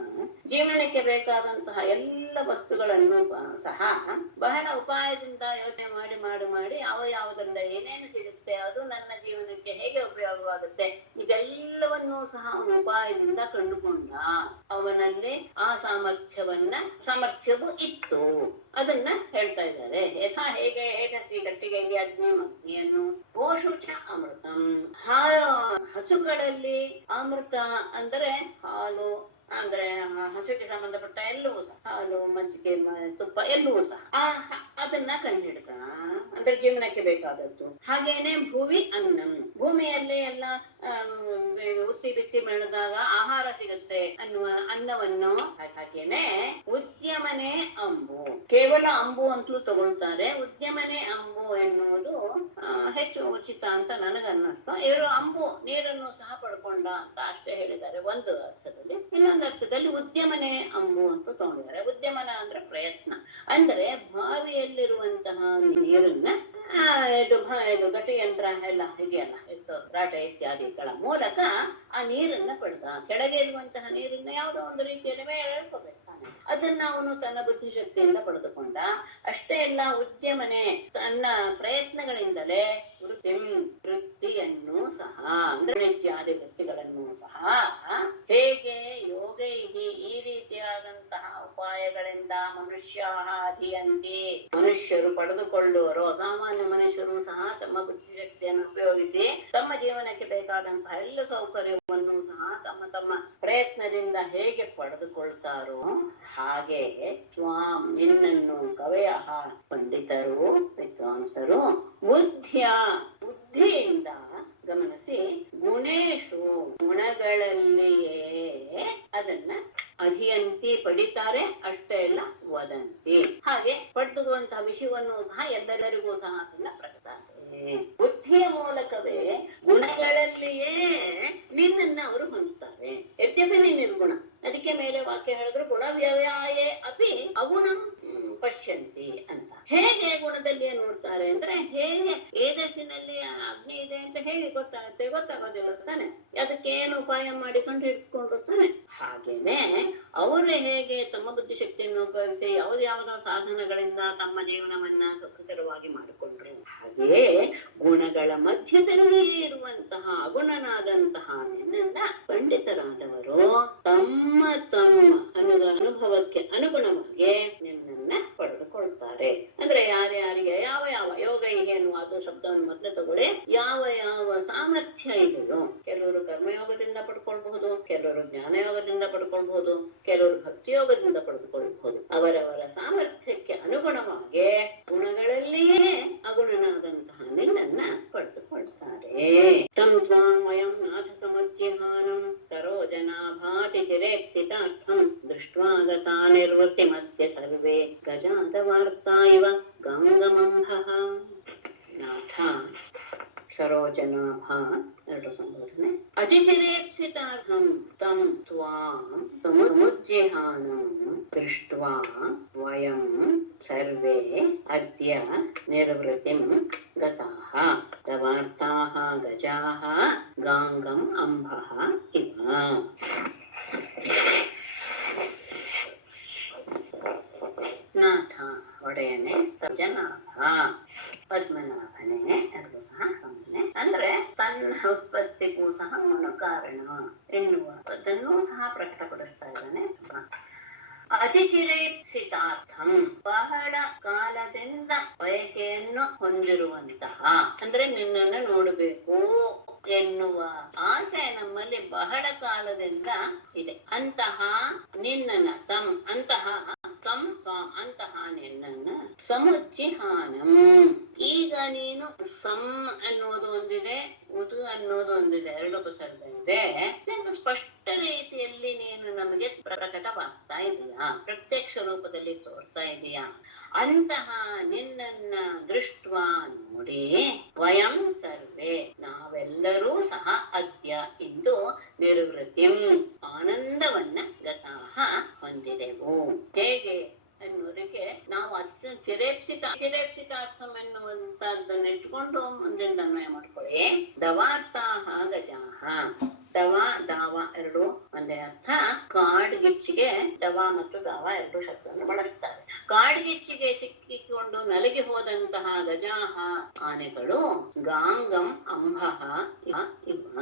ಜೀವನಕ್ಕೆ ಬೇಕಾದಂತಹ ಎಲ್ಲ ವಸ್ತುಗಳನ್ನು ಸಹ ಬಹಳ ಉಪಾಯದಿಂದ ಯೋಚನೆ ಮಾಡಿ ಯಾವುದರಿಂದ ಏನೇನು ಸಿಗುತ್ತೆ, ಅದು ನನ್ನ ಜೀವನಕ್ಕೆ ಹೇಗೆ ಉಪಯೋಗವಾಗುತ್ತೆ, ಇದೆಲ್ಲವನ್ನೂ ಸಹ ಅವನ ಉಪಾಯದಿಂದ ಕಂಡುಕೊಂಡ. ಅವನಲ್ಲಿ ಆ ಸಾಮರ್ಥ್ಯವೂ ಇತ್ತು. ಅದನ್ನ ಹೇಳ್ತಾ ಇದ್ದಾರೆ. ಯಥಾ ಹೇಗೆ ಏಧಸಿ ಗಟ್ಟಿಗೆಯಲ್ಲಿ ಅಗ್ನಿಯನ್ನು ಗೋಷುಚ ಅಮೃತಂ ಹಸುಗಳಲ್ಲಿ ಅಮೃತ ಅಂದರೆ ಹಾಲು, ಅಂದ್ರೆ ಹಸುವಿಗೆ ಸಂಬಂಧಪಟ್ಟ ಎಲ್ಲವೂ ಸಹ ಹಾಲು, ಮಜ್ಜಿಗೆ, ತುಪ್ಪ ಎಲ್ಲವೂ ಸಹ ಅದನ್ನ ಕಂಡಿಡ್ದ ಅಂದ್ರೆ ಜೀವನಕ್ಕೆ ಬೇಕಾದದ್ದು. ಹಾಗೇನೆ ಭುವಿ ಅನ್ನಂ ಭೂಮಿಯಲ್ಲಿ ಎಲ್ಲ ಉತ್ತಿ ಬಿತ್ತಿ ಬೆಳೆದಾಗ ಆಹಾರ ಸಿಗುತ್ತೆ ಅನ್ನುವ ಅನ್ನವನ್ನು. ಹಾಗೇನೆ ಉದ್ಯಮನೆ ಅಂಬು, ಕೇವಲ ಅಂಬು ಅಂತಲೂ ತಗೊಳ್ತಾರೆ. ಉದ್ಯಮನೆ ಅಂಬು ಎನ್ನುವುದು ಹೆಚ್ಚು ಉಚಿತ ಅಂತ ನನಗನ್ನಿಸ್ತು. ಇವರು ಅಂಬು ನೀರನ್ನು ಸಹ ಪಡ್ಕೊಂಡ ಅಂತ ಅಷ್ಟೇ ಹೇಳಿದ್ದಾರೆ ಒಂದು ಅರ್ಥದಲ್ಲಿ. ಇನ್ನೊಂದು ಅರ್ಥದಲ್ಲಿ ಉದ್ಯಮನೆ ಅಂಬು ಅಂತ ತಗೊಂಡಿದ್ದಾರೆ. ಉದ್ಯಮನ ಅಂದ್ರೆ ಪ್ರಯತ್ನ, ಅಂದ್ರೆ ಬಾವಿಯಲ್ಲಿರುವಂತಹ ನೀರನ್ನ ಇದು ಗಟ್ಟಿ ಯಂತ್ರ ಎಲ್ಲ ಇದೆಯಲ್ಲ ರಾಟೆ ಇತ್ಯಾದಿಗಳ ಮೂಲಕ ಆ ನೀರನ್ನ ಪಡೆದ. ಕೆಳಗೆ ಇರುವಂತಹ ನೀರನ್ನ ಯಾವುದೋ ಒಂದು ರೀತಿಯಲ್ಲಿ ಮೇಲೆ ಹೇಳ್ಕೋಬೇಕು. ಅದನ್ನ ಅವನು ತನ್ನ ಬುದ್ಧಿಶಕ್ತಿಯಿಂದ ಪಡೆದುಕೊಂಡ. ಅಷ್ಟೇ ಎಲ್ಲ ಉದ್ಯಮನೆ ತನ್ನ ಪ್ರಯತ್ನಗಳಿಂದಲೇ ವೃತ್ತಿಯನ್ನು ಸಹ ಅಂದ್ರೆ ಇತ್ಯಾದಿ ವೃತ್ತಿಗಳನ್ನು ಸಹ ಹೇಗೆ ಯೋಗೈಹಿ ಈ ರೀತಿಯಾದಂತಹ ಉಪಾಯಗಳಿಂದ ಮನುಷ್ಯ ಅಧಿಯಂತಿ ಮನುಷ್ಯರು ಪಡೆದುಕೊಳ್ಳುವರು. ಸಾಮಾನ್ಯ ಮನುಷ್ಯರು ಸಹ ತಮ್ಮ ಬುದ್ಧಿಶಕ್ತಿಯನ್ನು ಉಪಯೋಗಿಸಿ ತಮ್ಮ ಜೀವನಕ್ಕೆ ಬೇಕಾದಂತಹ ಎಲ್ಲ ಸೌಕರ್ಯವನ್ನು ಸಹ ತಮ್ಮ ತಮ್ಮ ಪ್ರಯತ್ನದಿಂದ ಹೇಗೆ ಪಡೆದುಕೊಳ್ತಾರೋ ಹಾಗೆ ತ್ವಾಂ ನಿನ್ನನ್ನು ಕವಯ ಪಂಡಿತರು ವಿದ್ವಾಂಸರು ಬುದ್ಧಿಯಿಂದ ಗಮನಿಸಿ ಗುಣೇಶು ಗುಣಗಳಲ್ಲಿಯೇ ಅದನ್ನ ಅಧಿಯಂತಿ ಪಡಿತಾರೆ. ಅಷ್ಟೇ ಅಲ್ಲ ವದಂತಿ ಹಾಗೆ ಪಡೆದುಕೊಳ್ಳುವಂತಹ ವಿಷಯವನ್ನು ಸಹ ಎಲ್ಲರಿಗೂ ಸಹ ಅದನ್ನ ಪ್ರಕಟಿಸ್ತಾರೆ. ಬುದ್ಧಿಯ ಮೂಲಕವೇ ಗುಣಗಳಲ್ಲಿಯೇ ನಿನ್ನನ್ನ ಅವರು ಹೊಂದುತ್ತಾರೆ. ಯದ್ಯಪಿ ನೀನು ನಿರ್ಗುಣ. ಅದಕ್ಕೆ ಮೇಲೆ ವಾಕ್ಯ ಹೇಳಿದ್ರು ಗುಣ ವ್ಯವ್ಯಾಯೇ ಅಪಿ ಅಗುಣಂ ಪಶ್ಯಂತಿ ಅಂತ. ಹೇಗೆ ಗುಣದಲ್ಲಿ ನೋಡ್ತಾರೆ ಅಂದ್ರೆ ಹೇಗೆ ಏಜಸ್ಸಿನಲ್ಲಿ ಅಗ್ನಿ ಇದೆ ಅಂತ ಹೇಗೆ ಗೊತ್ತಾಗುತ್ತೆ? ಗೊತ್ತಾಗೋದಿಲ್ಲ ತಾನೆ. ಅದಕ್ಕೆ ಏನು ಉಪಾಯ ಮಾಡಿಕೊಂಡು ಹಿಡಿದುಕೊಂಡಿರ್ತಾನೆ. ಹಾಗೇನೆ ಅವರು ಹೇಗೆ ತಮ್ಮ ಬುದ್ಧಿಶಕ್ತಿಯನ್ನು ಉಪಯೋಗಿಸಿ ಯಾವುದೋ ಸಾಧನಗಳಿಂದ ತಮ್ಮ ಜೀವನವನ್ನ ಸುಖಕರವಾಗಿ ಮಾಡಿಕೊಂಡ್ರು, ಹಾಗೆಯೇ ಗುಣಗಳ ಮಧ್ಯದಲ್ಲಿ ಇರುವಂತಹ ಅಗುಣನಾದಂತಹ ನಿನ್ನನ್ನ ಪಂಡಿತರಾದವರು ತಮ್ಮ ಅನುಭವಕ್ಕೆ ಅನುಗುಣವಾಗಿ ನಿನ್ನನ್ನ ಪಡೆದುಕೊಳ್ತಾರೆ. ಅಂದ್ರೆ ಯಾರ್ಯಾರಿಗೆ ಯಾವ ಯೋಗ ಏನು ಅದು ಶಬ್ದವನ್ನು ಮೊದಲು ತಗೊಳ್ಳಿ. ಯಾವ ಸಾಮರ್ಥ್ಯ ಇದೆಯೋ, ಕೆಲವರು ಕರ್ಮಯೋಗದಿಂದ ಪಡ್ಕೊಳ್ಬಹುದು, ಕೆಲವರು ಜ್ಞಾನಯೋಗದಿಂದ ಪಡ್ಕೊಳ್ಬಹುದು, ಕೆಲವರು ಭಕ್ತಿಯೋಗದಿಂದ ಪಡೆದುಕೊಳ್ಳಬಹುದು. ಅವರವರ ಸಾಮರ್ಥ್ಯಕ್ಕೆ ಅನುಗುಣವಾಗಿ ಗುಣಗಳಲ್ಲಿಯೇ ಅಗುಣನಾದಂತಹ ನಿನ್ನನ್ನ ಪಡೆದುಕೊಳ್ತಾರೆ. ತಂ ತ್ವಾಂ ವಯಂ ನಾಥ ಸಮುಜ್ಜಿಹಾನಂ ಸರೋಜನಾಭಾತಿ ಶಿರೇಪ್ಸಿತಾರ್ಥಂ ದೃಷ್ಟ್ವಾ ಗತಾ ನಿರ್ವೃತ್ತಿ ಮಧ್ಯ ಸರ್ವೇ ಗಜಾದ ವಾರ್ತಾ ಇವ ಗಂಗಮಂಭಃ. ನಾಥ ಸರೋಜನಾಭ ಎರಡು ಸಂಬೋಧನೆ. ಅತಿಚಿರೇಪ್ಸಿತಾರ್ಥಂ ತಂ ತ್ವಾಂ ಸಮುಜ್ಜಿಹಾನಂ ದೃಷ್ಟ್ವಾ ವಯಂ ಸರ್ವೇ ಅದ್ಯ ನಿರ್ವೃತಿಂ ಗತಾಃ ತವಾರ್ತಾಃ ಗಜಾಃ ಗಾಂಗಂ ಅಂಬಃ ಇವ. ನಾಥ ಒಡೆಯನೆ, ಸಜ್ಜನಾಭ ಪದ್ಮನಾಭನೇ ಎರಡು ಸಹ ಅವನೇ. ಅಂದ್ರೆ ತನ್ನ ಉತ್ಪತ್ತಿಗೂ ಸಹ ಅವನು ಕಾರಣ ಎನ್ನುವುದನ್ನು ಸಹ ಪ್ರಕಟಪಡಿಸ್ತಾ ಇದ್ದಾನೆ. ಅತಿಚಿರೇಪ್ಸಿತಾರ್ಥಂ ಬಹಳ ಕಾಲದಿಂದ ಬಯಕೆಯನ್ನು ಹೊಂದಿರುವಂತಹ ಅಂದ್ರೆ ನಿನ್ನನ್ನು ನೋಡಬೇಕು ಎನ್ನುವ ಆಸೆ ನಮ್ಮಲ್ಲಿ ಬಹಳ ಕಾಲದಿಂದ ಇದೆ. ಅಂತಹ ನಿನ್ನನ್ನ ಅಂತಹ ನಿನ್ನನ್ನ ಸಮುಜ್ಜಿಹಾನಂ. ಈಗ ನೀನು ಸಂ ಅನ್ನೋದು ಒಂದಿದೆ, ಉದು ಅನ್ನೋದು ಒಂದಿದೆ, ಎರಡು ಉಪಸರ್ಗ ಇದೆ. ಸ್ಪಷ್ಟ ರೀತಿಯಲ್ಲಿ ನೀನು ನಮಗೆ ಪ್ರಕಟವಾಗ್ತಾ ಇದೆಯಾ, ಪ್ರತ್ಯಕ್ಷ ರೂಪದಲ್ಲಿ ತೋರ್ತಾ ಇದೆಯಾ. ಅಂತಹ ನಿನ್ನನ್ನ ದೃಷ್ಟ ನೋಡಿ ವಯಂ ಸರ್ವೇ ನಾವೆಲ್ಲರೂ ಸಹ ಅದ್ಯ ಇಂದು ನಿರ್ವೃತಿಂ ಆನಂದವನ್ನ ಗತಾಹ ಹೊಂದಿದೆವು. ಹೇಗೆ ಅನ್ನೋದಕ್ಕೆ ನಾವು ಚಿರೇಪ್ಸಿತಾರ್ಥಂ ಎನ್ನುವಂತದ್ದನ್ನ ಇಟ್ಕೊಂಡು ಮುಂದಿನ ಅನ್ವಯ ಮಾಡ್ಕೊಳ್ಳಿ. ದವಾರ್ತಾಹ ಗಜಾಹ. ದಾವ ಎರಡು ಒಂದೇ ಅರ್ಥ. ಕಾಡ್ಗಿಚ್ಚಿಗೆ ದವ ಮತ್ತು ದಾವ ಎರಡು ಶಬ್ದವನ್ನು ಬಳಸ್ತಾರೆ. ಕಾಡ್ಗಿಚ್ಚಿಗೆ ಸಿಕ್ಕಿಕೊಂಡು ನಲಗಿ ಹೋದಂತಹ ಗಜಾಹ ಆನೆಗಳು ಗಾಂಗಂ ಅಂಬಃ ಇವ.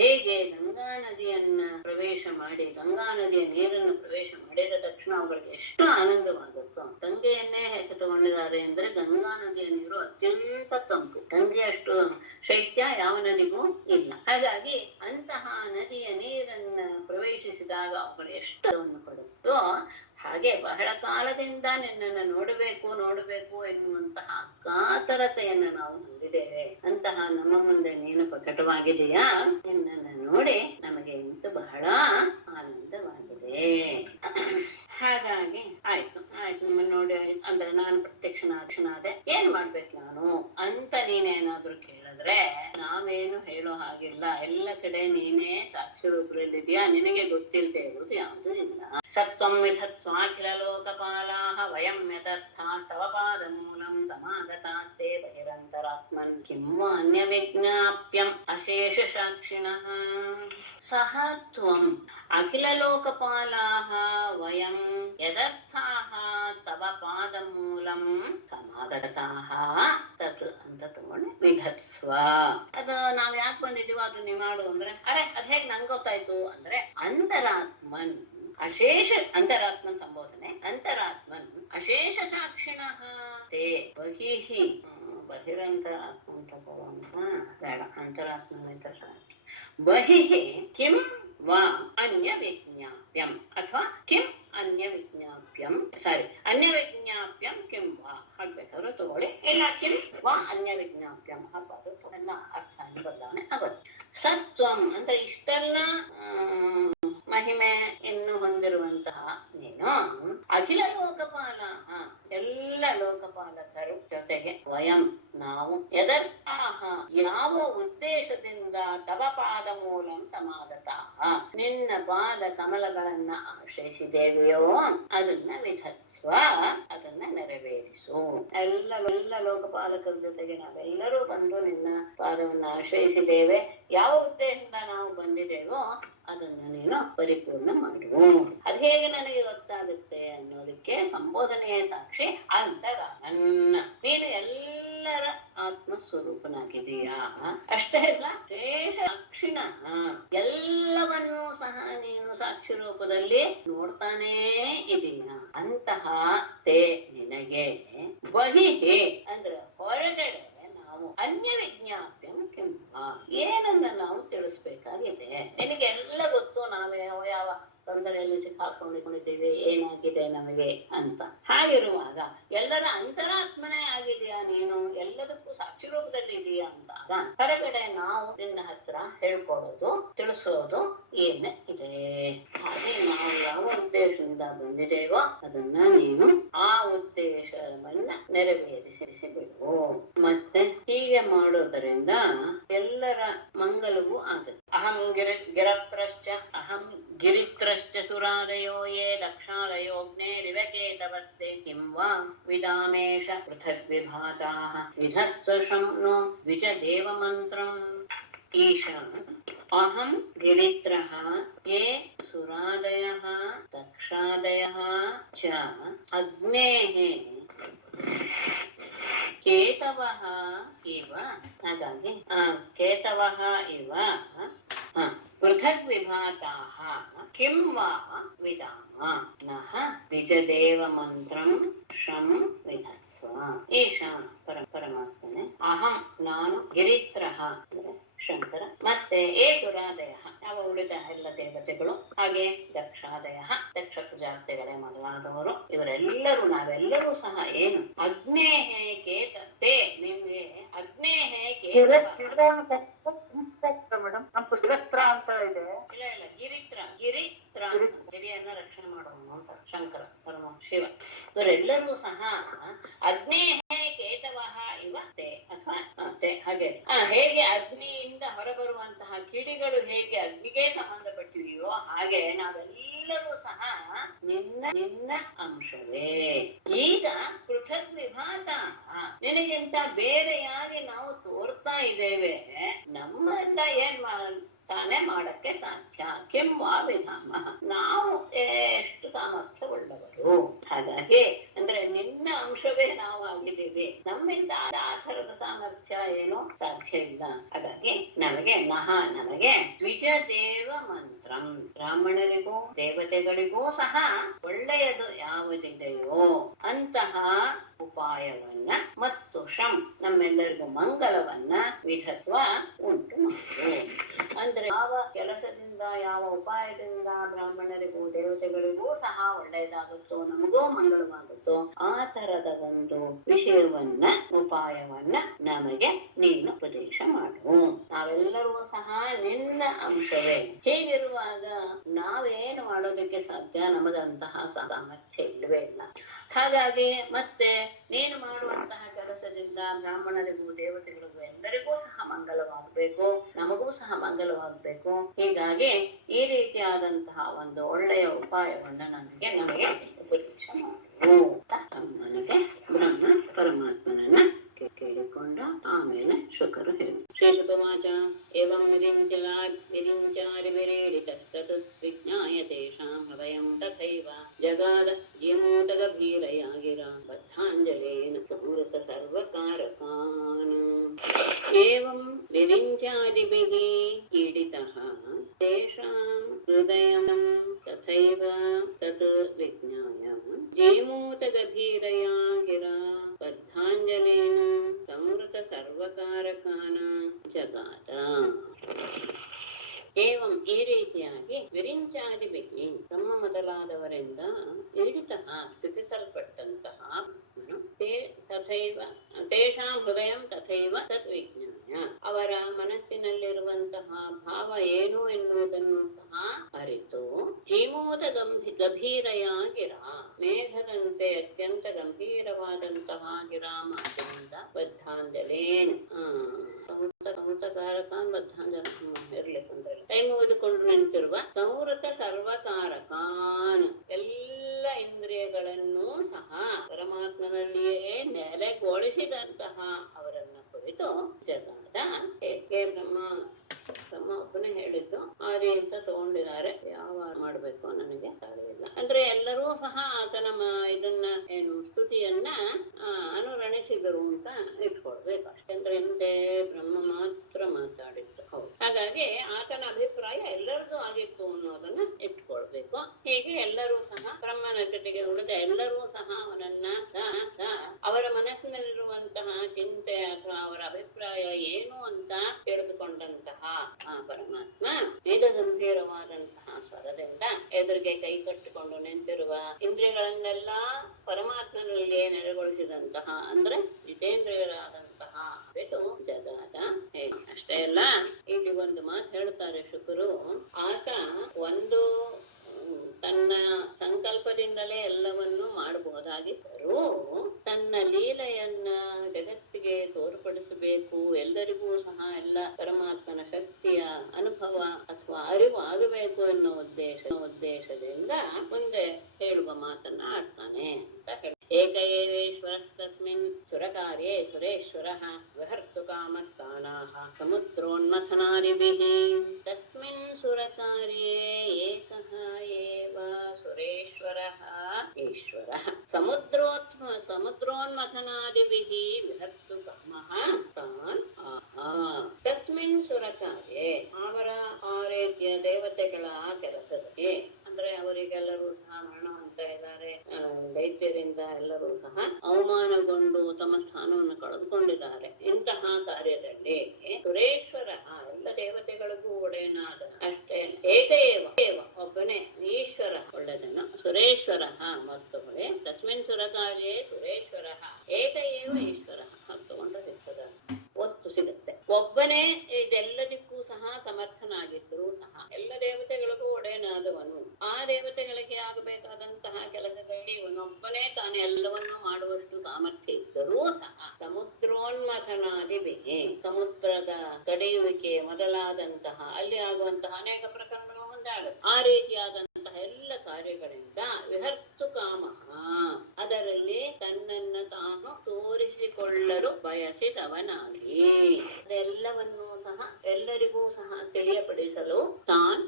ಹೇಗೆ ಗಂಗಾ ನದಿಯನ್ನ ಪ್ರವೇಶ ಮಾಡಿ ಗಂಗಾ ನದಿಯ ನೀರನ್ನು ಪ್ರವೇಶ ಮಾಡಿದ ತಕ್ಷಣ ಅವುಗಳಿಗೆ ಎಷ್ಟು ಆನಂದವಾಗುತ್ತೋ. ಗಂಗೆಯನ್ನೇ ಹೇಗೆ ತಗೊಂಡಿದ್ದಾರೆ ಅಂದ್ರೆ ಗಂಗಾ ನದಿಯ ನೀರು ಅತ್ಯಂತ ತಂಪು. ಗಂಗೆ ಅಷ್ಟು ಶೈತ್ಯ ಯಾವ ನದಿಗೂ ಇಲ್ಲ. ಹಾಗಾಗಿ ಅಂತಹ ನದಿಯ ನೀರನ್ನ ಪ್ರವೇಶಿಸಿದಾಗ ಅವುಗಳು ಎಷ್ಟು ಪಡುತ್ತೋ ಹಾಗೆ ಬಹಳ ಕಾಲದಿಂದ ನಿನ್ನನ್ನು ನೋಡಬೇಕು ಎನ್ನುವಂತಹ ಕಾತರತೆಯನ್ನ ನಾವು ಹೊಂದಿದ್ದೇವೆ. ಅಂತಹ ನಮ್ಮ ಮುಂದೆ ನೀನು ಪ್ರಕಟವಾಗಿದೆಯಾ, ನಿನ್ನನ್ನು ನೋಡಿ ನಮಗೆ ಇಂದು ಬಹಳ ಆನಂದವಾಗಿದೆ. ಹಾಗಾಗಿ ಆಯ್ತು ನಿಮ್ಮನ್ನು ನೋಡಿ ಅಂದ್ರೆ ನಾನು ಪ್ರತ್ಯಕ್ಷನಾದೆ, ಏನ್ ಮಾಡ್ಬೇಕು ನಾನು ಅಂತ ನೀನೇನಾದ್ರೂ ಕೇಳಿದ್ರೆ ನಾವೇನು ಹೇಳೋ ಹಾಗಿಲ್ಲ. ಎಲ್ಲ ಕಡೆ ನೀನೇ ಸಾಕ್ಷಿ ರೂಪದಲ್ಲಿದ್ಯಾ, ನಿನಗೆ ಗೊತ್ತಿಲ್ಲದೆ ಇರುವುದು ಯಾವುದೂ ಇಲ್ಲ. ಸತ್ವಂ ವಿಧತ್ ಸ್ವಾಖಿಲ ಲೋಕಪಾಲಾಹ ವಯಂ ಯಥಾಸ್ಥಾಸ್ತವ ಪಾದ ಮೂಲಂ ಸಮಾಗತಾಸ್ತೆ ಬಹಿರಂಗ ಅಂತರಾತ್ಮನ್ ಕಿಂ ವಾ ಅನ್ಯವಿಜ್ಞಾಪ್ಯಂ ಅಶೇಷ ಸಾಕ್ಷಿಣಃ ಸಹ ತ್ವಂ ಅಖಿಲ ಲೋಕಪಾಲಾಃ ವಯಂ ಯದರ್ಥಾಃ ತವ ಪಾದಮೂಲಂ ಸಮಾಗತಾಃ ತತ್ ಅಂತ ತಗೊಂಡೆ ವಿಧತ್ಸ್ವ. ಅದು ನಾವ್ ಯಾಕೆ ಬಂದಿದೀವೋ ಅದು ನೀವು ಮಾಡು ಅಂದ್ರೆ ಅದ್ ಹೇಗ್ ನಂಗೆ ಗೊತ್ತಾಯ್ತು ಅಂದ್ರೆ ಅಂತರಾತ್ಮನ್ ಅಶೇಷ ಅಂತರಾತ್ಮನ್ ಸಂಬೋಧನೆ ಅಂತರಾತ್ಮನ್ ಅಶೇಷ ಸಾಕ್ಷಿಣಃ ತೇ ಬಹಿಹಿ ಬಹಿರಂತರಾತ್ಮ ಅಂತ ಬೇಡ ಅಂತರಾತ್ಮ ಸಾಕ್ಷಿ ಬಹಿಹಿ ಕಿಂ ವಾ ಅನ್ಯ ವಿಜ್ಞಾಪ್ಯಂ ಅಥವಾ ಕಿಂ ಅನ್ಯ ವಿಜ್ಞಾಪ್ಯಂ ಅನ್ಯ ವಿಜ್ಞಾಪ್ಯಂ ಕಿಂ ವಾ ಹಾಕ್ಬೇಕಾದ್ರೆ ತಗೊಳ್ಳಿ ಇಲ್ಲ ಕಿಂ ವಾ ಅನ್ಯ ವಿಜ್ಞಾಪ್ಯಂ ಹಾಕ್ಬಾರ್ದು ಎಲ್ಲ ಅರ್ಥ ಬದಲಾವಣೆ ಆಗುತ್ತೆ. ಸತ್ವಂ ಅಂದ್ರೆ ಇಷ್ಟೆಲ್ಲ ಮಹಿಮೆ ಇನ್ನು ಹೊಂದಿರುವಂತಹ ನೀನು ಅಖಿಲ ಲೋಕಪಾಲ ಎಲ್ಲ ಲೋಕಪಾಲಕರು ಜೊತೆಗೆ ವಯಂ ನಾವು ಯದರ್ಥಾಹ ಯಾವ ಉದ್ದೇಶದಿಂದ ತವ ಪಾದ ಮೂಲಂ ಸಮಾಗತಾಹ ನಿನ್ನ ಪಾದ ಕಮಲಗಳನ್ನ ಆಶ್ರಯಿಸಿದ್ದೇವೆಯೋ ಅದನ್ನ ವಿಧತ್ಸ್ವ ಅದನ್ನ ನೆರವೇರಿಸು. ಎಲ್ಲ ಲೋಕಪಾಲಕರ ಜೊತೆಗೆ ನಾವೆಲ್ಲರೂ ಬಂದು ನಿನ್ನ ಪಾದವನ್ನ ಆಶ್ರಯಿಸಿದ್ದೇವೆ. ಯಾವ ಉದ್ದೇಶದಿಂದ ನಾವು ಬಂದಿದ್ದೇವೋ ಅದನ್ನ ನೀನು ಪರಿಪೂರ್ಣ ಮಾಡು. ಅದ್ ಹೇಗೆ ನನಗೆ ಗೊತ್ತಾಗುತ್ತೆ ಅನ್ನೋದಕ್ಕೆ ಸಂಬೋಧನೆಯ ಸಾಕ್ಷಿ ಅಂತರಾತ್ಮನ್. ನೀನು ಎಲ್ಲರ ಆತ್ಮ ಸ್ವರೂಪನಾಗಿದೀಯಾ ಅಷ್ಟೇ ಅಲ್ಲ ಶೇಷ ಸಾಕ್ಷಿಣ ಎಲ್ಲವನ್ನೂ ಸಹ ನೀನು ಸಾಕ್ಷಿ ರೂಪದಲ್ಲಿ ನೋಡ್ತಾನೇ ಇದೀಯ. ಅಂತಹ ತೇ ನಿನಗೆ ಬಹಿಹಿ ಅಂದ್ರೆ ಹೊರಗಡೆ ನಾವು ಅನ್ಯ ವಿಜ್ಞಾಪ್ಯಂ ಕಿಂವ ಏನನ್ನ ನಾವು ತಿಳಿಸ್ಬೇಕಾಗಿದೆ. ನಿನಗೆಲ್ಲ ಗೊತ್ತು ನಾವೇ ಯಾವ ತೊಂದರೆಯಲ್ಲಿ ಸಿಕ್ಕಾಕೊಂಡಿದ್ದೇವೆ ಏನಾಗಿದೆ ನಮಗೆ ಅಂತ. ಹಾಗಿರುವಾಗ ಎಲ್ಲರ ಅಂತರಾತ್ಮನೇ ಆಗಿದೆಯಾ ನೀನು ಎಲ್ಲದಕ್ಕೂ ಸಾಕ್ಷಿ ರೂಪದಲ್ಲಿ ಇದೆಯಾ ಅಂದಾಗ ಹೊರಗಡೆ ನಾವು ನಿನ್ನ ಹತ್ರ ಹೇಳ್ಕೊಡೋದು ತಿಳಿಸೋದು ಏನೇ ಇದೆ. ಹಾಗೆ ನಾವು ಯಾವ ಉದ್ದೇಶದಿಂದ ಬಂದಿದ್ದೇವೋ ಅದನ್ನ ನೀನು ಆ ಉದ್ದೇಶವನ್ನ ನೆರವೇರಿಸಿ ಬಿಡು. ಮತ್ತೆ ಹೀಗೆ ಮಾಡೋದರಿಂದ ಎಲ್ಲರ ಮಂಗಲವೂ ಆಗುತ್ತೆ. ಅಹಂ ಅಹಂ ಗಿರಿತ್ರಶ್ಚ ಸುರಾದಯೋ ಯೇ ಲಕ್ಷಾಲಯೋಗ್ನೇರಿವಕೇತವಸ್ತೆ ಕಿಂ ವಾ ವಿದಾಮೇಶ ಪೃಥಗ್ವಿಭಾತಾಃ ವಿಧತ್ಸ್ವಶಂ नो ದ್ವಿಜ ದೇವಮಂತ್ರಂ. ಈಶಾ ಅಹಂ ಗಿರಿತ್ರಃ ಯೇ ಸುರಾದಯಃ ದಕ್ಷಾದಯಃ ಚ ಅಗ್ನೇಃ ಕೇತವಃ ಇವ. ಹಾಗಾಗಿ ಕೇತವಃ ಇವ ಪೃಥಗ್ ವಿಭಾತಾಃ ಕಿಂ ವಾ ವಿದಾಮ ನಃ ದ್ವಿಜದೇವ ಮಂತ್ರಂ ಶಂ ವಿಧತ್ಸ್ವ. ಈಶಾ ಪರಮಾತ್ಮನೆ ಅಹಂ ನಾನು ಗಿರಿತ್ರಃ ಶಂಕರ ಮತ್ತೆ ಏ ಸುರಾದಯ ಯಾವ ಉಳಿದ ಎಲ್ಲ ದೇವತೆಗಳು ಹಾಗೆ ದಕ್ಷಾದಯ ದಕ್ಷ ಪ್ರಜಾಪತಿಗಳೇ ಮೊದಲಾದವರು ಇವರೆಲ್ಲರೂ ನಾವೆಲ್ಲರೂ ಸಹ ಏನು ಅಗ್ನೇಹೇ ಕೇತತೆ ನಿಮ್ಗೆ ಅಗ್ನೇಹೇ ಮೇಡಮ್ ನಮ್ದು ಗಿರತ್ರ ಅಂತ ಇದೆ. ಇಲ್ಲ ಗಿರಿತ್ರ ಗಿರಿಯನ್ನ ರಕ್ಷಣೆ ಮಾಡುವನು ಅಂತ ಶಂಕರ ಪರಮ ಶಿವ ಇವರೆಲ್ಲರೂ ಸಹ ಅಗ್ನೇಹೇ ಕೇತವಃ ಇವ ತೇ ಅಥವಾ ತೇ ಹಾಗೆ ಹೇಗೆ ಅಗ್ನಿಯಿಂದ ಹೊರಬರುವಂತಹ ಕಿಡಿಗಳು ಹೇಗೆ ಅಗ್ನಿಗೆ ಸಂಬಂಧಪಟ್ಟಿದೆಯೋ ಹಾಗೆ ನಾವೆಲ್ಲರೂ ಸಹ ನಿನ್ನ ಅಂಶವೇ. ಈಗ ಪೃಥಕ್ ವಿಭಾತ ನಿನಗಿಂತ ಬೇರೆಯಾಗಿ ನಾವು ತೋರ್ತಾ ಇದ್ದೇವೆ. ನಮ್ಮಿಂದ ಏನ್ ತಾನೇ ಮಾಡಕ್ಕೆ ಸಾಧ್ಯ ಕಿಂ ವಾ ವಿಧಾಮ ನಾವು ಎಷ್ಟು ಸಾಮರ್ಥ್ಯವುಳ್ಳವರು. ಹಾಗಾಗಿ ಅಂದ್ರೆ ನಿನ್ನ ಅಂಶವೇ ನಾವು ಆಗಿದ್ದೀವಿ. ನಮ್ಮಿಂದ ಆ ಥರದ ಸಾಮರ್ಥ್ಯ ಏನು ಸಾಧ್ಯ ಇಲ್ಲ. ಹಾಗಾಗಿ ನಮಗೆ ದ್ವಿಜ ದೇವ ಮಂತ್ರಂ ಬ್ರಾಹ್ಮಣರಿಗೂ ದೇವತೆಗಳಿಗೂ ಸಹ ಒಳ್ಳೆಯದು ಯಾವುದಿದೆಯೋ ಅಂತಹ ಉಪಾಯವನ್ನ ಮತ್ತು ಶಂ ನಮ್ಮೆಲ್ಲರಿಗೂ ಮಂಗಲವನ್ನ ವಿಧತ್ವ ಉಂಟು ಮಾಡು. ಅಂದ್ರೆ ಯಾವ ಕೆಲಸದಿಂದ ಯಾವ ಉಪಾಯದಿಂದ ಬ್ರಾಹ್ಮಣರಿಗೂ ದೇವತೆಗಳಿಗೂ ಸಹ ಒಳ್ಳೆಯದಾಗುತ್ತೋ ನಮಗೂ ಮಂಗಳವಾಗುತ್ತೋ ಆ ತರದ ಒಂದು ವಿಷಯವನ್ನ ಉಪಾಯವನ್ನ ನಮಗೆ ನೀನು ಉಪದೇಶ ಮಾಡು. ನಾವೆಲ್ಲರೂ ಸಹ ನಿನ್ನ ಅಂಶವೇ. ಹೀಗಿರುವಾಗ ನಾವೇನು ಮಾಡೋದಕ್ಕೆ ಸಾಧ್ಯ? ನಮಗಂತಹ ಸಾಮರ್ಥ್ಯ ಇಲ್ಲವೇ ಇಲ್ಲ. ಹಾಗಾಗಿ ಮತ್ತೆ ನೀನು ಮಾಡುವಂತಹ ಕೆಲಸದಿಂದ ಬ್ರಾಹ್ಮಣರಿಗೂ ದೇವತೆಗಳಿಗೂ ಎಲ್ಲರಿಗೂ ಸಹ ಮಂಗಲವಾಗಬೇಕು, ನಮಗೂ ಸಹ ಮಂಗಲವಾಗಬೇಕು. ಹೀಗಾಗಿ ಈ ರೀತಿಯಾದಂತಹ ಒಂದು ಒಳ್ಳೆಯ ಉಪಾಯವನ್ನ ನಮಗೆ ಉಪದೇಶ ಮಾಡು. ನನಗೆ ಬ್ರಹ್ಮ ಪರಮಾತ್ಮನನ್ನ ಕೇಳಿಕೊಂಡ. ಆಮೇಲೆ ಶುಕರು ಹೇಳಿ ಶ್ರೀಶುಕವಾಚ ಏವಂ ವಿರಿಂಚಾರಿವಿರೀಡಿತಸ್ತತ್ ವಿಜ್ಞಾಯ ತೇಷಾಂ ಹೃದಯಂ ತಥೈವ ಜಗಾದ ಜೀಮೂತಗಭೀರಯ ಗಿರಾ ಬದ್ಧಾಂಜಲೇನ ಸಂವೃತ ಸರ್ವಕಾರಕಾನ್. ಏವಂ ವಿರಿಂಚಾದಿಭಿಃ ಈಡಿತಃ ತೇಷಾಂ ಹೃದಯಂ ತಥೈವ ತತ್ ವಿಜ್ಞಾಯ ಜೀಮೂತಗಭೀರಯ ಗಿರಾ ಬದ್ಧಾಂಜಲೇನ ಸಂವೃತ ಸರ್ವಕಾರಕಾನ ಜಗಾದ. ಏವಂ ಈ ರೀತಿಯಾಗಿ ವಿರಿಂಚಾದಿಭಿಃ ಬ್ರಹ್ಮ ಮೊದಲಾದವರಿಂದ ಈಡಿತಃ ಸ್ತುತಿಸಲ್ಪಟ್ಟಂತಹ ತಥೈವ ತೇಷಾಂ ಹೃದಯಂ ತಥೈವ ತತ್ ವಿಜ್ಞಾಯ ಅವರ ಮನಸ್ಸಿನಲ್ಲಿರುವಂತಹ ಭಾವ ಏನು ಎನ್ನುವುದನ್ನು ಸಹ ಅರಿತು ಜೀಮೋದ ಗಂಭೀರಯ ಗಿರಾ ಮೇಘದಂತೆ ಅತ್ಯಂತ ಗಂಭೀರವಾದಂತಹ ಗಿರಾ ಮಾತಿನಿಂದ ಬದ್ಧಾಂಜಲೇನ್ ಸಂವೃತಕಾರಕಾನ್ ಬದ್ಧಾಂಜಲ ಇರಲಿ ತೊಂದರೆ ಕೈ ಮುಗಿದುಕೊಂಡು ನಿಂತಿರುವ ಸಂವೃತ ಸರ್ವಕಾರಕಾನ್ ಎಲ್ಲ ಇಂದ್ರಿಯಗಳನ್ನು ಸಹ ಪರಮಾತ್ಮನಲ್ಲಿಯೇ ನೆಲೆಗೊಳಿಸಿದಂತಹ ಅವರನ್ನ ಕುರಿತು ಜಗಾದ. ಏಕೆ ಬ್ರಹ್ಮ ಒಬ್ಬನೇ ಹೇಳಿದ್ದು ಆದಿ ಅಂತ ತಗೊಂಡಿದ್ದಾರೆ. ಯಾವ ಮಾಡ್ಬೇಕು ನನಗೆ ಸಾಧ್ಯವಿಲ್ಲ. ಅಂದ್ರೆ ಎಲ್ಲರೂ ಸಹ ಆತನ ಇದನ್ನ ಏನು ಸ್ತುತಿಯನ್ನ ಅನುರಣಿಸಿದರು ಅಂತ ಇಟ್ಕೊಳ್ಬೇಕು. ಅಷ್ಟಂದ್ರೆ ಹಿಂದೆ ಬ್ರಹ್ಮ ಮಾತ್ರ ಮಾತಾಡಿದ್ದು. ಹೌದು, ಹಾಗಾಗಿ ಆತನ ಅಭಿಪ್ರಾಯ ಎಲ್ಲರದ್ದು ಆಗಿತ್ತು ಅನ್ನೋದನ್ನ ಇಟ್ಕೊಳ್ಬೇಕು. ಹೀಗೆ ಎಲ್ಲರೂ ಸಹ ಬ್ರಹ್ಮನ ಜೊತೆಗೆ ಉಳಿದ ಎಲ್ಲರೂ ಸಹ ಅವನನ್ನ ಅವರ ಮನಸ್ಸಿನಲ್ಲಿರುವಂತಹ ಚಿಂತೆ ಅಥವಾ ಅವರ ಅಭಿಪ್ರಾಯ ಏನು ಅಂತ ತಿಳಿದುಕೊಂಡಂತಹ ಪರಮಾತ್ಮ ಮೇಘ ಗಂಭೀರವಾದಂತಹ ಸ್ವರದಿಂದ ಎದುರಿಗೆ ಕೈ ಕಟ್ಟಿಕೊಂಡು ನಿಂತಿರುವ ಇಂದ್ರಿಯಗಳನ್ನೆಲ್ಲ ಪರಮಾತ್ಮನಲ್ಲಿ ನೆಲೆಗೊಳಿಸಿದಂತಹ ಅಂದ್ರೆ ಜಿತೇಂದ್ರಿಯರಾದಂತಹ ಜಗಾದ. ಅಷ್ಟೇ ಅಲ್ಲ, ಇಲ್ಲಿ ಒಂದು ಮಾತು ಹೇಳ್ತಾರೆ ಶುಕರು. ಆತ ಒಂದು ತನ್ನ ಸಂಕಲ್ಪದಿಂದಲೇ ಎಲ್ಲವನ್ನೂ ಮಾಡಬಹುದಾಗಿದ್ದರೂ ತನ್ನ ಲೀಲೆಯನ್ನ ಜಗತ್ತಿಗೆ ತೋರ್ಪಡಿಸಬೇಕು, ಎಲ್ಲರಿಗೂ ಸಹ ಎಲ್ಲ ಪರಮಾತ್ಮನ ಶಕ್ತಿಯ ಅನುಭವ ಅಥವಾ ಅರಿವು ಆಗಬೇಕು ಎನ್ನುವ ಉದ್ದೇಶದಿಂದ ಮುಂದೆ ಹೇಳುವ ಮಾತನ್ನ ಆಡ್ತಾನೆ ಅಂತ ಹೇಳಿ. ಏಕ ಏವೇಶ್ವರಸ್ತಸ್ಮಿನ್ ಸುರಕಾರ್ಯೇ ಸುರೇಶ್ವರಃ ವಿಹರ್ತು ಕಾಮಸ್ಥಾನಾಃ ಸಮುದ್ರೋನ್ಮಥನಾದಿಭಿಃ ತಸ್ಮಿನ್ ಸುರಕಾರ್ಯೇ ಏಕಃ ಏವ ಸುರೇಶ್ವರಃ ಈಶ್ವರಃ ಸಮುದ್ರೋನ್ಮಥನಾದಿಭಿಃ ವಿಹರ್ತು ಕಾಮಃ ತಾನ್ ತಸ್ಮಿನ್ ಸುರಕಾರ್ಯೇ ಅವರ ಆ ರೀತಿಯ ದೇವತೆಗಳ ಕೆಲಸದಲ್ಲಿ ಅಂದ್ರೆ ಅವರಿಗೆಲ್ಲರೂ ಸಹ ಮರಣ ಹೊಂದ್ತಾ ಇದ್ದಾರೆ. ದೈತ್ಯರಿಂದ ಎಲ್ಲರೂ ಸಹ ಅವಮಾನಗೊಂಡು ತಮ್ಮ ಸ್ಥಾನವನ್ನು ಕಳೆದುಕೊಂಡಿದ್ದಾರೆ. ಇಂತಹ ಕಾರ್ಯದಲ್ಲಿ ಸುರೇಶ್ವರ ಎಲ್ಲ ದೇವತೆಗಳಿಗೂ ಒಡೆಯನಾದ ಅಷ್ಟೇ ಏಕಏವ ಒಬ್ಬನೇ ಈಶ್ವರ ಒಳ್ಳೆದನ್ನು ಸುರೇಶ್ವರ ಮತ್ತೊಬ್ಬಳೆ ತಸ್ಮಿನ್ ಸುರಕಾರ್ಯೇ ಸುರೇಶ್ವರ ಏಕಏವ ಈಶ್ವರ ತಗೊಂಡ್ರೆ ಸಿಗ್ತದ ಒತ್ತು ಸಿಗುತ್ತೆ. ಒಬ್ಬನೇ ಇದೆಲ್ಲದಕ್ಕೂ ಸಹ ಸಮರ್ಥನಾಗಿದ್ದರೂ ಸಹ ಎಲ್ಲ ದೇವತೆಗಳಿಗೂ ಒಡೆಯನಾದವನು. ಆ ದೇವತೆಗಳಿಗೆ ಆಗಬೇಕಾದಂತಹ ಕೆಲಸದಲ್ಲಿ ಇವನೊಬ್ಬನೇ ತಾನು ಎಲ್ಲವನ್ನೂ ಮಾಡುವಷ್ಟು ಸಾಮರ್ಥ್ಯ ಇದ್ದರೂ ಸಹ ಸಮುದ್ರೋನ್ಮಥನಾದಿಭಿಃ ಸಮುದ್ರದ ತಡೆಯುವಿಕೆ ಮೊದಲಾದಂತಹ ಅಲ್ಲಿ ಆಗುವಂತಹ ಅನೇಕ ಪ್ರಕರಣಗಳು ಮುಂದಾಗುತ್ತೆ. ಆ ರೀತಿಯಾದಂತಹ ಎಲ್ಲ ಕಾರ್ಯಗಳಿಂದ ವಿಹರ್ತು ಕಾಮಃ ಅದರಲ್ಲಿ ತನ್ನನ್ನು ತಾನು ತೋರಿಸಿಕೊಳ್ಳಲು ಬಯಸಿದವನಾಗಿ ಅದೆಲ್ಲವನ್ನೂ ಸಹ ಎಲ್ಲರಿಗೂ ಸಹ ತಿಳಿಯಪಡಿಸಲು ತಾನ್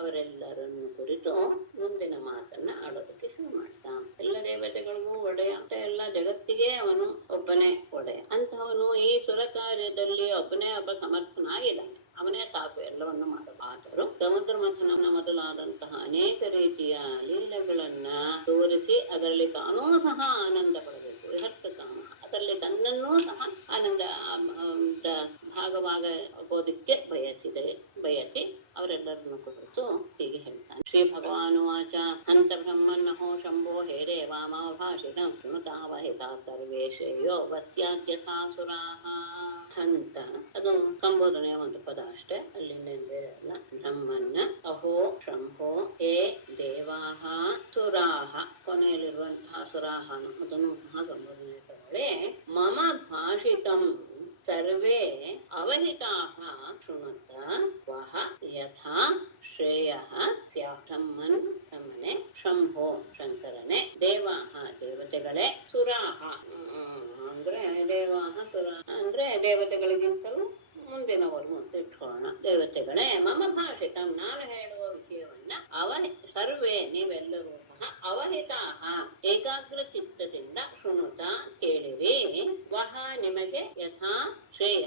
ಅವರೆಲ್ಲರನ್ನು ಕುರಿತು ಮುಂದಿನ ಮಾತನ್ನ ಆಡೋದಕ್ಕೆ ಶುರು ಮಾಡ್ತಾ. ಎಲ್ಲ ದೇವತೆಗಳಿಗೂ ಒಡೆಯ ಅಂತ ಎಲ್ಲ ಜಗತ್ತಿಗೆ ಅವನು ಒಬ್ಬನೇ ಒಡೆಯ ಅಂತವನು ಈ ಸುರ ಕಾರ್ಯದಲ್ಲಿ ಒಬ್ಬನೇ ಒಬ್ಬ ಸಮರ್ಥನಾಗಿದ್ದಾನೆ. ಅವನೇ ಸಾಕು ಎಲ್ಲವನ್ನು ಮಾಡಬಾರದು. ಸಮುದ್ರ ಮಂಥನ ಮೊದಲಾದಂತಹ ಅನೇಕ ರೀತಿಯ ಲೀಲೆಗಳನ್ನ ತೋರಿಸಿ ಅದರಲ್ಲಿ ತಾನೂ ಸಹ ಆನಂದ ಪಡಬೇಕು. ವಿಹರ್ತ ಕಾಮ ಅದರಲ್ಲಿ ತನ್ನನ್ನೂ ಸಹ ಆನಂದ ಭಾಗವಾಗೋದಕ್ಕೆ ಬಯಸಿ ಅವರೆಲ್ಲರನ್ನು ಕುರಿತು ಹೀಗೆ ಹೇಳ್ತಾನೆ. ಶ್ರೀ ಭಗವಾನುವಾಚ ಹಂತ ಬ್ರಹ್ಮನ್ನಹೋ ಶಂಭೋ ಹೇ ದೇವಾಮಾಭಾಷಿತಂ ಶೃಣುತಾವಹಿತಾ ಸರ್ವೇ ಶ್ರೇಯೋ ವಸ್ಯಾದ್ಯಥಾಸುರಾಃ. ಹಂತ ಅದು ಸಂಬೋಧನೆಯ ಒಂದು ಪದ ಅಷ್ಟೇ, ಅಲ್ಲಿಂದ ಬೇರೆ ಅಲ್ಲ. ಬ್ರಹ್ಮನ್ನ ಅಹೋ ಶಂಭೋ ಹೇ ದೇವಾಹ ಸುರಾಹ ಕೊನೆಯಲ್ಲಿರುವಂತಹ ಸುರಾಹ ಅದನ್ನು ಸಹ ಸಂಬೋಧನೆ ತಗೊಳ್ಳಿ. ಮಮ ಭಾಷಿತಂ ಸರ್ವೇ ಅವಹಿತಾಃ ಶೃಣುತ ವಹ ಯಥಾ ಶ್ರೇಯಃ ಸ್ಯಾತ್. ಬ್ರಹ್ಮನೆ ಶಂಭೋ ಶಂಕರನೇ, ದೇವಾಹ ದೇವತೆಗಳೇ, ಸುರಾಹ ಅಂದ್ರೆ ಅಂದ್ರೆ ದೇವತೆಗಳಿಗಿಂತಲೂ ಮುಂದಿನವರು ಅಂತ ಇಟ್ಕೊಳ್ಳೋಣ. ದೇವತೆಗಳೇ ಮಮ ಭಾಷಿತಂ, ನಾನು ಹೇಳುವ ವಿಷಯವನ್ನ ಸರ್ವೇ ನೀವೆಲ್ಲರೂ ಸಹ ಅವಹಿತಾಹ ಏಕಾಗ್ರ ಚಿತ್ತದಿಂದ ಶೃಣುತ ಕೇಳಿರಿ. ವಹ ನಿಮಗೆ ಯಥಾ ಶ್ರೇಯ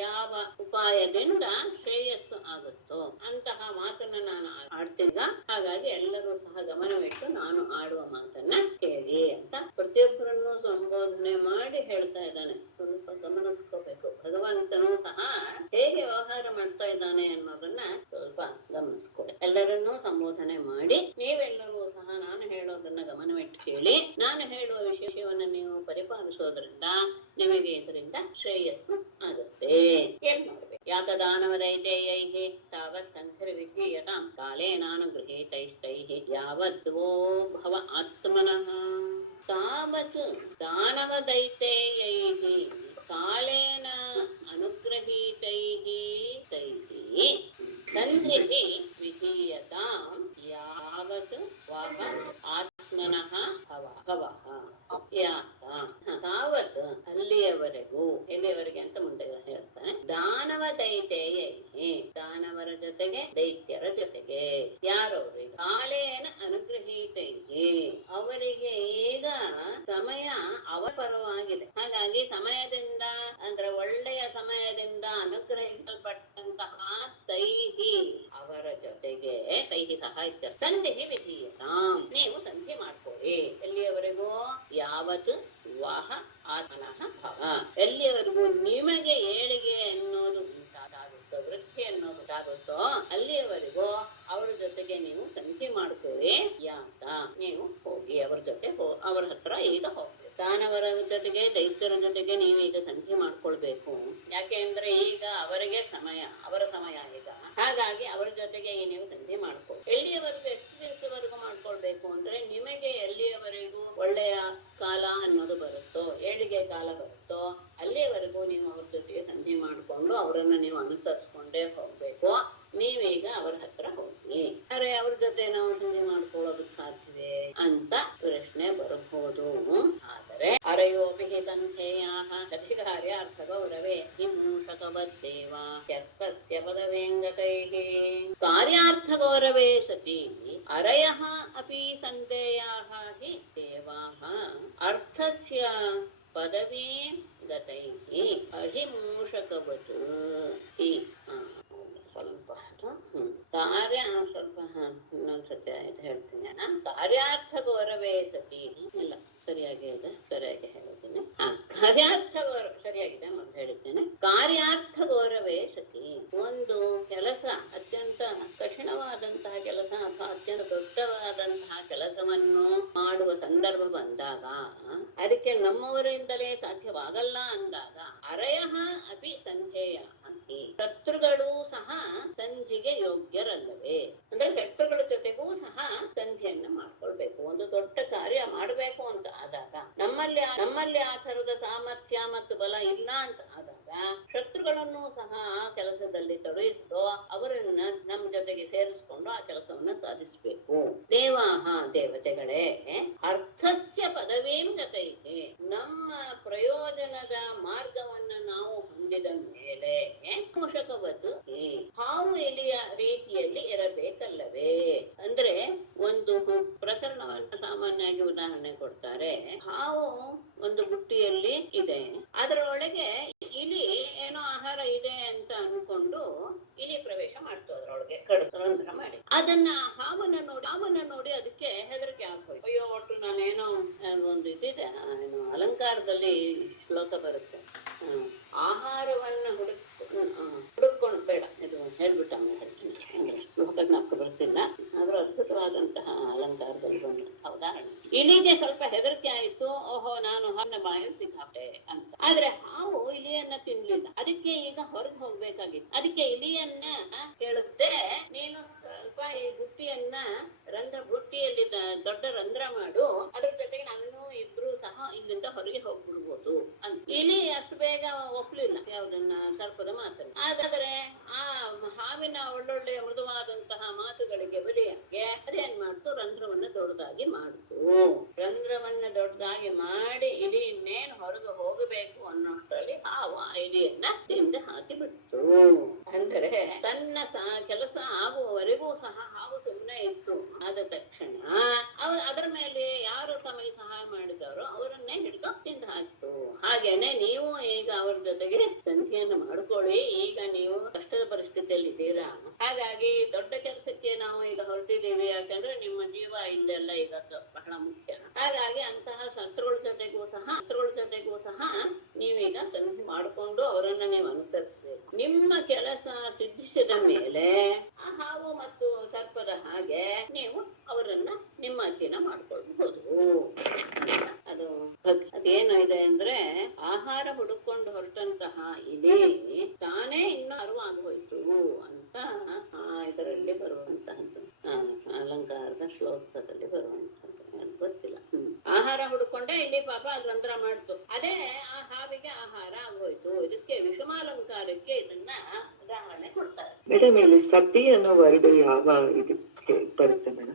ಯಾವ ಉಪಾಯದಿಂದ ಶ್ರೇಯಸ್ಸು ಆಗುತ್ತೋ ಅಂತಹ ಮಾತನ್ನ ನಾನು ಆಡ್ತೀಗ. ಹಾಗಾಗಿ ಎಲ್ಲರೂ ಸಹ ಗಮನವಿಟ್ಟು ನಾನು ಆಡುವ ಮಾತನ್ನ ಕೇಳಿ ಅಂತ ಪ್ರತಿಯೊಬ್ಬರನ್ನು ಸಂಬೋಧನೆ ಮಾಡಿ ಹೇಳ್ತಾ ಇದ್ದಾನೆ. ಸ್ವಲ್ಪ ಗಮನಿಸ್ಕೋಬೇಕು. ಭಗವಂತನೂ ಸಹ ಹೇಗೆ ವ್ಯವಹಾರ ಮಾಡ್ತಾ ಇದ್ದಾನೆ ಅನ್ನೋದನ್ನ ಸ್ವಲ್ಪ ಗಮನಿಸ್ಕೊಳ್ಳಿ. ಎಲ್ಲರನ್ನೂ ಸಂಬೋಧನೆ ಮಾಡಿ ನೀವೆಲ್ಲರೂ ಸಹ ನಾನು ಹೇಳೋದನ್ನ ಗಮನವಿಟ್ಟು ಕೇಳಿ. ನಾನು ಹೇಳುವ ವಿಷಯವನ್ನ ನೀವು ಪರಿಪಾಲಿಸೋದ್ರಿಂದ ನಿಮಗೆ ಇದರಿಂದ ಶ್ರೇಯಸ್ಸು ಆಗುತ್ತೆ. ಏನ್ ಮಾಡ್ಬೇಕು? ಯಾತ ದಾನವದೈತೇಯೈಹಿ ತಾವತ್ ಸಂಧಿರ್ವಿಧೀಯತಾಂ ಕಾಲೇ ನಾನು ಗೃಹೀತೈಸ್ತೈಃ ಯಾವದ್ವೋ ಭವ ಆತ್ಮನಃ. ತಾವತ್ ದಾನವದೈತೇಯೈಃ ಕಾಲೇನ ಅನುಗ್ರಹೀತೈಃ ತೈಃ ಸಂಧಿಃ ವಿಧೀಯತಾಂ ಯಾವತ್ ವಹ ಆತ್ಮನಃ ಭವಃ. ತಾವತ್ ಅಲ್ಲಿಯವರೆಗೂ, ಎಲ್ಲಿಯವರೆಗೆ ಅಂತ ಮುಂದೆ ಹೇಳ್ತಾನೆ. ದಾನವ ದೈತೇಯೈಹಿ ದಾನವರ ಜೊತೆಗೆ ದೈತ್ಯರ ಜೊತೆಗೆ ಯಾರವ್ರಿಗೆ ಕಾಲೇನ ಅನುಗ್ರಹೀತೈಹಿ ಅವರಿಗೆ ಈಗ ಸಮಯ ಅವರ ಪರವಾಗಿದೆ. ಹಾಗಾಗಿ ಸಮಯದಿಂದ ಅಂದ್ರೆ ಒಳ್ಳೆಯ ಸಮಯದಿಂದ ಅನುಗ್ರಹಿಸಲ್ಪಟ್ಟಂತಹ ತೈಹಿ ಅವರ ಜೊತೆಗೆ ತೈಹಿ ಸಹಾಯ ಸಂಧಿ ವಿಧೀಯತಾಂ ನೀವು ಸಂಧಿ ಮಾಡ್ಕೊಳ್ಳಿ. ಎಲ್ಲಿಯವರೆಗೂ? ಯಾವತ್ತು ವಾಹ ಆತ್ಮನಃ ಭವ ಎಲ್ಲಿಯವರೆಗೂ ನಿಮಗೆ ಏಳಿಗೆ ಅನ್ನೋದು ಉಂಟಾಗುತ್ತೋ, ವೃದ್ಧಿ ಅನ್ನೋದು ಉಂಟಾಗುತ್ತೋ ಅಲ್ಲಿಯವರೆಗೂ ಅವರ ಜೊತೆಗೆ ನೀವು ಸಂಧಿ ಮಾಡ್ಕೊಳ್ಳಿ. ಯಾತ ನೀವು ಹೋಗಿ ಅವರ ಜೊತೆ ಅವರ ಹತ್ರ ಈಗ ಹೋಗಿ. ದಾನವರ ಜೊತೆಗೆ ದೈತ್ಯರ ಜೊತೆಗೆ ನೀವು ಈಗ ಸಂಧಿ ಮಾಡ್ಕೊಳ್ಬೇಕು. ಯಾಕೆ ಅಂದ್ರೆ ಈಗ ಅವರಿಗೆ ಸಮಯ, ಅವರ ಸಮಯ ಈಗ. ಹಾಗಾಗಿ ಅವರ ಜೊತೆಗೆ ನೀವು ಸಂಧಿ ಮಾಡ್ಕೊಳ್ಳಿ. ಎಲ್ಲಿಯವರೆಗೂ, ಎಷ್ಟು ದಿವಸವರೆಗೂ ಮಾಡ್ಕೊಳ್ಬೇಕು ಅಂದ್ರೆ ನಿಮಗೆ ಎಲ್ಲಿಯವರೆಗೂ ಒಳ್ಳೆಯ ಕಾಲ ಅನ್ನೋದು ಬರುತ್ತೋ, ಏಳಿಗೆ ಕಾಲ ಬರುತ್ತೋ ಅಲ್ಲಿಯವರೆಗೂ ನೀವು ಅವ್ರ ಜೊತೆಗೆ ಸಂಧಿ ಮಾಡಿಕೊಂಡು ಅವರನ್ನ ನೀವು ಅನುಸರಿಸ್ಕೊಂಡೇ ಹೋಗ್ಬೇಕು. ನೀವೀಗ ಅವರ ಹತ್ರ ಹೋಗಿ. ಅರೆ ಅವ್ರ ಜೊತೆ ನಾವು ಸಂಧಿ ಮಾಡ್ಕೊಳ್ಳೋದಕ್ಕೆ ಸಾಧ್ಯವೇ ಅಂತ ಪ್ರಶ್ನೆ ಬರಬಹುದು. ಆದರೆ ಅರಯೋಭಿ ಸಂಧೇಯಾಹ ಅಧಿಕಾರ್ಯಾರ್ಥ ಗೌರವೇ ಹಿಂಸಕವದ್ದೇವ ತ್ಯರ್ಥಸ್ಯ ಪದವೇಂಗತೈಃ ಕಾರ್ಯಾರ್ಥ ಗೌರವೇ ಸತಿ ಅರಯಃ ಅಪಿ ಸಂಧೇಯಾಹ ಹಿ ದೇವಾಃ ಅರ್ಥಸ್ಯ ಪದವೀಂ ಗತೈಃ ಅಹಿಮೂಷಕವತ್ ಹಿ. ಸ್ವಲ್ಪ ಕಾರ್ಯ ಸ್ವಲ್ಪ ಇನ್ನೊಂದ್ಸತಿ ಹೇಳ್ತೀನಿ. ಕಾರ್ಯಾರ್ಥ ಗೌರವೇ ಸತಿ ಇಲ್ಲ ಸರಿಯಾಗಿ ಇದೆ, ಸರಿಯಾಗಿ ಹೇಳ್ತೀನಿ. ಕಾರ್ಯಾರ್ಥ ಗೌರವ ಸರಿಯಾಗಿದೆ ಮೊದಲು ಹೇಳಿದ್ದೇನೆ. ಕಾರ್ಯಾರ್ಥ ಗೌರವೇ ಸತಿ ಒಂದು ಕೆಲಸ ಅತ್ಯಂತ ಕಠಿಣವಾದಂತಹ ಕೆಲಸ ಅಥವಾ ಅತ್ಯಂತ ದೊಡ್ಡವಾದಂತಹ ಕೆಲಸವನ್ನು ಮಾಡುವ ಸಂದರ್ಭ ಬಂದಾಗ ಅದಕ್ಕೆ ನಮ್ಮವರಿಂದಲೇ ಸಾಧ್ಯವಾಗಲ್ಲ ಅಂದಾಗ ಅರಯಃ ಅಪಿ ಸಂಧೇಯ ಶತ್ರುಗಳು ಸಹ ಸಂಧಿಗೆ ಯೋಗ್ಯರಲ್ಲವೇ ಅಂದ್ರೆ ಶತ್ರುಗಳ ಜೊತೆಗೂ ಸಹ ಸಂಧಿಯನ್ನ ಮಾಡ್ಕೊಳ್ಬೇಕು. ಒಂದು ದೊಡ್ಡ ಕಾರ್ಯ ಮಾಡಬೇಕು ಅಂತ ಆದಾಗ ನಮ್ಮಲ್ಲಿ ಆ ತರದ ಸಾಮರ್ಥ್ಯ ಮತ್ತು ಬಲ ಇಲ್ಲ ಅಂತ ಆದಾಗ ಶತ್ರುಗಳನ್ನು ಸಹ ಆ ಕೆಲಸದಲ್ಲಿ ತೊಡಗಿಸಿದ್ದು ಅವರನ್ನ ನಮ್ಮ ಜೊತೆಗೆ ಸೇರಿಸ್ಕೊಂಡು ಆ ಕೆಲಸವನ್ನ ಸಾಧಿಸಬೇಕು. ದೇವಾಹ ದೇವತೆಗಳೇ ಅರ್ಥಸ್ಯ ಪದವೀಂ ಗತೈತೆ ನಮ್ಮ ಪ್ರಯೋಜನದ ಮಾರ್ಗವನ್ನ ನಾವು ಹೊಂದಿದ ಮೇಲೆ ಮೂಷಕವತ್ತು ಹಾವು ಎಲಿಯ ರೀತಿಯಲ್ಲಿ ಇರಬೇಕಲ್ಲವೇ. ಅಂದ್ರೆ ಒಂದು ಪ್ರಕರಣವನ್ನ ಸಾಮಾನ್ಯವಾಗಿ ಉದಾಹರಣೆ ಕೊಡ್ತಾರೆ. ಹಾವು ಒಂದು ಬುಟ್ಟಿಯಲ್ಲಿ ಇದೆ, ಅದರೊಳಗೆ ಇಲಿ ಏನೋ ಆಹಾರ ಇದೆ ಅಂತ ಅನ್ಕೊಂಡು ಇಲಿ ಪ್ರವೇಶ ಮಾಡ್ತು ಅದ್ರೊಳಗೆ ರಂಧ್ರ ಮಾಡಿ. ಅದನ್ನ ಹಾವನ್ನ ನೋಡಿ ಅದಕ್ಕೆ ಹೆದರಿಕೆ ಆಗ್ತದೆ. ಅಯ್ಯೋ ಒಟ್ಟು ನಾನೇನೋ ಒಂದು ಇದಿದೆ, ಏನು ಅಲಂಕಾರದಲ್ಲಿ ಶ್ಲೋಕ ಬರುತ್ತೆ, ಆಹಾರವನ್ನ ಹುಡುಕೊಂಡು ಬೇಡ ಇದು ಹೇಳ್ಬಿಟ್ಟ ಹೇಳ್ತೀನಿ, ಶ್ಲೋಕ ಜ್ಞಾಪಕ ಬರ್ತಿಲ್ಲ, ಆದ್ರೂ ಅದ್ಭುತವಾದಂತಹ ಅಲಂಕಾರದಲ್ಲಿ ಬಂದ ಉದಾಹರಣೆ. ಇಲಿಗೆ ಸ್ವಲ್ಪ ಹೆದರಿಕೆ ಆಯ್ತು, ಓಹೋ ನಾನು ಹೊನ್ನ ಬಾಯಲ್ಲಿ ಸಿಕ್ಕಾಪಟ್ಟೆ ಅಂತ. ಆದ್ರೆ ಹಾವು ಇಲಿಯನ್ನ ತಿನ್ಲಿಲ್ಲ, ಅದಕ್ಕೆ ಈಗ ಹೊರಗೆ ಹೋಗ್ಬೇಕಾಗಿತ್ತು. ಅದಕ್ಕೆ ಇಲಿಯನ್ನ ಹೇಳುತ್ತೆ, ನೀನು ಸ್ವಲ್ಪ ಈ ಬುಟ್ಟಿಯನ್ನ ಬುಟ್ಟಿಯಲ್ಲಿ ದೊಡ್ಡ ರಂಧ್ರ ಮಾಡು, ಅದ್ರ ಜೊತೆಗೆ ನಾನು ಇಬ್ರು ಸಹ ಇಲ್ಲಿಂದ ಹೊರಗೆ ಹೋಗ್ಬಿಡ್ಬೋದು ಅಂತ. ಇಲಿ ಅಷ್ಟು ಬೇಗ ಒಪ್ಲಿಲ್ಲ ಯಾವ್ದನ್ನ ಸರ್ಪದ ಮಾತನ್ನು. ಆದ್ರೆ ಆ ಹಾವಿನ ಒಳ್ಳೊಳ್ಳೆ ಮೃದುವಾದಂತಹ ಮಾತುಗಳಿಗೆ ಬಲಿಯಾಗೆ ಅದೇನ್ ಮಾಡ್ತು, ರಂಧ್ರವನ್ನ ದೊಡ್ಡದಾಗಿ ಮಾಡ್ತು. ರಂಧ್ರವನ್ನ ದೊಡ್ಡದಾಗಿ ಮಾಡಿ ಇಲಿ ಇನ್ನೇನು ಹೊರಗೆ ಹೋಗಬೇಕು ಅನ್ನೋಷ್ಟರಲ್ಲಿ ಹಾವು ಇಲಿಯನ್ನ ತಿಂದು ಹಾಕಿಬಿಡ್ತು. ಅಂದರೆ ತನ್ನ ಕೆಲಸ ಆಗುವವರೆಗೂ ಸಹ ಹಾವು ಸುಮ್ಮನೆ ಇತ್ತು. ಆದ ತಕ್ಷಣ ಅದರ ಮೇಲೆ ಯಾರು ಸಹಾಯ ಮಾಡಿದಾರೋ ಅವರನ್ನೇ ಹಿಡಿದು ತಿಂದು ಹಾಕ್ತು. ಹಾಗೇನೆ ನೀವು ಈಗ ಅವ್ರ ಜೊತೆಗೆ ಸಂಧಿಯನ್ನು ಮಾಡ್ಕೊಳ್ಳಿ. ಈಗ ನೀವು ಕಷ್ಟದ ಪರಿಸ್ಥಿತಿಯಲ್ಲಿ ಇದ್ದೀರಾ, ಹಾಗಾಗಿ ದೊಡ್ಡ ಕೆಲಸಕ್ಕೆ ನಾವು ಈಗ ಹೊರಟಿದ್ದೀವಿ. ಯಾಕಂದ್ರೆ ನಿಮ್ಮ ಜೀವ ಇಲ್ಲೆಲ್ಲ ಈಗ ಬಹಳ ಮುಖ್ಯ. ಹಾಗಾಗಿ ಅಂತಹ ಶತ್ರುಗಳ ಜೊತೆಗೂ ಸಹ ನೀವೀಗ ಸಂಧಿ ಮಾಡಿಕೊಂಡು ಅವರನ್ನ ನೀವು ಅನುಸರಿಸಬೇಕು. ನಿಮ್ಮ ಕೆಲಸ ಸಿದ್ಧಿಸಿದ ಮೇಲೆ ಆ ಹಾವು ಮತ್ತು ಸರ್ಪದ ಹಾಗೆ ನೀವು ಅವರನ್ನ ನಿಮ್ಮ ಅಧೀನ ಮಾಡ್ಕೊಳ್ಬಹುದು. ಅದೇನು ಇದೆ ಅಂದ್ರೆ, ಆಹಾರ ಹುಡುಕೊಂಡು ಹೊರಟಂತಹ ಇಲಿ ತಾನೇ ಇನ್ನೂ ಅರಿವಾಗೋಯ್ತು ಅಂತ ಇದರಲ್ಲಿ ಬರುವಂತಹದ್ದು, ಅಲಂಕಾರದ ಶ್ಲೋಕದಲ್ಲಿ ಬರುವಂತಹದ್ದು ಗೊತ್ತಿಲ್ಲ. ಆಹಾರ ಹುಡುಕೊಂಡೆ ಇಲ್ಲಿ ಪಾಪ ಅಲ್ಲಿ ರಂಧ್ರ ಮಾಡ್ತು, ಅದೇ ಆ ಹಾವಿಗೆ ಆಹಾರ ಆಗೋಯ್ತು. ಇದಕ್ಕೆ ವಿಷಮಾಲಂಕಾರಕ್ಕೆ ಇದನ್ನ ಉದಾಹರಣೆ ಕೊಡ್ತಾರೆ. ಮೇಡಮ್, ಇಲ್ಲಿ ಸತಿ ಅನ್ನೋ ವರ್ಡ್ ಯಾವ ಇದು ಬರುತ್ತೆ ಮೇಡಮ್?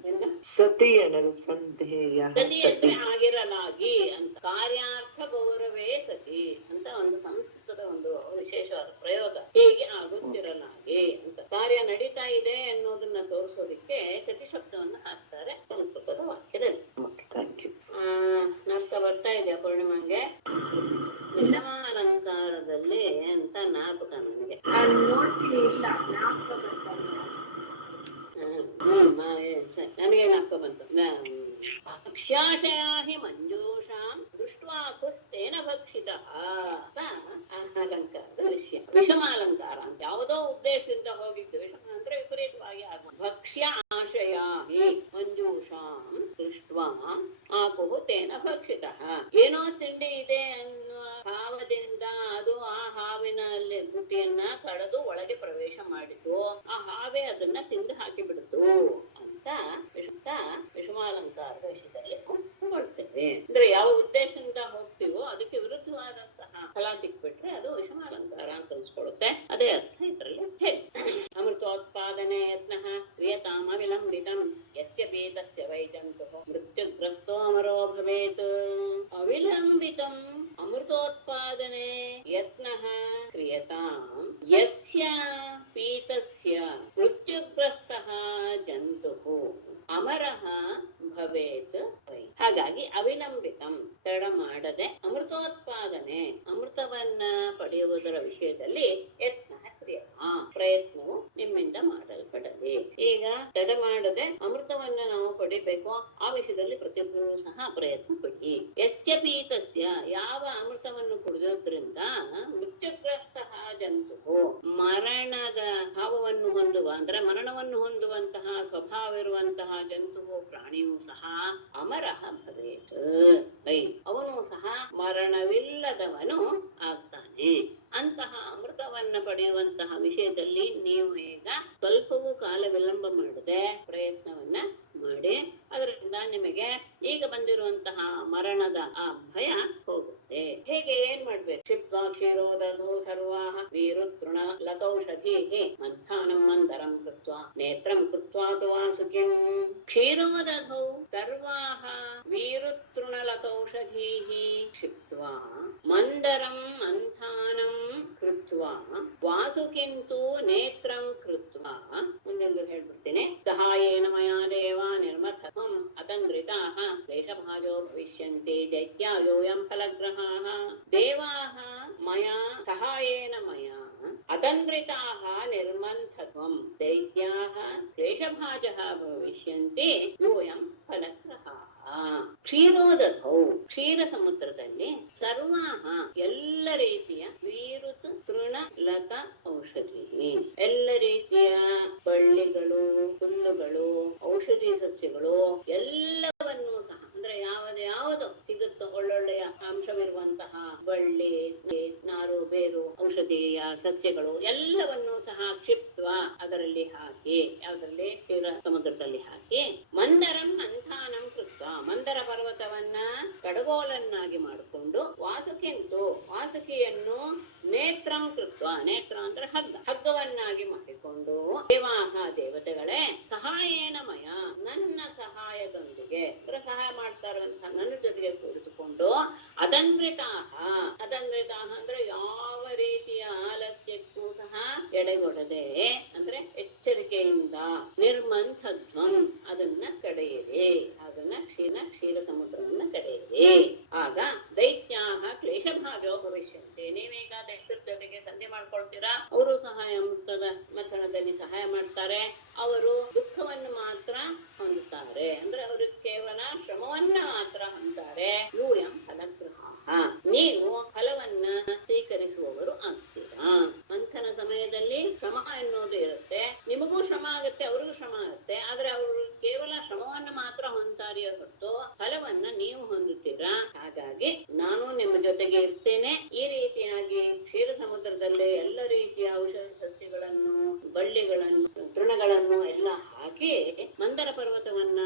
ಸತಿ ಅನ್ನೋದು ಸಂಧೇಯ, ಸತಿ ಅಂದ್ರೆ ಆಗಿರಲಾಗಿ ಅಂತ, ಕಾರ್ಯಾರ್ಥ ಗೌರವೇ ಸತಿ ಅಂತ ಒಂದು ಸಂಸ್ಕೃತದ ಒಂದು ವಿಶೇಷವಾದ ಪ್ರಯೋಗ. ಹೀಗೆ ಆಗುತ್ತಿರಲಾಗಿ ಅಂತ, ಕಾರ್ಯ ನಡೀತಾ ಇದೆ ಅನ್ನೋದನ್ನ ತೋರಿಸೋದಿಕ್ಕೆ ಸತಿ ಶಬ್ದವನ್ನು ಹಾಕ್ತಾರೆ ಸಂಸ್ಕೃತದ ವಾಕ್ಯದಲ್ಲಿ. ನಾಲ್ಕ ಬರ್ತಾ ಇದೆಯಾ ಪೂರ್ಣಿಮಾಂಗೆ? ವಿಷಮಾಲಂಕಾರದಲ್ಲಿ ಅಂತ ಜ್ಞಾಪಕ ನನಗೆ. ನನಗೆ ಜ್ಞಾಪಕ ಬಂತು. ಭಕ್ಷ್ಯಾಶಯಾ ಹಿ ಮಂಜೂಷಾಂ ದೃಷ್ಟ್ವಾ ಕುಸ್ತೇನ ಭಕ್ಷಿತಃ ಅಂತ ಅಲಂಕಾರದ ವಿಷಯ. ವಿಷಮಾಲಂಕಾರ ಅಂತ ಯಾವುದೋ ಉದ್ದೇಶದಿಂದ ಹೋಗಿದ್ದು. ವಿಷಮ ಅಂದ್ರೆ ವಿಪರೀತವಾಗಿ ಆಗುವ. ಭಕ್ಷ್ಯ ಆಶಯಾ ಹಿ ಮಂಜೂಷಾಂ ದೃಷ್ಟ್ವಾ ಆಪುಹು ತೇನ ಭಕ್ಷಿತಃ. ಏನೋ ತಿಂಡಿ ಇದೆ ಅನ್ನುವ ಭಾವದಿಂದ ಅದು ಆ ಹಾವಿನಲ್ಲಿ ಬುಟ್ಟಿಯನ್ನ ಕಳೆದು ಒಳಗೆ ಪ್ರವೇಶ ಮಾಡಿತು. ಆ ಹಾವೇ ಅದನ್ನ ತಿಂದು ಹಾಕಿಬಿಡ್ತು ಅಂತ ವಿಷಮಾಲಂಕಾರದ ವಿಷಯದಲ್ಲಿ ತಗೊಳ್ತೇವೆ. ಅಂದ್ರೆ ಯಾವ ಉದ್ದೇಶದಿಂದ ಹೋಗ್ತೀವೋ ಅದಕ್ಕೆ ವಿರುದ್ಧವಾದಂತಹ ಫಲ ಸಿಕ್ಬಿಟ್ರೆ ಅದು ವಿಷಮಾಲಂಕಾರ ಅಂತ ಅನ್ಸ್ಕೊಳ್ಳುತ್ತೆ. ಅದೇ ಅರ್ಥ ಇದರಲ್ಲಿ ಹೇಳಿ. ಅಮೃತೋತ್ಪಾದನೆ ಯತ್ನಃ ಕ್ರಿಯತಾಮ ವಿಲಂಬಿತಂ ಯಸ್ಯ ಪೀತಸ್ಯ ವೈ ಜಂತುಃ ಮೃತ್ಯುಗ್ರಸ್ತೋ ಅಮರೋ ಭವೇತ್. ಅವಿಲಂಬಿತಂ ಅಮೃತೋತ್ಪಾದನೆ ಯತ್ನಃ ಕ್ರಿಯತಾಂ ಯಸ್ಯ ಪೀತಸ್ಯ ಮೃತ್ಯುಗ್ರಸ್ತಃ ಜಂತುಃ ಅಮರಃ ಭವೇತ್ ವೈ. ಹಾಗಾಗಿ ಅವಿಲಂಬಿತಂ, ತಡ ಮಾಡದೆ, ಅಮೃತೋತ್ಪಾದನೆ, ಅಮೃತವನ್ನ ಪಡೆಯುವುದರ ವಿಷಯದಲ್ಲಿ ಯತ್ನ ಪ್ರಯತ್ನವು ನಿಮ್ಮಿಂದ ಮಾಡಲ್ಪಡಲಿ. ಈಗ ತಡ ಮಾಡದೆ ಅಮೃತವನ್ನ ನಾವು ಪಡಿಬೇಕು, ಆ ವಿಷಯದಲ್ಲಿ ಪ್ರತಿಯೊಬ್ಬರು ಸಹ ಪ್ರಯತ್ನ ಪಡಿ. ಯಸ್ಯ ಪೀತಸ್ಯ, ಯಾವ ಅಮೃತವನ್ನು ಕುಡಿಯೋದ್ರಿಂದ ಮೃತ್ಯುಗ್ರಸ್ತ ಜಂತು, ಮರಣದ ಭಾವವನ್ನು ಹೊಂದುವ ಅಂದ್ರೆ ಮರಣವನ್ನು ಹೊಂದುವಂತಹ ಸ್ವಭಾವ ಇರುವಂತಹ ಜಂತುವು ಪ್ರಾಣಿಯೂ ಸಹ ಅಮರಃ ಭವೇತ್, ಅವನು ಸಹ ಮರಣವಿಲ್ಲದವನು ಆಗ್ತಾನೆ. ಅಂತಹ ಅಮೃತವನ್ನ ಪಡೆಯುವಂತಹ ವಿಷಯದಲ್ಲಿ ನೀವು ಈಗ ಸ್ವಲ್ಪವೂ ಕಾಲ ವಿಳಂಬ ಮಾಡದೆ ಪ್ರಯತ್ನವನ್ನ ಮಾಡಿ. ಅದರಿಂದ ನಿಮಗೆ ಈಗ ಬಂದಿರುವಂತಹ ಮರಣದ ಆ ಭಯ ಹೋಗುತ್ತೆ. ಹೇಗೆ, ಏನ್ ಮಾಡ್ಬೇಕು? ಕ್ಷಿಪ್ವಾ ಕ್ಷೀರೋದಧೋ ಸರ್ವಾಹ ವೀರುತೃಣ ಲಕೌಷಧೀಹಿ ಮಂಥಾನಂ ಮಂದರಂ ಕೃತ್ವಾ ನೇತ್ರಂ ಕೃತ್ವಾ ತು ವಾಸುಕಿಂ. ಕ್ಷೀರೋದಧೌ ಸರ್ವಾಹ ವೀರುತೃಣ ಲಕೌಷಧೀಹಿ ಕ್ಷಿಪ್ತ್ವಾ ಮಂದರಂ ಮಂಥಾನಂ ಕೃತ್ವಾ ವಾಸುಕಿಂತು ನೇತ್ರಂ ಕೃತ್ವಾ. ಮುಂದೊಂದು ಹೇಳ್ಬಿಡ್ತೇನೆ. ಸಹಾಯೇನ ಮಯಾ ದೇವ ನಿರ್ಮಥಂ ಅತಂದ್ರಿತಾಃ ಕ್ಲೇಶಭಾಜೋ ಭವಿಷ್ಯಂತಿ ದೈತ್ಯಾಯೋಯಂ ಫಲಗ್ರಹಾಃ. ದೇವಾಃ ಮಯಾ ಸಹಾಯೇನ ಮಯಾ ಅತಂದ್ರಿತಾಃ ನಿರ್ಮಂಥತ್ವಂ ದೈತ್ಯಾಃ ಕ್ಲೇಶಭಾಜಃ ಭವಿಷ್ಯಂತಿ ಯೋಯಂ ಫಲಗ್ರಹಾಃ. ಕ್ಷೀರೋದಧೌ, ಕ್ಷೀರ ಸಮುದ್ರದಲ್ಲಿ ಸರ್ವಾಹ ಎಲ್ಲ ರೀತಿಯ ವೀರುತ ತೃಣ ಲತ ಔಷಧಿ, ಎಲ್ಲ ರೀತಿಯ ಬಳ್ಳಿಗಳು, ಹುಲ್ಲುಗಳು, ಔಷಧಿ ಸಸ್ಯಗಳು ಎಲ್ಲವನ್ನೂ ಸಹ ಅಂದ್ರೆ ಯಾವುದು ಸಿಗುತ್ತೋ ಒಳ್ಳೊಳ್ಳೆಯ ಅಂಶವಿರುವಂತಹ ಬಳ್ಳಿ, ನಾರು, ಬೇರು, ಔಷಧೀಯ ಸಸ್ಯಗಳು ಎಲ್ಲವನ್ನೂ ಸಹ ಕ್ಷಿಪ್ತ್ವ ಅದರಲ್ಲಿ ಹಾಕಿ, ಯಾವುದರಲ್ಲಿ ಕ್ಷೀರ ಸಮುದ್ರದಲ್ಲಿ ಹಾಕಿ, ಮಂದರಂ ಮಂಥಾನಂ ಕೃತ್ವ ಮಂದರ ಪರ್ವತವನ್ನ ಕಡಗೋಲನ್ನಾಗಿ ಮಾಡಿಕೊಂಡು, ವಾಸುಕಿಂತು ವಾಸುಕಿಯನ್ನು ನೇತ್ರಂ ಕೃತ್ವ, ನೇತ್ರ ಅಂದ್ರೆ ಹಗ್ಗವನ್ನಾಗಿ ಮಾಡಿಕೊಂಡು, ದೇವಾಹ ದೇವತೆಗಳೇ ಸಹಾಯೇನ ಮಯ ನನ್ನ ಸಹಾಯದೊಂದಿಗೆ ಸಹಾಯ ಮಾಡ್ತಾ ಇರುವಂತಹ ನನ್ನ ಜೊತೆಗೆ ಕುಳಿತುಕೊಂಡು, ಅತಂದ್ರಿತಾಹ ಅಂದ್ರೆ ಯಾವ ರೀತಿ ಎಡೆಗೊಡದೆ ಅಂದ್ರೆ ಎಚ್ಚರಿಕೆಯಿಂದ ನಿರ್ಮಂಥಧ್ವಂ ಅದನ್ನ ಕಡೆಯಿರಿ, ಅದನ್ನ ಕ್ಷೀರ ಸಮುದ್ರವನ್ನ ಕಡೆಯಿರಿ. ಆಗ ದೈತ್ಯಾಹ ಕ್ಲೇಶಭಾಜೋ ಭವಿಷ್ಯಂತೆ. ನೀವೀಗ ದೈತ್ಯರ ಜೊತೆಗೆ ಸಂಧಿ ಮಾಡ್ಕೊಳ್ತೀರಾ, ಅವರು ಸಹಾಯ ಮಥನದಲ್ಲಿ ಸಹಾಯ ಮಾಡ್ತಾರೆ, ಅವರು ದುಃಖವನ್ನು ಮಾತ್ರ ಹೊಂದುತ್ತಾರೆ. ಅಂದ್ರೆ ಅವರು ಕೇವಲ ಶ್ರಮವನ್ನ ಮಾತ್ರ ಹೊಂದುತ್ತಾರೆ. ಯೂಯಂ ಫಲಗ್ರಹ, ನೀವು ಫಲವನ್ನ ಸ್ವೀಕರಿಸುವವರು ಆಗ್ತೀರಾ. ಮಂಥನ ಸಮಯದಲ್ಲಿ ಶ್ರಮ ಎನ್ನುವುದು ಇರುತ್ತೆ, ನಿಮಗೂ ಶ್ರಮ ಆಗುತ್ತೆ, ಅವ್ರಿಗೂ ಶ್ರಮ ಆಗುತ್ತೆ. ಆದ್ರೆ ಅವರು ಕೇವಲ ಶ್ರಮವನ್ನ ಮಾತ್ರ ಹೊಂದ್ತಾರೆಯೇ ಹೊರತು ಫಲವನ್ನ ನೀವು ಹೊಂದುತ್ತೀರಾ. ಹಾಗಾಗಿ ನಾನು ನಿಮ್ಮ ಜೊತೆಗೆ ಇರ್ತೇನೆ. ಈ ರೀತಿಯಾಗಿ ಕ್ಷೀರ ಸಮುದ್ರದಲ್ಲಿ ಎಲ್ಲ ರೀತಿಯ ಔಷಧ ಸಸ್ಯಗಳನ್ನು, ಬಳ್ಳಿಗಳನ್ನು, ತೃಣಗಳನ್ನು ಎಲ್ಲ ಹಾಕಿ ಮಂದರ ಪರ್ವತವನ್ನ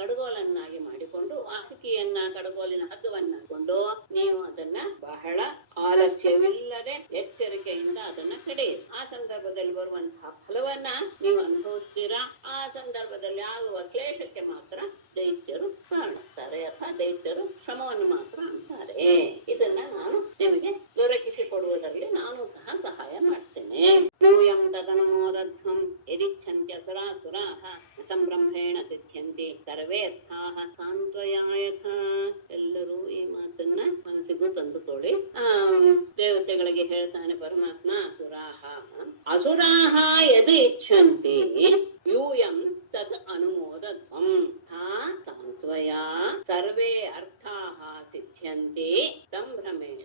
ಕಡಗೋಲನ್ನಾಗಿ ಮಾಡಿಕೊಂಡು, ವಾಸುಕಿಯನ್ನ ಕಡಗೋಲಿನ ಹಗ್ಗವನ್ನ ಹಾಕೊಂಡು ನೀವು ಅದನ್ನ ಬಹಳ ಆಲಸ್ಯವಿಲ್ಲದೆ ಎಚ್ಚರಿಕೆಯಿಂದ ಅದನ್ನ ಕಡೆಯಿರಿ. ಆ ಸಂದರ್ಭದಲ್ಲಿ ಬರುವಂತಹ ಫಲವನ್ನ ನೀವು ಅನುಭವಿಸ್ತೀರಾ. ಆ ಸಂದರ್ಭದಲ್ಲಿ ಆಗುವ ಕ್ಲೇಶಕ್ಕೆ ಮಾತ್ರ ದೈತ್ಯರು ಕಾಣುತ್ತಾರೆ, ಅಥವಾ ದೈತ್ಯರು ಶ್ರಮವನ್ನು ಮಾತ್ರ ಅಂತಾರೆ. ಇದನ್ನ ನಾನು ನಿಮಗೆ ದೊರಕಿಸಿಕೊಡುವುದರಲ್ಲಿ ನಾನು ಸಹ ಸಹಾಯ ಮಾಡ್ತೇನೆ. ಯೂಯಂ ತದನುಮೋದಧ್ವಂ ಯದಿಚ್ಛಂತ್ಯಸುರಾಸುರಾಃ ಸಂಭ್ರಮೇಣ ಸಿದ್ಧ್ಯಂತಿ ಸರ್ವೇ ಅರ್ಥಾಃ ಸಾಂತ್ವಯಾಯಥ. ಎಲ್ಲರೂ ಈ ಮಾತನ್ನ ಮನಸ್ಸಿಗೂ ತಂದುಕೊಳ್ಳಿ. ದೇವತೆಗಳಿಗೆ ಹೇಳ್ತಾನೆ ಪರಮಾತ್ಮ, ಅಸುರಾಃ ಯದಿ ಇಚ್ಛಂತಿ ಯೂಯಂ ತತ್ ಅನುಮೋದಧ್ವಂ ಸಾಂತ್ವಯಾ ಸರ್ವೇ ಅರ್ಥಾಃ ಸಿದ್ಧ್ಯಂತಿ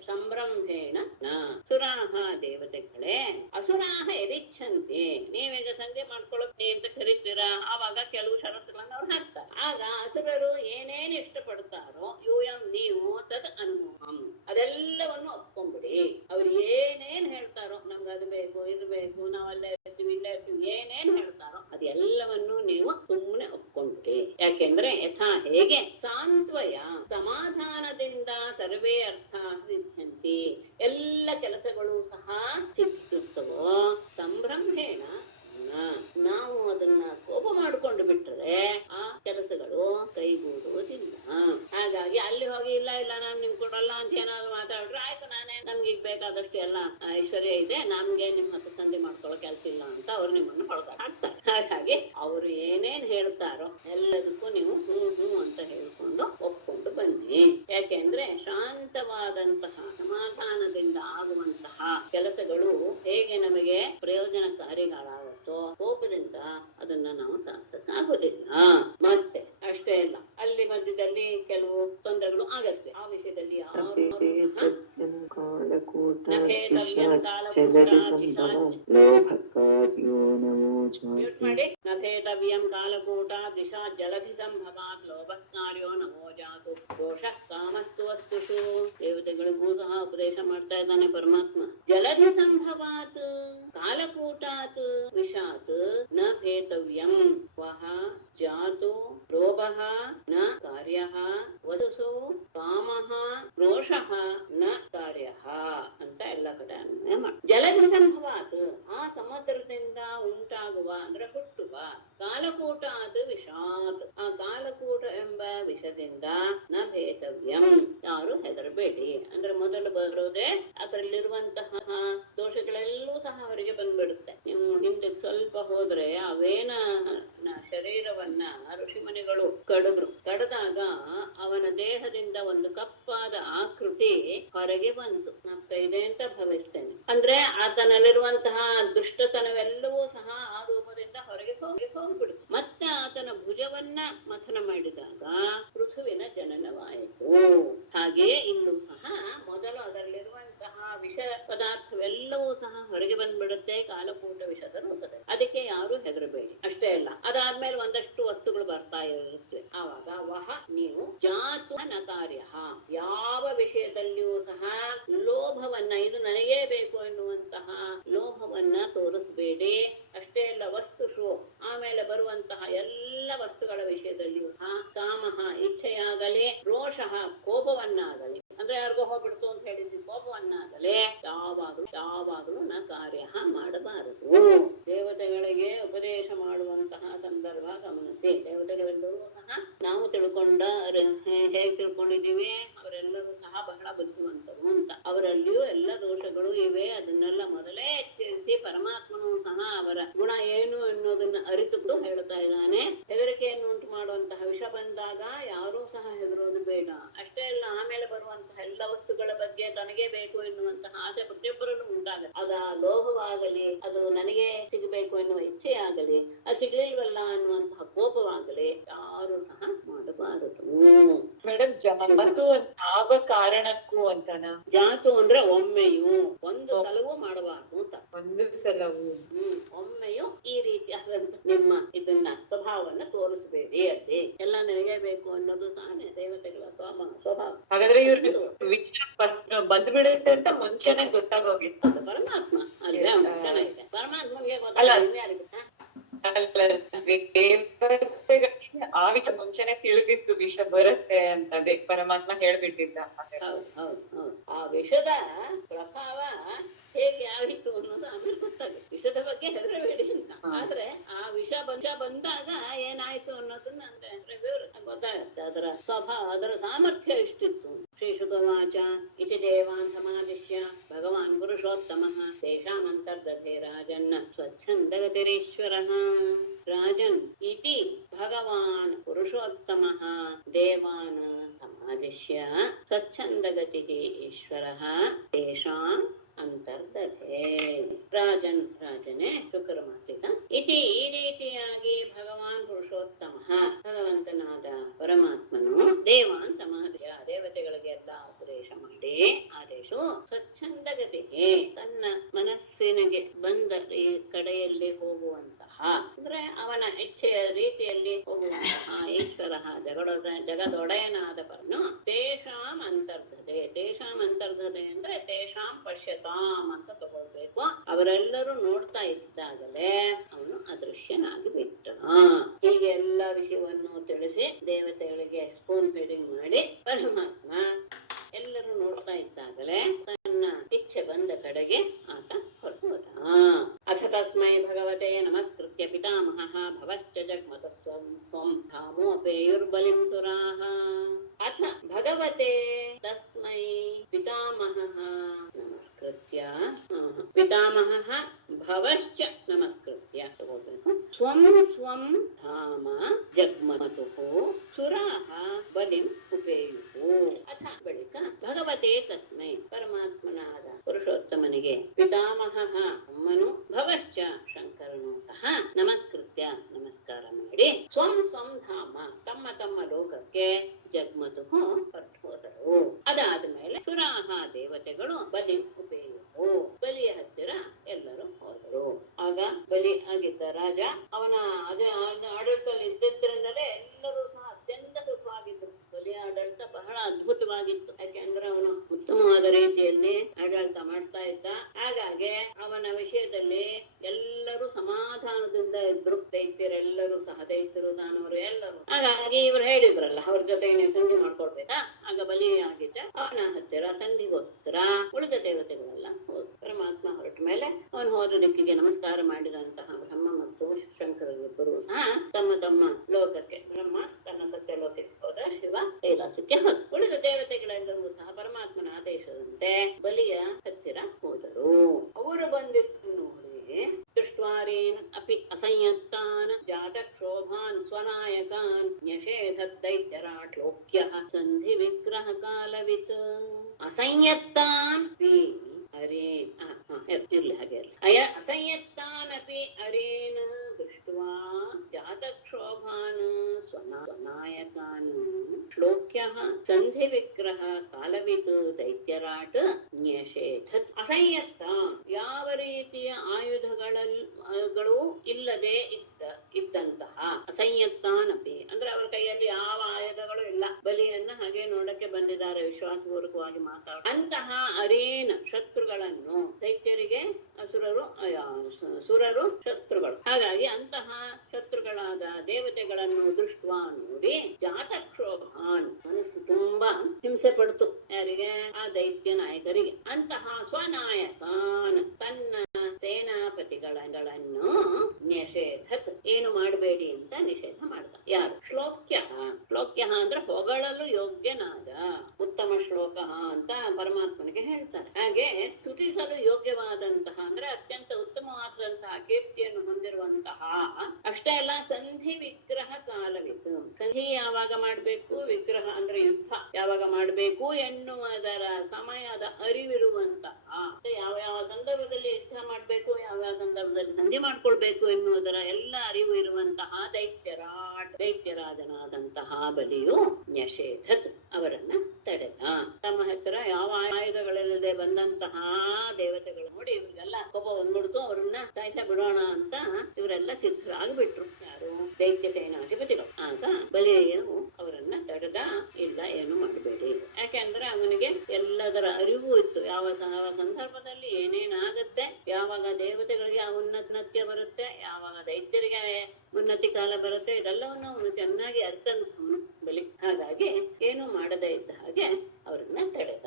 ಸಂಭ್ರಮೇಣ ನ. ಸುರಾಹ ದೇವತೆಗಳೇ, ಅಸುರಾಹ ಯದಿಚ್ಛಂತಿ, ನೀವೀಗ ಸಂಧಿ ಮಾಡ್ಕೊಳ್ಳೋಕೆ ಅಂತ ಕರೀತೀರಾ, ಆವಾಗ ಕೆಲವು ಷರತ್ತುಗಳನ್ನ ಅವ್ರು ಹಾಕ್ತಾರೆ. ಆಗ ಅಸುರರು ಏನೇನು ಇಷ್ಟಪಡ್ತಾರೋ ಯೂಯಂ ನೀವು ತದ್ ಅನುಮೋಹಂ ಅದೆಲ್ಲವನ್ನು ಒಪ್ಕೊಂಡ್ಬಿಡಿ. ಅವ್ರು ಏನೇನ್ ಹೇಳ್ತಾರೋ, ನಮ್ಗೆ ಅದು ಬೇಕು, ಇದು ಬೇಕು, ನಾವಲ್ಲೇ ಇರ್ತೀವಿ, ಇಲ್ಲೇ ಇರ್ತೀವಿ, ಏನೇನ್ ಹೇಳ್ತಾರೋ ಅದೆಲ್ಲವನ್ನು ನೀವು ಸುಮ್ಮನೆ ಒಪ್ಕೊಂಡ್ಬಿಡಿ. ಯಾಕೆಂದ್ರೆ ಯಥಾ ಹೇಗೆ ಸಾಂತ್ವಯ ಸಮಾಧಾನದಿಂದ ಸರ್ವೇ ಅರ್ಥ ಸಿದ್ಧಂತಿ ಎಲ್ಲ ಕೆಲಸಗಳು ಸಹ ಸಿದ್ಧಿಸುತ್ತವೋ, ಸಂಭ್ರಮೇಣ ನಾವು ಅದನ್ನ ಕೋಪ ಮಾಡಿಕೊಂಡು ಬಿಟ್ಟರೆ ಆ ಕೆಲಸಗಳು ಕೈಗೂಡುವುದಿಲ್ಲ. ಹಾಗಾಗಿ ಅಲ್ಲಿ ಹೋಗಿ ಇಲ್ಲ ನಾನು ನಿಮ್ ಕೊಡಲ್ಲ ಅಂತ ಏನಾದ್ರು ಮಾತಾಡ್ರೆ, ಆಯ್ತು ನನ್ಗೆ ಈಗ ಬೇಕಾದಷ್ಟು ಎಲ್ಲ ಐಶ್ವರ್ಯ ಇದೆ, ನನ್ಗೆ ನಿಮ್ ಹತ್ರ ಸಂಧಿ ಮಾಡ್ಕೊಳ್ಳೋ ಕೆಲಸ ಇಲ್ಲ ಅಂತ ಅವ್ರು ನಿಮ್ಮನ್ನು ಹೊಳಗಾಟ ಹಾಕ್ತಾರೆ. ಹಾಗಾಗಿ ಅವರು ಏನೇನ್ ಹೇಳ್ತಾರೋ ಎಲ್ಲದಕ್ಕೂ ನೀವು ಹ್ಞೂ ಅಂತ ಹೇಳ್ಕೊಂಡು ಒಪ್ಕೊಂಡು ಬನ್ನಿ. ಯಾಕೆಂದ್ರೆ ಶಾಂತವಾದಂತಹ ಸಮಾಧಾನದಿಂದ ಆಗುವಂತಹ ಕೆಲಸಗಳು ಹೇಗೆ ನಮಗೆ ಪ್ರಯೋಜನಕಾರಿಗಳಾಗುತ್ತೋ, ಕೋಪದಿಂದ ಅದನ್ನ ನಾವು ಸಾಧಿಸಕ್ಕಾಗೋದಿಲ್ಲ. ಮತ್ತೆ ಅಷ್ಟೇ ಅಲ್ಲ, ಅಲ್ಲಿ ಮಧ್ಯದಲ್ಲಿ ಕೆಲವು ತೊಂದರೆಗಳು ಆಗತ್ವೆ. ಆ ವಿಷಯದಲ್ಲಿ ನಭೇತವ್ಯಂ ಕಾಲಕೂಟ ದಿಶಾ ಜಲಧಿ ಸಂಭವಾತ್ ಲೋಭಕಾರ್ಯೋ ನಮೋ ಜಾತು ದೋಷಃ ಕಾಮಸ್ತು ವಸ್ತುಷು. ದೇವತೆಗಳಿಗೂ ಸಹ ಉಪದೇಶ ಮಾಡ್ತಾ ಇದ್ದಾನೆ ಪರಮಾತ್ಮ. ಜಲಧಿ ಸಂಭವಾತ್ ಕಾಲಕೂಟಾತ್ ವಿಷಾತ್ ನ ಭೇತವ್ಯಂ ವಹ ಜಾತು ಲೋಭಃ ನ ಕಾರ್ಯಃ ವಸುಸು ಕಾಮಃ ರೋಷಃ ನ ಕಾರ್ಯಃ ಅಂತ ಎಲ್ಲ ಕಡೆ ಅನ್ವಯ ಮಾಡಿ. ಜಲಧಿ ಸಂಭವಾತ್ ಆ ಸಮುದ್ರದಿಂದ ಉಂಟಾಗುವ ಅಂದ್ರೆ ಹುಟ್ಟುವ, ಕಾಲಕೂಟಾತ್ ವಿಷಾತ್ ಆ ಕಾಲಕೂಟ ಎಂಬ ವಿಷದಿಂದ ನ ಭೇತವ್ಯಂ ಯಾರು ಹೆದರಬೇಡಿ. ಅಂದ್ರೆ ಮೊದಲು ಬರೋದೇ ಅದರಲ್ಲಿರುವಂತಹ ದೋಷಗಳೆಲ್ಲೂ ಸಹ ಅವರಿಗೆ ಬಂದ್ಬಿಡುತ್ತೆ. ನೀವು ಹಿಂದೆ ಸ್ವಲ್ಪ ಹೋದ್ರೆ ಅವೇನ ಶರೀರವನ್ನ ಋಷಿಮುನಿಗಳು ಕಡದಾಗ ಅವನ ದೇಹದಿಂದ ಒಂದು ಕಪ್ಪಾದ ಆಕೃತಿ ಹೊರಗೆ ಬಂತು. ನಮ್ಮ ಕೈದೆ ಅಂತ ಭಾವಿಸ್ತೇನೆ. ಅಂದ್ರೆ ಆತನಲ್ಲಿರುವಂತಹ ದುಷ್ಟತನವೆಲ್ಲವೂ ಸಹ ಆ ರೂಪದಿಂದ ಹೊರಗೆ ಹೋಗ್ಬಿಡ್ತು. ಮತ್ತೆ ಆತನ ಭುಜವನ್ನ ಮಥನ ಮಾಡಿದಾಗ ಪೃಥುವಿನ ಜನನವಾಯಿತು. ಹಾಗೆಯೇ ಇಲ್ಲೂ ಸಹ ಮೊದಲು ಅದರಲ್ಲಿರುವಂತಹ ವಿಷ ಪದಾರ್ಥವೆಲ್ಲವೂ ಸಹ ಹೊರಗೆ ಬಂದ್ಬಿಡುತ್ತೆ ಕಾಲಕೂಟ ವಿಷದ ರೂಪದಲ್ಲಿ. ಅದಕ್ಕೆ ಯಾರು ಹೆದರಬೇಡಿ. ಅಷ್ಟೇ ಅಲ್ಲ, ಅದಾದ್ಮೇಲೆ ಒಂದಷ್ಟು ವಸ್ತುಗಳು ಬರ್ತಾ ಇರುತ್ತವೆ. ಆವಾಗ ವಹ ನೀವು ಜಾತು ನಕಾರ್ಯ ಯಾವ ವಿಷಯದಲ್ಲಿಯೂ ಸಹ ಲೋಭವನ್ನ, ಇದು ನನಗೇ ಬೇಕು ಎನ್ನುವಂತಹ ಲೋಭವನ್ನ ತೋರಿಸಬೇಡಿ. ಅಷ್ಟೇ ಅಲ್ಲ, ವಸ್ತುಷು ಆಮೇಲೆ ಬರುವಂತಹ ಎಲ್ಲ ವಸ್ತುಗಳ ವಿಷಯದಲ್ಲಿಯೂ ಸಹ ಕಾಮಃ ಇಚ್ಛೆಯಾಗಲಿ, ರೋಷಃ ಕೋಪವನ್ನಾಗಲಿ, ಅಂದ್ರೆ ಯಾರಿಗೋ ಹೋಗ್ಬಿಡ್ತು ಅಂತ ಹೇಳಿದ್ವಿ ಕೋಪವನ್ನಾಗಲಿ ಯಾವಾಗಲೂ ನ ಕಾರ್ಯ ಮಾಡಬಾರದು. ದೇವತೆಗಳಿಗೆ ಉಪದೇಶ ಮಾಡುವಂತಹ ಸಂದರ್ಭ ಗಮನಿಸಿ. ದೇವತೆಗಳೆಲ್ಲರೂ ಸಹ ನಾವು ಹೇಗೆ ತಿಳ್ಕೊಂಡಿದ್ದೀವಿ, ಅವರೆಲ್ಲರೂ ಸಹ ಬಹಳ ಬುದ್ಧಿವಂತರು ಅಂತ. ಅವರಲ್ಲಿಯೂ ಎಲ್ಲ ದೋಷಗಳು ಇವೆ. ಅದನ್ನೆಲ್ಲ ಮೊದಲೇ ಎಚ್ಚರಿಸಿ ಪರಮಾತ್ಮನು ಬಂದಾಗ ಯಾರೂ ಸಹ ಹೆದರೋದು ಬೇಡ. ಅಷ್ಟೇ ಅಲ್ಲ, ಆಮೇಲೆ ಬರುವಂತಹ ಎಲ್ಲ ವಸ್ತುಗಳ ಬಗ್ಗೆ ತನಗೇ ಬೇಕು ಎನ್ನುವಂತಹ ಆಸೆ ಪ್ರತಿಯೊಬ್ಬರಲ್ಲೂ ಉಂಟಾಗಲಿ. ಅದ ಲೋಭವಾಗಲಿ, ಅದು ನನಗೆ ಸಿಗಬೇಕು ಎನ್ನುವ ಇಚ್ಛೆ ಆಗಲಿ, ಅದು ಸಿಗ್ಲಿಲ್ವಲ್ಲ ಅನ್ನುವಂತಹ ಕೋಪವಾಗಲಿ ಯಾರು ಸಹ ಮಾಡಬಾರದು. ಮೇಡಮ್, ಜಾತು ಯಾವ ಕಾರಣಕ್ಕೂ ಅಂತನ? ಜಾತು ಅಂದ್ರೆ ಒಮ್ಮೆಯೂ, ಒಂದು ಸಲವೂ ಮಾಡಬಾರ್ದು ಅಂತ. ಒಂದು ಸಲವು ಒಮ್ಮೆಯೂ ಈ ರೀತಿಯಾದಂತ ನಿಮ್ಮ ಇದನ್ನ ಸ್ವಭಾವವನ್ನ ತೋರಿಸಬೇಡಿ. ಅಲ್ಲಿ ಎಲ್ಲ ನನಗೆ ಬೇಕು ಅನ್ನೋದು ತಾನೇ ದೇವತೆಗಳ ಸ್ವಭಾವ. ಹಾಗಾದ್ರೆ ಇವ್ರಿಗೆ ಫಸ್ಟ್ ಬಂದ್ಬಿಡುತ್ತೆ ಅಂತ ಮುಂಚೆನೆ ಗೊತ್ತಾಗೋಗಿತ್ತು. ಅದು ಪರಮಾತ್ಮ ಅಲ್ವೇ ಚೆನ್ನಾಗಿದೆ. ಪರಮಾತ್ಮಗೆ ಆ ವಿಷಯ ಮುಂಚೆನೆ ತಿಳಿದಿತ್ತು, ವಿಷ ಬರುತ್ತೆ ಅಂತ ಪರಮಾತ್ಮ ಹೇಳ್ಬಿಟ್ಟಿದ್ದ. ಹೌದು ಹೌದು ಹೌದು. ಆ ವಿಷದ ಪ್ರಭಾವ ಹೇಗೆ ಆಯಿತು ಅನ್ನೋದು ಆಮೇಲೆ ಗೊತ್ತಾಗುತ್ತೆ. ವಿಷದ ಬಗ್ಗೆ ಹೆದರಬೇಡಿ ಅಂತ. ಆದ್ರೆ ಆ ವಿಷ ಬಂದಾಗ ಏನಾಯ್ತು ಅನ್ನೋದನ್ನ ಗೊತ್ತಾಗುತ್ತೆ. ಅದರ ಸ್ವಭಾವ, ಅದರ ಸಾಮರ್ಥ್ಯ ಎಷ್ಟಿತ್ತು. ಶ್ರೀಶುಕವಾಚ ಇತಿ ದೇವಾನ್ ಸಮಾದಿಶ್ಯ ಭಗವಾನ್ ಪುರುಷೋತ್ತಮಃ ತೇಷಾಮಂತರ್ದಧೇ ರಾಜನ್ನ ಸ್ವಚ್ಛಂದಗತಿರೀಶ್ವರಃ. ರಾಜನ್ ಇತಿ ಭಗವಾನ್ ಪುರುಷೋತ್ತಮಃ ದೇವಾನ್ ಸಮಾದಿಶ್ಯ ಸ್ವಚ್ಛಂದಗತಿಃ ಈಶ್ವರಃ ತೇಷಾಂ ಅಂತರ್ದಧೇ. ರಾಜನೇ ಶುಕ್ರ ಮಾತಿಕ ಇತಿ, ಈ ರೀತಿಯಾಗಿ ಭಗವಾನ್ ಪುರುಷೋತ್ತಮ ಭಗವಂತನಾದ ಪರಮಾತ್ಮನು ದೇವಾನ್ ಸಮಾಧಿಯ ದೇವತೆಗಳಿಗೆ ಎಲ್ಲ ಉಪದೇಶ ಮಾಡಿ ಆದೇಶ ಸ್ವಚ್ಛಂದಗತಿಗೆ ತನ್ನ ಮನಸ್ಸಿನಿಗೆ ಬಂದ ಈ ಕಡೆಯಲ್ಲಿ ಹೋಗುವಂತಹ, ಅಂದ್ರೆ ಅವನ ಇಚ್ಛೆಯ ರೀತಿಯಲ್ಲಿ ಹೋಗುವಂತಹ ಈಶ್ವರ ಜಗದೊಡೆಯನಾದ ಪರನು ತೇಷಾಂ ಅಂತರ್ಧತೆ. ತೇಷಾಂ ಅಂತರ್ಧತೆ ಅಂದ್ರೆ ತೇಷಾಂ ಪಶ್ಯತಾಂ ಅಂತ ತಗೊಳ್ಬೇಕು. ಅವರೆಲ್ಲರೂ ನೋಡ್ತಾ ಇದ್ದಾಗಲೇ ಅವನು ಅದೃಶ್ಯನಾಗಿ ಬಿಟ್ಟ. ಹೀಗೆ ಎಲ್ಲ ವಿಷಯವನ್ನು ತಿಳಿಸಿ ದೇವತೆಗಳಿಗೆ ಸ್ಪೂನ್ ಫೀಡಿಂಗ್ ಮಾಡಿ ಪರಮಾತ್ಮ ಎಲ್ಲರೂ ನೋಡ್ತಾ ಇದ್ದಾಗಲೇ ತನ್ನ ಇಚ್ಛೆ ಬಂದ ಕಡೆಗೆ ಆತ ಹೊರಟುದ. ಅಥ ತಸ್ಮೈ ಭಗವತೆ ನಮಸ್ಕೃತ್ಯ ಪಿತಾಮಹಃ ಭವಶ್ಚ ಜಗ್ಮತ ಸ್ವಂ ಧಾಮೋಪೇಯುರ್ಬಲಿಂ ಸುರಾಃ. ಅಥ ಭಗವತೆ ತಸ್ಮೈ ಪಿತಾಮಹಃ ನಮಸ್ಕೃತ್ಯ, ಪಿತಾಮಹಃ ಭವಶ್ಚ ನಮಸ್ಕೃತ್ಯ ತಗೋಬೇಕು. ಸ್ವಂ ಸ್ವಂ ಧಾಮ ಜಗ್ಮತುಃ ಸುರಾಃ ಬಲಿಂ ಉಪೇಯುಃ. ಅಥ ಬಳಿಕ ಭಗವತೆ ತಸ್ಮೈ ಪರಮಾತ್ಮನಾದ ಪುರುಷೋತ್ತಮನಿಗೆ ಪಿತಾಮಹಃ ಅಮ್ಮನು ಭವಶ್ಚ ಶಂಕರನು ಸಹ ನಮಸ್ಕೃತ್ಯ ನಮಸ್ಕಾರ ಮಾಡಿ ಸ್ವಂ ಸ್ವಂ ಧಾಮ ತಮ್ಮ ತಮ್ಮ ಲೋಕಕ್ಕೆ ಜಗ್ಮತುಃ ಹೊರಟು ಹೋದರು. ಅದಾದ ಮೇಲೆ ಸುರಾಹ ದೇವತೆಗಳು ಬಲಿ ಉಪೇಯುವು ಬಲಿಯ ಹತ್ತಿರ ಎಲ್ಲರೂ ಹೋದರು. ಆಗ ಬಲಿ ಆಗಿದ್ದ ರಾಜ ಅವನ ಆಡಳಿತದಲ್ಲಿ ಇದ್ದಿದ್ದರಿಂದಲೇ ಎಲ್ಲರೂ ಸಹ ಅತ್ಯಂತ ಸುಖವಾಗಿದ್ದರು. ಬಲಿಯ ಆಡಳಿತ ಬಹಳ ಅದ್ಭುತವಾಗಿತ್ತು. ಯಾಕೆಂದ್ರೆ ಅವನು ಉತ್ತಮವಾದ ರೀತಿಯಲ್ಲಿ ಆಡಳಿತ ಮಾಡ್ತಾ ಇದ್ದ. ಹಾಗಾಗಿ ಅವನ ವಿಷಯದಲ್ಲಿ ಎಲ್ಲರೂ ಸಮಾಧಾನದಿಂದ ಇದ್ರು. ದೈತ್ಯರೆಲ್ಲರೂ ಸಹ, ದೈತ್ಯರು ದಾನವರು ಎಲ್ಲರೂ. ಹಾಗಾಗಿ ಇವರು ಹೇಳಿದ್ರಲ್ಲ, ಅವ್ರ ಜೊತೆಗೆ ನೀವು ಸಂಧಿ ಮಾಡ್ಕೊಳ್ಬೇಕಾ. ಆಗ ಬಲಿ ಆಗಿದ್ದ ಅವನ ಹತ್ತಿರ ಸಂಧಿಗೋಸ್ಕರ ಉಳಿದ ದೇವತೆಗಳೆಲ್ಲ ಹೋದ್ರು. ಪರಮಾತ್ಮ ಹೊರಟ ಮೇಲೆ ಅವನು ಹೋದ ದಿಕ್ಕಿಗೆ ನಮಸ್ಕಾರ ಮಾಡಿದಂತಹ ಬ್ರಹ್ಮ ಮತ್ತು ಶಂಕರರಿಬ್ಬರು ಸಹ ತಮ್ಮ ತಮ್ಮ ಲೋಕಕ್ಕೆ, ಬ್ರಹ್ಮ ತನ್ನ ಸತ್ಯ ಲೋಕಕ್ಕೆ ಹೋದ, ಶಿವ ಕೈಲಾಸಕ್ಕೆ ಹೋದ. ಉಳಿದ ದೇವತೆಗಳೆಲ್ಲರೂ ಸಹ ಪರಮಾತ್ಮನ ಆದೇಶದಂತೆ ಬಲಿಯ ಹತ್ತಿರ ಹೋದರು. ಅವರು ಬಂದಿದ್ದು ನೋಡಿ ದೃಷ್ಟ್ವಾರೇನ್ ಅಪಿ ಅಸಂಯತ್ತಾನ್ ಜಾತಕ್ಷೋಭಾನ್ ಸ್ವನಾಯಕಾನ್ ನ್ಯಷೇಧದ್ದೈತ್ಯರಾಟ್ ಲೋಕ್ಯಃ ಸಂಧಿ ವಿಗ್ರಹ ಕಾಲವಿತ್. ಅಸಂಯತ್ತಾನ್ ಅರೇನ್ ಇರ್ಲಿ ಹಾಗೆ ಅಸಂಯತ್ತಾನಪಿ ಅರೇನ್ ದೃಷ್ಟ್ವಾ ಜಾತಕ್ಷೋಭಾನ್ ಸ್ವನಾಯಕಾನ್ ಶ್ಲೋಕ್ಯಃ ಸಂಧಿ ವಿಗ್ರಹ ಕಾಲವಿತ್ ದೈತ್ಯರಾಟ್ ನ್ಯಷೇಧತ್. ಅಸಂಯತ್ತ ಯಾವ ರೀತಿಯ ಆಯುಧಗಳು ಇಲ್ಲದೆ ಇದ್ದಂತಹ ಅಸಂಯತ್ತಾನಪಿ ಅಂದ್ರೆ ಅವರ ಕೈಯಲ್ಲಿ ಯಾವ ಆಯುಧಗಳು ಇಲ್ಲ. ಬಲಿಯನ್ನ ಹಾಗೆ ನೋಡಕ್ಕೆ ಬಂದಿದ್ದಾರೆ, ವಿಶ್ವಾಸಪೂರ್ವಕವಾಗಿ ಮಾತಾಡ ಅಂತಹ ಅರೇನ ಶತ್ರುಗಳನ್ನು, ದೈತ್ಯರಿಗೆ ಸುರರು ಶತ್ರುಗಳು. ಹಾಗಾಗಿ ಅಂತಹ ಶತ್ರುಗಳಾದ ದೇವತೆಗಳನ್ನು ದೃಷ್ಟ ನೋಡಿ ಜಾತಕ್ಷೋಭಾನ್ ಮನಸ್ಸು ತುಂಬಾ ಹಿಂಸೆ ಪಡ್ತು. ಯಾರಿಗೆ? ಆ ದೈತ್ಯ ನಾಯಕರಿಗೆ. ಅಂತಹ ಸ್ವನಾಯಕಾನ್ ತನ್ನ ಸೇನಾಪತಿಗಳನ್ನು ನಿಷೇಧತ್ ಏನು ಮಾಡಬೇಡಿ ಅಂತ ನಿಷೇಧ ಮಾಡ್ದ. ಯಾರು? ಶ್ಲೋಕ್ಯ. ಶ್ಲೋಕ್ಯ ಅಂದ್ರೆ ಹೊಗಳಲು ಯೋಗ್ಯನಾದ, ಉತ್ತಮ ಶ್ಲೋಕ ಅಂತ ಪರಮಾತ್ಮನಿಗೆ ಹೇಳ್ತಾರೆ. ಹಾಗೆ ಸ್ತುತಿಸಲು ಯೋಗ್ಯವಾದಂತಹ ಅಂದ್ರೆ ಅತ್ಯಂತ ಉತ್ತಮವಾದಂತಹ ಕೀರ್ತಿಯನ್ನು ಹೊಂದಿರುವಂತಹ ಅಷ್ಟೇ ಅಲ್ಲ, ಸಂಧಿ ವಿಗ್ರಹ ಕಾಲವಿತ್ತು. ಸಂಧಿ ಯಾವಾಗ ಮಾಡ್ಬೇಕು, ವಿಗ್ರಹ ಅಂದ್ರೆ ಯುದ್ಧ ಯಾವಾಗ ಮಾಡ್ಬೇಕು ಎನ್ನುವುದರ ಸಮಯದ ಅರಿವಿರುವಂತಹ, ಯಾವ ಯಾವ ಸಂದರ್ಭದಲ್ಲಿ ಯುದ್ಧ ಮಾಡ್ಬೇಕು, ಯಾವ ಯಾವ ಸಂದರ್ಭದಲ್ಲಿ ಸಂಧಿ ಮಾಡ್ಕೊಳ್ಬೇಕು ಎನ್ನುವುದರ ಎಲ್ಲ ಅರಿವು ಇರುವಂತಹ ದೈತ್ಯರಾಜನಾದಂತಹ ಬಲಿಯು ನ್ಯಷೇಧತ್ ಅವರನ್ನ ತಡೆದ. ತಮ್ಮ ಹತ್ತಿರ ಯಾವ ಆಯುಧಗಳಿಲ್ಲದೆ ಬಂದಂತಹ ದೇವತೆಗಳು ನೋಡಿ ಇವ್ರಿಗೆಲ್ಲ ಕೋಪ ಬಂದ್ಬಿಡ್ತು, ಅವರನ್ನ ಸಾಯಿಸ ಬಿಡೋಣ ಅಂತ ಇವರೆಲ್ಲ ಸಿದ್ಧರಾಗ್ಬಿಟ್ರು. ಯಾರು? ದೈತ್ಯ ಸೇನಾಧಿಪತಿಗಳು. ಆಗ ಬಲಿಯು ಅವರನ್ನ ತಡೆದ, ಇಲ್ಲ ಏನು ಮಾಡಬೇಡಿ, ಯಾಕೆಂದ್ರೆ ಅವನಿಗೆ ಎಲ್ಲದರ ಅರಿವು ಇತ್ತು. ಯಾವ ಸಂದರ್ಭದಲ್ಲಿ ಏನೇನಾಗತ್ತೆ, ಯಾವಾಗ ದೇವತೆಗಳಿಗೆ ಆ ಉನ್ನತ್ಯ ಬರುತ್ತೆ, ಯಾವಾಗ ದೈತ್ಯರಿಗೆ ಉನ್ನತಿ ಕಾಲ ಬರುತ್ತೆ, ಇದೆಲ್ಲವನ್ನು ಅವನು ಚೆನ್ನಾಗಿ ಅರ್ಥಂತವನು ಬಲಿ. ಹಾಗಾಗಿ ಏನು ಮಾಡದೇ ಇದ್ದ ಹಾಗೆ ಅವರನ್ನ ತಡೆದ.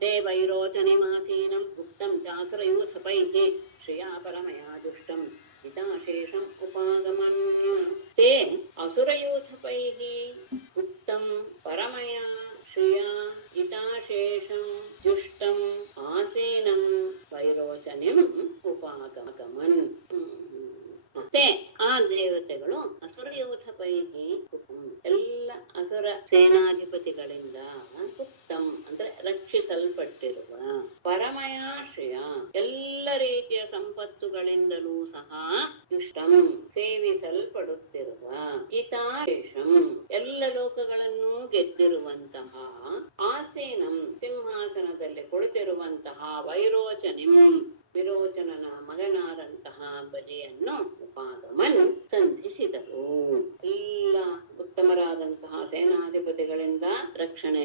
ತೇ ವೈರೋಚನೆ ಮಾಸೀನಂ ಗುಪ್ತಂ ಚಾಸುರಯೂಥಪೈಃ ಶ್ರಿಯಾ ಪರಮಯಾ ದುಷ್ಟಂ ಹಿತಾಶೇಷಂ ಉಪಾಗಮನ್. ತೇ ಅಸುರಯೂಥಪೈಃ ಗುಪ್ತಂ ಪರಮಯಾ ಶ್ರಿಯಾ ಹಿತಾಶೇಷಂ ದುಷ್ಟಂ ಆಸೀನಂ ವೈರೋಚನಿಂ ಉಪಾಗಮನ್. ಮತ್ತೆ ಆ ದೇವತೆಗಳು ಅಸುರಯೂಥಪೈಹಿ ಎಲ್ಲ ಅಸುರ ಸೇನಾಧಿಪತಿಗಳಿಂದ ಗುಪ್ತಂ ಅಂದ್ರೆ ರಕ್ಷಿಸಲ್ಪಟ್ಟಿರುವ, ಪರಮಯಾಶ್ರಯ ಎಲ್ಲ ರೀತಿಯ ಸಂಪತ್ತುಗಳಿಂದಲೂ ಸಹ ದುಷ್ಟಂ ಸೇವಿಸಲ್ಪಡುತ್ತಿರುವ, ಹಿತಾಶೇಷಂ ಎಲ್ಲ ಲೋಕಗಳನ್ನು ಗೆದ್ದಿರುವಂತಹ, ಆಸೀನಂ ಸಿಂಹಾಸನದಲ್ಲಿ ಕುಳಿತಿರುವಂತಹ, ವೈರೋಚನಿಂ ವಿರೋಚನನ ಮಗನಾದಂತಹ ಬಲಿಯನ್ನು ಉಪಾಗಮನ್ ಸಂಧಿಸಿದರು. ಎಲ್ಲ ಉತ್ತಮರಾದಂತಹ ಸೇನಾಧಿಪತಿಗಳಿಂದ ರಕ್ಷಣೆ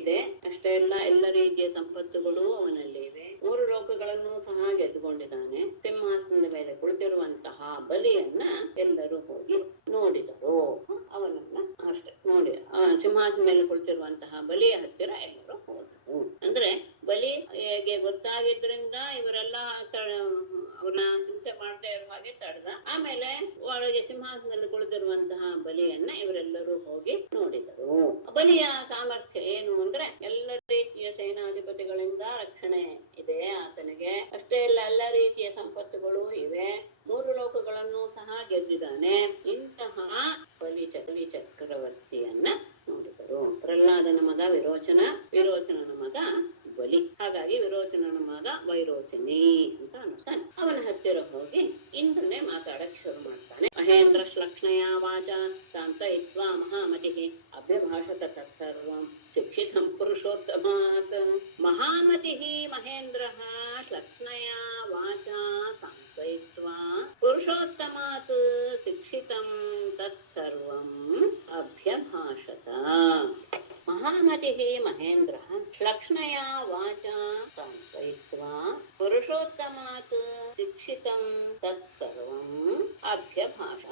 ಇದೆ. ಅಷ್ಟೇ ಅಲ್ಲ, ಎಲ್ಲ ರೀತಿಯ ಸಂಪತ್ತುಗಳು ಅವನಲ್ಲಿ ಇವೆ. 3 ಲೋಕಗಳನ್ನು ಸಹ ಗೆದ್ದುಕೊಂಡಿದ್ದಾನೆ. ಸಿಂಹಾಸನದ ಮೇಲೆ ಕುಳಿತಿರುವಂತಹ ಬಲಿಯನ್ನ ಎಲ್ಲರೂ ಹೋಗಿ ನೋಡಿದರು. ಅವನನ್ನ ಅಷ್ಟೇ ನೋಡಿ, ಸಿಂಹಾಸನ ಮೇಲೆ ಕುಳಿತಿರುವಂತಹ ಬಲಿಯ ಹತ್ತಿರ ಎಲ್ಲರೂ ಹೋದರು. ಅಂದ್ರೆ ಬಲಿಗೆ ಗೊತ್ತಾಗಿದ್ರಿಂದ ಇವರೆಲ್ಲ ಅವ್ರನ್ನ ಹಿಂಸೆ ಮಾಡದೇ ಇರುವ ಹಾಗೆ ತಡೆದ. ಆಮೇಲೆ ಒಳಗೆ ಸಿಂಹಾಸನದಲ್ಲಿ ಕುಳಿತಿರುವಂತಹ ಬಲಿಯನ್ನ ಇವರೆಲ್ಲರೂ ಹೋಗಿ ನೋಡಿದರು. ಬಲಿಯ ಸಾಮರ್ಥ್ಯ ಏನು ಅಂದ್ರೆ ಎಲ್ಲ ರೀತಿಯ ಸೇನಾಧಿಪತಿಗಳಿಂದ ರಕ್ಷಣೆ ಇದೆ ಆತನಿಗೆ. ಅಷ್ಟೇ ಅಲ್ಲ, ಎಲ್ಲ ರೀತಿಯ ಸಂಪತ್ತುಗಳು ಇವೆ. 3 ಲೋಕಗಳನ್ನು ಸಹ ಗೆದ್ದಿದ್ದಾನೆ. ಇಂತಹ ಬಲಿ ಚಕ್ರವರ್ತಿಯನ್ನ ನೋಡಿದರು. ಪ್ರಹ್ಲಾದನ ಮಗ ವಿರೋಚನನ ಮಗ ಬಲಿ. ಹಾಗಾಗಿ ವಿರೋಚನನ ಮಗ ವೈರೋಚನಿ ಅಂತ ಅನ್ನಿಸ್ತಾನೆ. ಅವನ ಹತ್ತಿರ ಹೋಗಿ ಇಂದ್ರನೇ ಮಾತಾಡಕ್ ಶುರು ಮಾಡ್ತಾನೆ. ಮಹೇಂದ್ರ ಶ್ಲಕ್ಷ್ಣಯ ವಾಚ ಸಾಂತಯಿತ್ವಾ ಮಹಾಮತಿಃ ಅಭ್ಯಭಾಷತ ತತ್ಸರ್ವಂ ಶಿಕ್ಷಿತಂ ಪುರುಷೋತ್ತಮಾತ್. ಮಹಾಮತಿಃ ಮಹೇಂದ್ರಃ ಶ್ಲಕ್ಷ್ಣಯ ವಾಚ ಸಾಂತಯಿತ್ವಾ ಪುರುಷೋತ್ತಮಾತ್ ಶಿಕ್ಷಿತಂ ತತ್ಸರ್ವಂ ಅಭ್ಯಭಾಷತ. ಮಹಾಮತಿಃ ಮಹೇಂದ್ರಃ ಶ್ಲಕ್ಷ್ಣಯಾ ವಾಚಾ ಸಾಂತಯಿತ್ವಾ ಪುರುಷೋತ್ತಮಾತ್ ಶಿಕ್ಷಿತಂ ತತ್ಸರ್ವಂ ಅಭ್ಯಭಾಷ.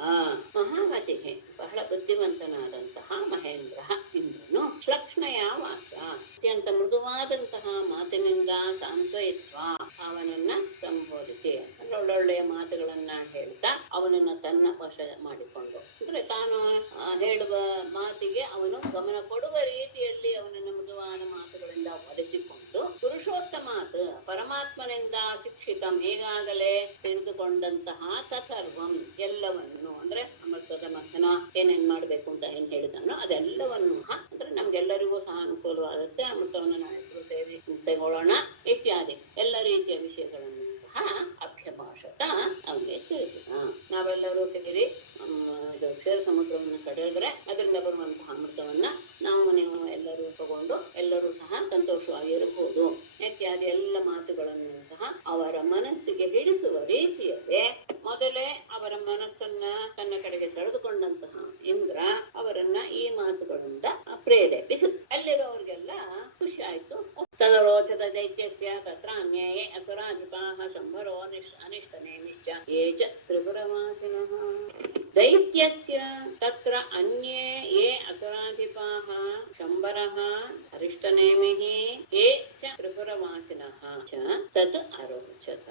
ಮಹಾಮತಿಃ ಬಹಳ ಬುದ್ಧಿವಂತನಾದಂತಹ ಮಹೇಂದ್ರ ಇಂದ್ರನು ಶ್ಲಕ್ಷ್ಣಯಾ ವಾಚ ಅತ್ಯಂತ ಮೃದುವಾದಂತಹ ಮಾತಿನಿಂದ ಸಾಂತಯಿತ್ವಾ ಅವನನ್ನ ಸಂಬೋಧಿಸಿ, ಒಳ್ಳೊಳ್ಳೆಯ ಮಾತುಗಳನ್ನ ಹೇಳ್ತಾ ಅವನನ್ನ ತನ್ನ ವಶ ಮಾಡಿಕೊಂಡು, ಅಂದ್ರೆ ತಾನು ಹೇಳುವ ಮಾತಿಗೆ ಅವನು ಗಮನ ಕೊಡುವ ರೀತಿಯಲ್ಲಿ ಅವನನ್ನು ಮೃದುವಾದ ಮಾತುಗಳಿಂದ ಒಲಿಸಿಕೊಂಡು, ಪುರುಷೋತ್ತಮಾತ್ ಪರಮಾತ್ಮನಿಂದ ಶಿಕ್ಷಿತಂ ಈಗಾಗಲೇ ತಿಳಿದುಕೊಂಡಂತಹ ತತ್ಸರ್ವಂ ಎಲ್ಲವನ್ನು, ಅಂದ್ರೆ ಅಮೃತದ ಮಂಥನ ಏನೇನ್ ಮಾಡ್ಬೇಕು ಅಂತ ಏನ್ ಹೇಳಿದಾನೋ ಅದೆಲ್ಲವನ್ನು ಅಂದ್ರೆ ನಮ್ಗೆಲ್ಲರಿಗೂ ಸಹ ಅನುಕೂಲವಾಗುತ್ತೆ. ಅಮೃತವನ್ನು ನಾವೆಲ್ಲರೂ ತೆಗೊಳ್ಳೋಣ ಇತ್ಯಾದಿ ಎಲ್ಲ ರೀತಿಯ ವಿಷಯಗಳನ್ನು ಸಹ ಅಭ್ಯಭಾಷತ ಅವನಿಗೆ ತಿಳಿಸಿದ. ನಾವೆಲ್ಲರೂ ಸೇರಿ ಇದು ಕ್ಷೀರ ಸಮುದ್ರವನ್ನು ಕಡಿದ್ರೆ ಅದರಿಂದ ಬರುವಂತಹ ಅಮೃತವನ್ನ ನೀವು ಎಲ್ಲರೂ ತಗೊಂಡು ಎಲ್ಲರೂ ಸಹ ಸಂತೋಷವಾಗಿರಬಹುದು ಇತ್ಯಾದಿ ಎಲ್ಲ ಮಾತುಗಳನ್ನು ಸಹ ಅವರ ಮನಸ್ಸಿಗೆ ಹಿಡಿಸುವ ರೀತಿಯಲ್ಲೇ ಮೊದಲೇ ಅವರ ಮನಸ್ಸನ್ನ ತನ್ನ ಕಡೆಗೆ ಸೆಳೆದುಕೊಂಡಂತಹ ಇಂದ್ರ ಅವರನ್ನ ಈ ಮಾತುಗಳಿಂದ ಪ್ರೇರೇಪಿಸಿದ. ಅಲ್ಲಿರೋರಿಗೆಲ್ಲ ಖುಷಿ ಆಯ್ತು. ತದರೋಚದ ದೈತ್ಯಸ್ಯ ತತ್ರ ಅನ್ಯಾಯೇ ಅಸುರಾಧಿಪಾಃ ಶಂಭರೋ ಅನಿಷ್ಟನೇಮಿಶ್ಚ ಯೇ ಚ ತ್ರಿಪುರವಾಸಿನಃ. ದೈತ್ಯಸ್ಯ ತತ್ರ ಅನ್ಯೇ ಯೇ ಅಸುರಾಧಿಪಾಃ ಶಂಭರಃ ಅರಿಷ್ಟನೇಮಿಃ ಯೇ ಚ ತ್ರಿಪುರವಾಸಿನಃ ಚ ತತ್ ಅರೋಚತ.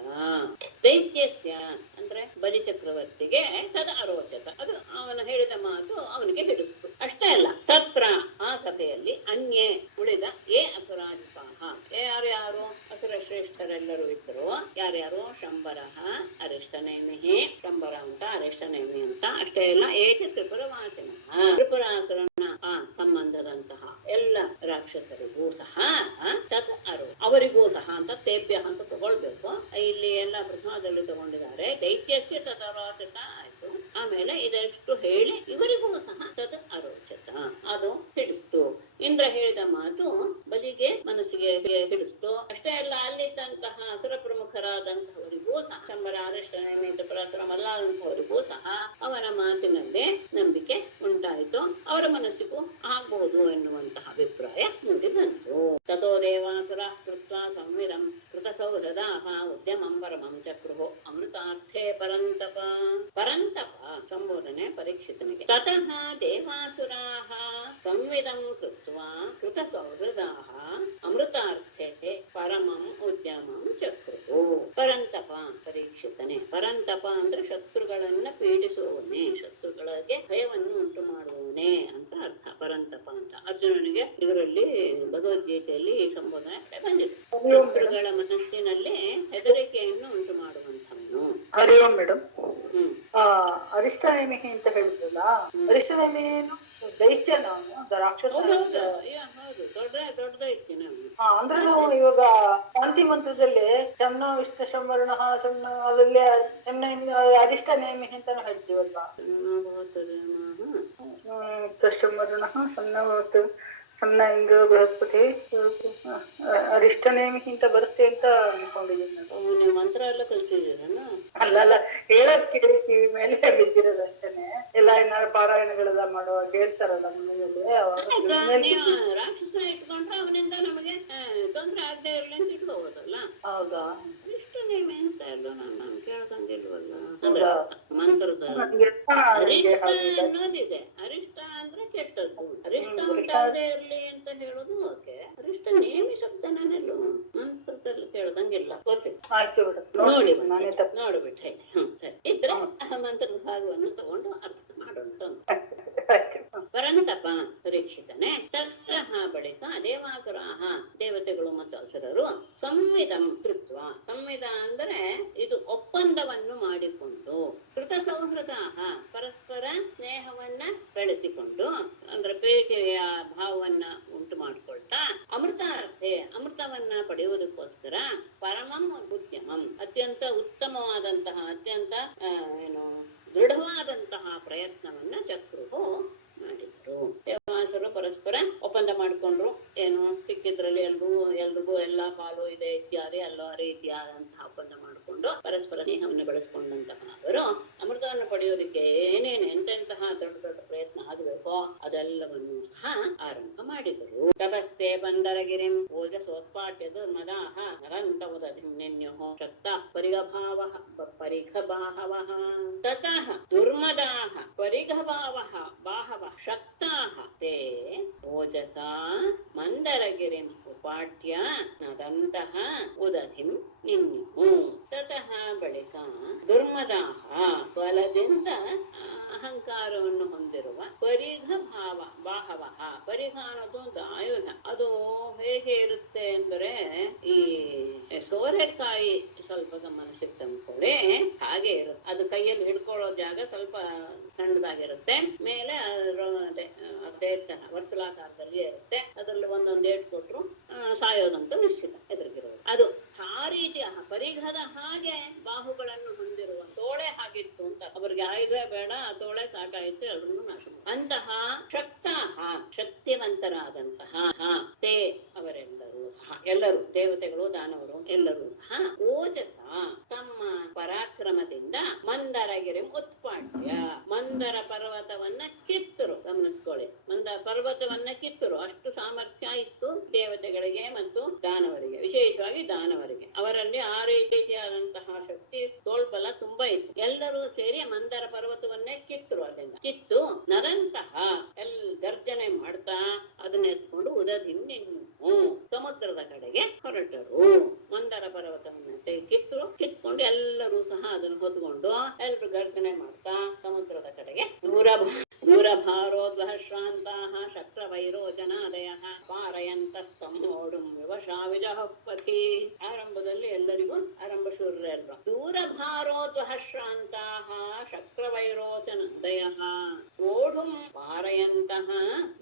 ದೈತ್ಯಸ್ಯ ಅಂದ್ರೆ ಬಲಿ ಚಕ್ರವರ್ತಿಗೆ ತದ್ ಅರೋಚತ, ಅದು ಅವನು ಹೇಳಿದ ಮಾತು ಅವನಿಗೆ ಹಿಡಿಸ್ತು. ಅಷ್ಟೇ ಅಲ್ಲ, ತತ್ರ ಆ ಸಭೆಯಲ್ಲಿ ಅನ್ಯೇ ಉಳಿದ ಯೇ ಅಸುರಾಧಿಪಾಃ ಎಲ್ಲರೂ ಇದ್ರು. ಯಾರ್ಯಾರು? ಶಂಬರಃ, ಅರಿಷ್ಟನೇಮಿಹಿ, ಶಂಬರ ಅಂತ ಅರಿಷ್ಟನೇಮಿ ಅಂತ ಅಷ್ಟೇ ಅಲ್ಲ, ಏಕ ತ್ರಿಪುರವಾಸಿನ, ತ್ರಿಪುರಾಸುರನ ಆ ಸಂಬಂಧದಂತಹ ಎಲ್ಲ ರಾಕ್ಷಸರಿಗೂ ಸಹ ತತ್ ಅರು, ಅವರಿಗೂ ಸಹ ಅಂತ ತೇಭ್ಯ ಅಂತ ತಗೊಳ್ಬೇಕು. ಇಲ್ಲಿ ಎಲ್ಲ ಪ್ರಥಮದಲ್ಲಿ ತಗೊಂಡಿದ್ದಾರೆ. ದೈತ್ಯಸ್ಯ ತದರೋಚತ ಆಯ್ತು. ಆಮೇಲೆ ಇದೆಷ್ಟು ಹೇಳಿ ಇವರಿಗೂ ಸಹ ತದ್ ಅರೋಚತ, ಅದು ಹಿಡಿಸ್ತು. ಇಂದ್ರ ಹೇಳಿದ ಮಾತು ಬಲಿಗೆ ಮನಸ್ಸಿಗೆ ಹಿಡಿಸ್ತು. ಅಷ್ಟೇ ಅಲ್ಲ, ಅಲ್ಲಿದ್ದಂತಹ ಅಸುರ ಪ್ರಮುಖರಾದಂತಹವರಿಗೂ ಸಹ, ಶಂಬರ, ಅರಿಷ್ಟನೇಮಿ, ತ್ರಿಪುರಾಸುರ ಮೊದಲಾದಂತಹವರಿಗೂ ಸಹ ಅವನ ಮಾತಿನಲ್ಲಿ ನಂಬಿಕೆ ಉಂಟಾಯಿತು. ಅವರ ಮನಸ್ಸಿಗೂ ಆಗಬಹುದು ಎನ್ನುವಂತಹ ಅಭಿಪ್ರಾಯ ಮುಂದೆ ಬಂತು. ತಥೋ ದೇವಾಸುರ ಕೃತ್ವಾ ಸಂವಿರಂ ಕೃತ ಸೌಹೃದಾಃ ಉದ್ಯಮಂ ಪರಮಂ ಚಕ್ರುಃ ಅಮೃತಾರ್ಥೇ ಪರಂತಪ. ಪರಂತಪ ಸಂಬೋಧನೆ ಪರೀಕ್ಷಿತನಿಗೆ. ತತಃ ದೇವಾಸುರಾಃ ಸಂವಿದಂ ಕೃತ್ವಾ ಕೃತ ಸೌಹೃದಾಃ ಅಮೃತಾರ್ಥೇ ಪರಮಂ ಉದ್ಯಮಂ ಚಕ್ರುಃ. ಪರಂತಪ ಪರೀಕ್ಷಿತನೆ. ಪರಂತಪ ಅಂದ್ರೆ ಶತ್ರುಗಳನ್ನ ಪೀಡಿಸುವವನೇ, ಶತ್ರುಗಳಿಗೆ ಭಯವನ್ನು ಉಂಟು ಮಾಡುವವನೇ ಅಂತ ಅರ್ಥ ಪರಂತಪ ಅಂತ. ಅರ್ಜುನನಿಗೆ ಇದರಲ್ಲಿ ಭಗವದ್ಗೀತೆಯಲ್ಲಿ ಈ ಸಂಬೋಧನೆ ಬಂದಿದೆ. ಶತ್ರುಗಳ ಮನಸ್ಸಿನಲ್ಲಿ ಹೆದರಿಕೆಯನ್ನು ಉಂಟು ಮಾಡುವಂಥವನು. ಹರಿ ಓಂ ಮೇಡಮ್. ಅರಿಷ್ಟನೇಮಿ ಅಂತ ಹೇಳಿದ್ರಲ್ಲ, ಅರಿಷ್ಟನೇಮಿ ದೈತ್ಯನ ರಾಕ್ಷಸ? ಹೌದು, ದೊಡ್ಡದೈತಿ ನಾವು. ಅಂದ್ರೆ ನಾವು ಇವಾಗ ಶಾಂತಿ ಮಂತ್ರದಲ್ಲಿ ಶಮ್ನ ವಿಷ್ಣು ಶಂವರ್ಣ ಶಮ್ನ ಅವೆಲ್ಲ ಅರಿಷ್ಟ ನೇಮಿ ಅಂತಾನು ಹೇಳ್ತೀವಲ್ವಾ? ಶಂವರ್ಣ ಶಮ್ನ ಸಣ್ಣ ಹಿಂಗ ಬೃಹಸ್ಪತಿ ಅರಿಷ್ಟ ನೇಮಿ ಅಂತ ಬರುತ್ತೆ ಅಂತ ಅನ್ಕೊಂಡಿದ್ದೀನಿ. ನೀವು ಮಂತ್ರ ಎಲ್ಲ ಕಲ್ತಿದ್ದೀರನ? ಅಲ್ಲ, ಹೇಳೋದ್ ಕೇಳಿ ಮೇಲೆ ಬಿದ್ದಿರೋದು ಅಷ್ಟೇನೆ. ಎಲ್ಲ ಏನಾದ್ರು ಪಾರಾಯಣಗಳೆಲ್ಲ ಮಾಡುವಾಗ ಹೇಳ್ತಾರಲ್ಲ ಮನೆಯಲ್ಲಿ, ರಾಕ್ಷಸ ಇಟ್ಕೊಂಡ್ರೆ ಅವನಿಂದ ನಮಗೆ ತೊಂದ್ರೆ ಆಗದೆ ಇರಲಿ ಅಂತ ಇಟ್ಕೋಬೋದಲ್ಲ. ಹೌದಾ? ಅರಿಷ್ಟ ನೇಮಿ ಅಂತ ಎಲ್ಲ ನಾನು ಕೇಳ್ದಂಗಿಲ್ವಲ್ಲ. ಮಂತ್ರದ ಅರಿಷ್ಟ ಅನ್ನೋದಿದೆ. ಅರಿಷ್ಟ ಅಂದ್ರೆ ಕೆಟ್ಟದ್ದು. ಅರಿಷ್ಟ ಉಂಟಾಗದೆ ಇರ್ಲಿ ಅಂತ ಹೇಳೋದು ಓಕೆ. ಅರಿಷ್ಟ ನೇಮಿ ಶಬ್ದನೆಲ್ಲೂ ಮಂತ್ರದಲ್ಲಿ ಕೇಳ್ದಂಗಿಲ್ಲ. ಗೊತ್ತಿಲ್ಲ. ನೋಡ್ಬಿಟ್ಟು ಸರಿ ಇದ್ರೆ ಮಂತ್ರದ ಭಾಗವನ್ನು ತಗೊಂಡು ಅರ್ಥ ಮಾಡೋಣ. ಪರಂತಪ ಪರೀಕ್ಷಿತನೆ. ತತ್ರಹ ಬಳಿಕ ದೇವಾಸುರಾಹ ದೇವತೆಗಳು ಮತ್ತು ಅಸುರರು ಸಂವಿದಂ ಕೃತ್ವ, ಸಂವಿದ ಅಂದರೆ ಇದು ಒಪ್ಪಂದವನ್ನು ಮಾಡಿಕೊಂಡು, ಕೃತ ಸೌಹೃದಾಹ ಪರಸ್ಪರ ಸ್ನೇಹವನ್ನ ಬೆಳೆಸಿಕೊಂಡು, ಅಂದ್ರೆ ಪ್ರೀತಿಯ ಭಾವವನ್ನ ಉಂಟು ಮಾಡಿಕೊಳ್ತಾ, ಅಮೃತಾರ್ಥೆ ಅಮೃತವನ್ನ ಪಡೆಯುವುದಕ್ಕೋಸ್ಕರ ಪರಮಂ ಉದ್ಯಮಂ ಅತ್ಯಂತ ಉತ್ತಮವಾದಂತಹ ಅತ್ಯಂತ ದೃಢವಾದಂತಹ ಪ್ರಯತ್ನವನ್ನ ಚಕ್ರುಹು ಮಾಡಿದ್ರು. ದೇವಾಸುರರು ಪರಸ್ಪರ ಒಪ್ಪಂದ ಮಾಡಿಕೊಂಡ್ರು. ಏನು ಸಿಕ್ಕಿದ್ರಲ್ಲಿ ಎಲ್ರಿಗೂ ಎಲ್ಲಾ ಪಾಲು ಇದೆ ಇತ್ಯಾದಿ ಎಲ್ಲ ರೀತಿಯಾದಂತಹ ಒಪ್ಪಂದ ಮಾಡಿಕೊಂಡು ಪರಸ್ಪರ ಸ್ನೇಹವನ್ನು ಬೆಳೆಸ್ಕೊಂಡಂತಹ ಅವರು ಅಮೃತವನ್ನು ಪಡೆಯೋದಕ್ಕೆ ಎಂತೆಂತಹ ದೊಡ್ಡ ಪ್ರಯತ್ನ ಆಗಬೇಕೋ ಅದೆಲ್ಲವನ್ನು ಸಹ ಆರಂಭ ಮಾಡಿದರು. ತತಸ್ತೆ ಬಂದರಗಿರಿಂ ಓಜಸೋತ್ಪಾಟ್ಯ ದುರ್ಮದಾಹ ನರಂತವದಧಿಂ ನೆನ್ಯುಃ ಶಕ್ತಃ ಪರಿಘಭಾವಃ ಪರಿಘಭಾಹವಃ. ತತಃ ದುರ್ಮದಾಹ ಪರಿಘಭಾವಃ ಬಾಹವಃ ಶಕ್ತಾಃ ತೇ ಓಜಸಾ ಮಂದರಗಿರಿಂ ಉಪಾಟ್ಯ ನದಂತಃ ಉದಧಿಂ ನಿನ್ಯುಃ. ತತಃ ಬಳಿಕ ದುರ್ಮದಾಹ ಬಲದಿಂದ ಅಹಂಕಾರವನ್ನು ಹೊಂದಿರುವ ಪರಿಘ ಭಾವ ಬಾಹವಃ. ಪರಿಘ ಅನ್ನೋದು ಒಂದು ಆಯುಧ. ಅದು ಹೇಗೆ ಇರುತ್ತೆ ಅಂದ್ರೆ ಈ ಸೋರೆಕಾಯಿ ಸ್ವಲ್ಪ ಗಮನಿಸಿ ತಂದ್ಕೊಳ್ಳಿ, ಹಾಗೆ ಇರುತ್ತೆ. ಅದು ಕೈಯಲ್ಲಿ ಹಿಡ್ಕೊಳ್ಳೋ ಜಾಗ ಸ್ವಲ್ಪ ಸಣ್ಣದಾಗಿರುತ್ತೆ. ಮೇಲೆ ಅದೇ ತರ ವರ್ತುಲಾಕಾರದಲ್ಲಿ ಇರುತ್ತೆ. ಅದ್ರಲ್ಲಿ ಒಂದೊಂದು ಏಟ್ ಕೊಟ್ರು ಸಾಯೋದಂತೂ ನಿಶ್ಚಿತ ಎದುರಿಗಿರೋದು. ಅದು ಆ ರೀತಿಯ ಪರಿಘದ ಹಾಗೆ ಬಾಹುಗಳನ್ನು ಹೊಂದಿರುವ ತೋಳೆ ಹಾಗಿತ್ತು ಅಂತ. ಅವರಿಗೆ ಆಯುಧ ಬೇಡ, ಆ ತೋಳೆ ಸಾಕಾಯಿತು, ಎಲ್ಲರನ್ನು ನಾಶ ಅಂತಹ ಶಕ್ತಾಹ ಶಕ್ತಿವಂತರಾದಂತಹ ತೇ ಅವರೆಲ್ಲರೂ ಸಹ, ಎಲ್ಲರೂ ದೇವತೆಗಳು ದಾನವರು ಎಲ್ಲರೂ ಸಹ ಓಜಸ ತಮ್ಮ ಪರಾಕ್ರಮದಿಂದ ಮಂದರಗಿರಿ ಉತ್ಪಾಟ್ಯ ಮಂದರ ಪರ್ವತವನ್ನ ಕಿತ್ತರು. ಗಮನಿಸ್ಕೊಳ್ಳಿ, ಮಂದರ ಪರ್ವತವನ್ನ ಕಿತ್ತರು. ಅಷ್ಟು ಸಾಮರ್ಥ್ಯ ಇತ್ತು ದೇವತೆಗಳಿಗೆ ಮತ್ತು ದಾನವರಿಗೆ, ವಿಶೇಷವಾಗಿ ದಾನವರಿಗೆ. ಅವರಲ್ಲಿ ಆ ರೀತಿಯಾದಂತಹ ಶಕ್ತಿ ತೋಳ್ಬಲ ತುಂಬಾ ಇತ್ತು. ಎಲ್ಲರೂ ಸೇರಿ ಮಂದರ ಪರ್ವತವನ್ನೇ ಕಿತ್ತರು. ಅಲ್ಲಿಂದ ಕಿತ್ತು ನರಂತಹ ಗರ್ಜನೆ ಮಾಡ್ತಾ ಅದನ್ನ ಎತ್ಕೊಂಡು ಉದಧಿಂ ನಿನ್ನುಹು ಸಮುದ್ರದ ಕಡೆಗೆ ಹೊರಟರು. ಮಂದರ ಪರ್ವತವನ್ನ ಕಿತ್ಕೊಂಡು ಎಲ್ಲರೂ ಸಹ ಅದನ್ನು ಹೊತ್ಕೊಂಡು ಎಲ್ಲರೂ ಗರ್ಜನೆ ಮಾಡ್ತಾ ಸಮುದ್ರದ ಕಡೆಗೆ ದೂರಭಾರೋದ್ವಹ ಶ್ರಾಂತಾಃ ಶಕ್ರವೈರೋಚನಾದಯಃ ಪಾರಯಂತಸ್ತಮೋಡುಂ ವಿವಶಾ ವಿಜಹಪತಿ. ಆರಂಭದಲ್ಲಿ ಎಲ್ಲರಿಗೂ ಆರಂಭ ಶೂರ್ಯ ಅಲ್ವ. ದೂರಭಾರೋದ್ವಹ ಶ್ರಾಂತಾಃ ಶಕ್ರವೈರೋಚನಾದಯಃ ಓಢುಂ ಪಾರಯಂತಃ